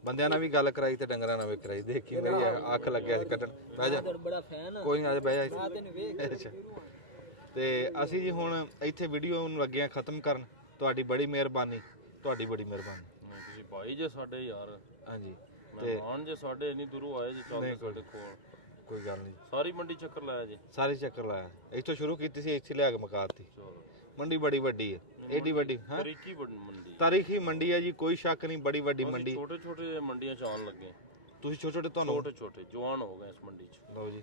ਬੰਦਿਆਂ ਨਾਲ ਵੀ ਗੱਲ ਕਰਾਈ ਤੇ ਡੰਗਰਾਂ ਨਾਲ ਵੀ ਕਰਾਈ। ਦੇਖੀ ਮੇਰੀ ਅੱਖ ਲੱਗਿਆ ਸੀ ਕੱਟਣ। ਬਹਿ ਜਾ ਬੜਾ ਫੈਨ ਕੋਈ ਨਹੀਂ, ਆ ਜਾ ਬਹਿ ਜਾ। ਅੱਛਾ ਤੇ ਅਸੀਂ ਜੀ ਹੁਣ ਇੱਥੇ ਵੀਡੀਓ ਨੂੰ ਲੱਗੇ ਆ ਖਤਮ ਕਰਨ। ਤੁਹਾਡੀ ਬੜੀ ਮਿਹਰਬਾਨੀ, ਤੁਹਾਡੀ ਬੜੀ ਮਿਹਰਬਾਨੀ। ਤੁਸੀਂ ਭਾਈ ਜੇ ਸਾਡੇ ਯਾਰ। ਹਾਂਜੀ ਤੇ ਮਹਿਮਾਨ ਜੇ ਸਾਡੇ ਇੰਨੀ ਦੂਰੋਂ ਆਏ ਜੀ, ਚੱਲਦੇ ਸਾਡੇ ਕੋਲ। ਕੋਈ ਗੱਲ ਨਹੀਂ, ਸਾਰੀ ਮੰਡੀ ਚੱਕਰ ਲਾਇਆ ਜੀ। ਸਾਰੀ ਚੱਕਰ ਲਾਇਆ। ਇੱਥੋਂ ਸ਼ੁਰੂ ਕੀਤੀ ਸੀ, ਇੱਥੇ ਲਿਆ ਕੇ ਮੁਕਾਤੀ। ਮੰਡੀ ਬੜੀ ਵੱਡੀ ਹੈ, ਏਡੀ ਵੱਡੀ। ਹਾਂ ਤਾਰੀਖੀ ਮੰਡੀ, ਤਾਰੀਖੀ ਮੰਡੀ ਹੈ ਜੀ, ਕੋਈ ਸ਼ੱਕ ਨਹੀਂ। ਬੜੀ ਵੱਡੀ ਮੰਡੀ। ਛੋਟੇ ਛੋਟੇ ਮੰਡੀਆਂ ਚ ਆਉਣ ਲੱਗੇ। ਤੁਸੀਂ ਛੋਟੇ ਛੋਟੇ ਤੁਹਾਨੂੰ ਛੋਟੇ ਛੋਟੇ ਜਵਾਨ ਹੋ ਗਏ ਇਸ ਮੰਡੀ ਚ। ਲਓ ਜੀ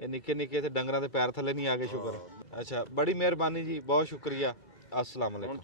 ਇਹ ਨਿੱਕੇ ਨਿੱਕੇ ਤੇ ਡੰਗਰਾਂ ਦੇ ਪੈਰ ਥੱਲੇ ਨਹੀਂ ਆ ਗਏ, ਸ਼ੁਕਰ। ਅੱਛਾ ਬੜੀ ਮਿਹਰਬਾਨੀ ਜੀ, ਬਹੁਤ ਸ਼ੁਕਰੀਆ। अस्सलाम वालेकुम।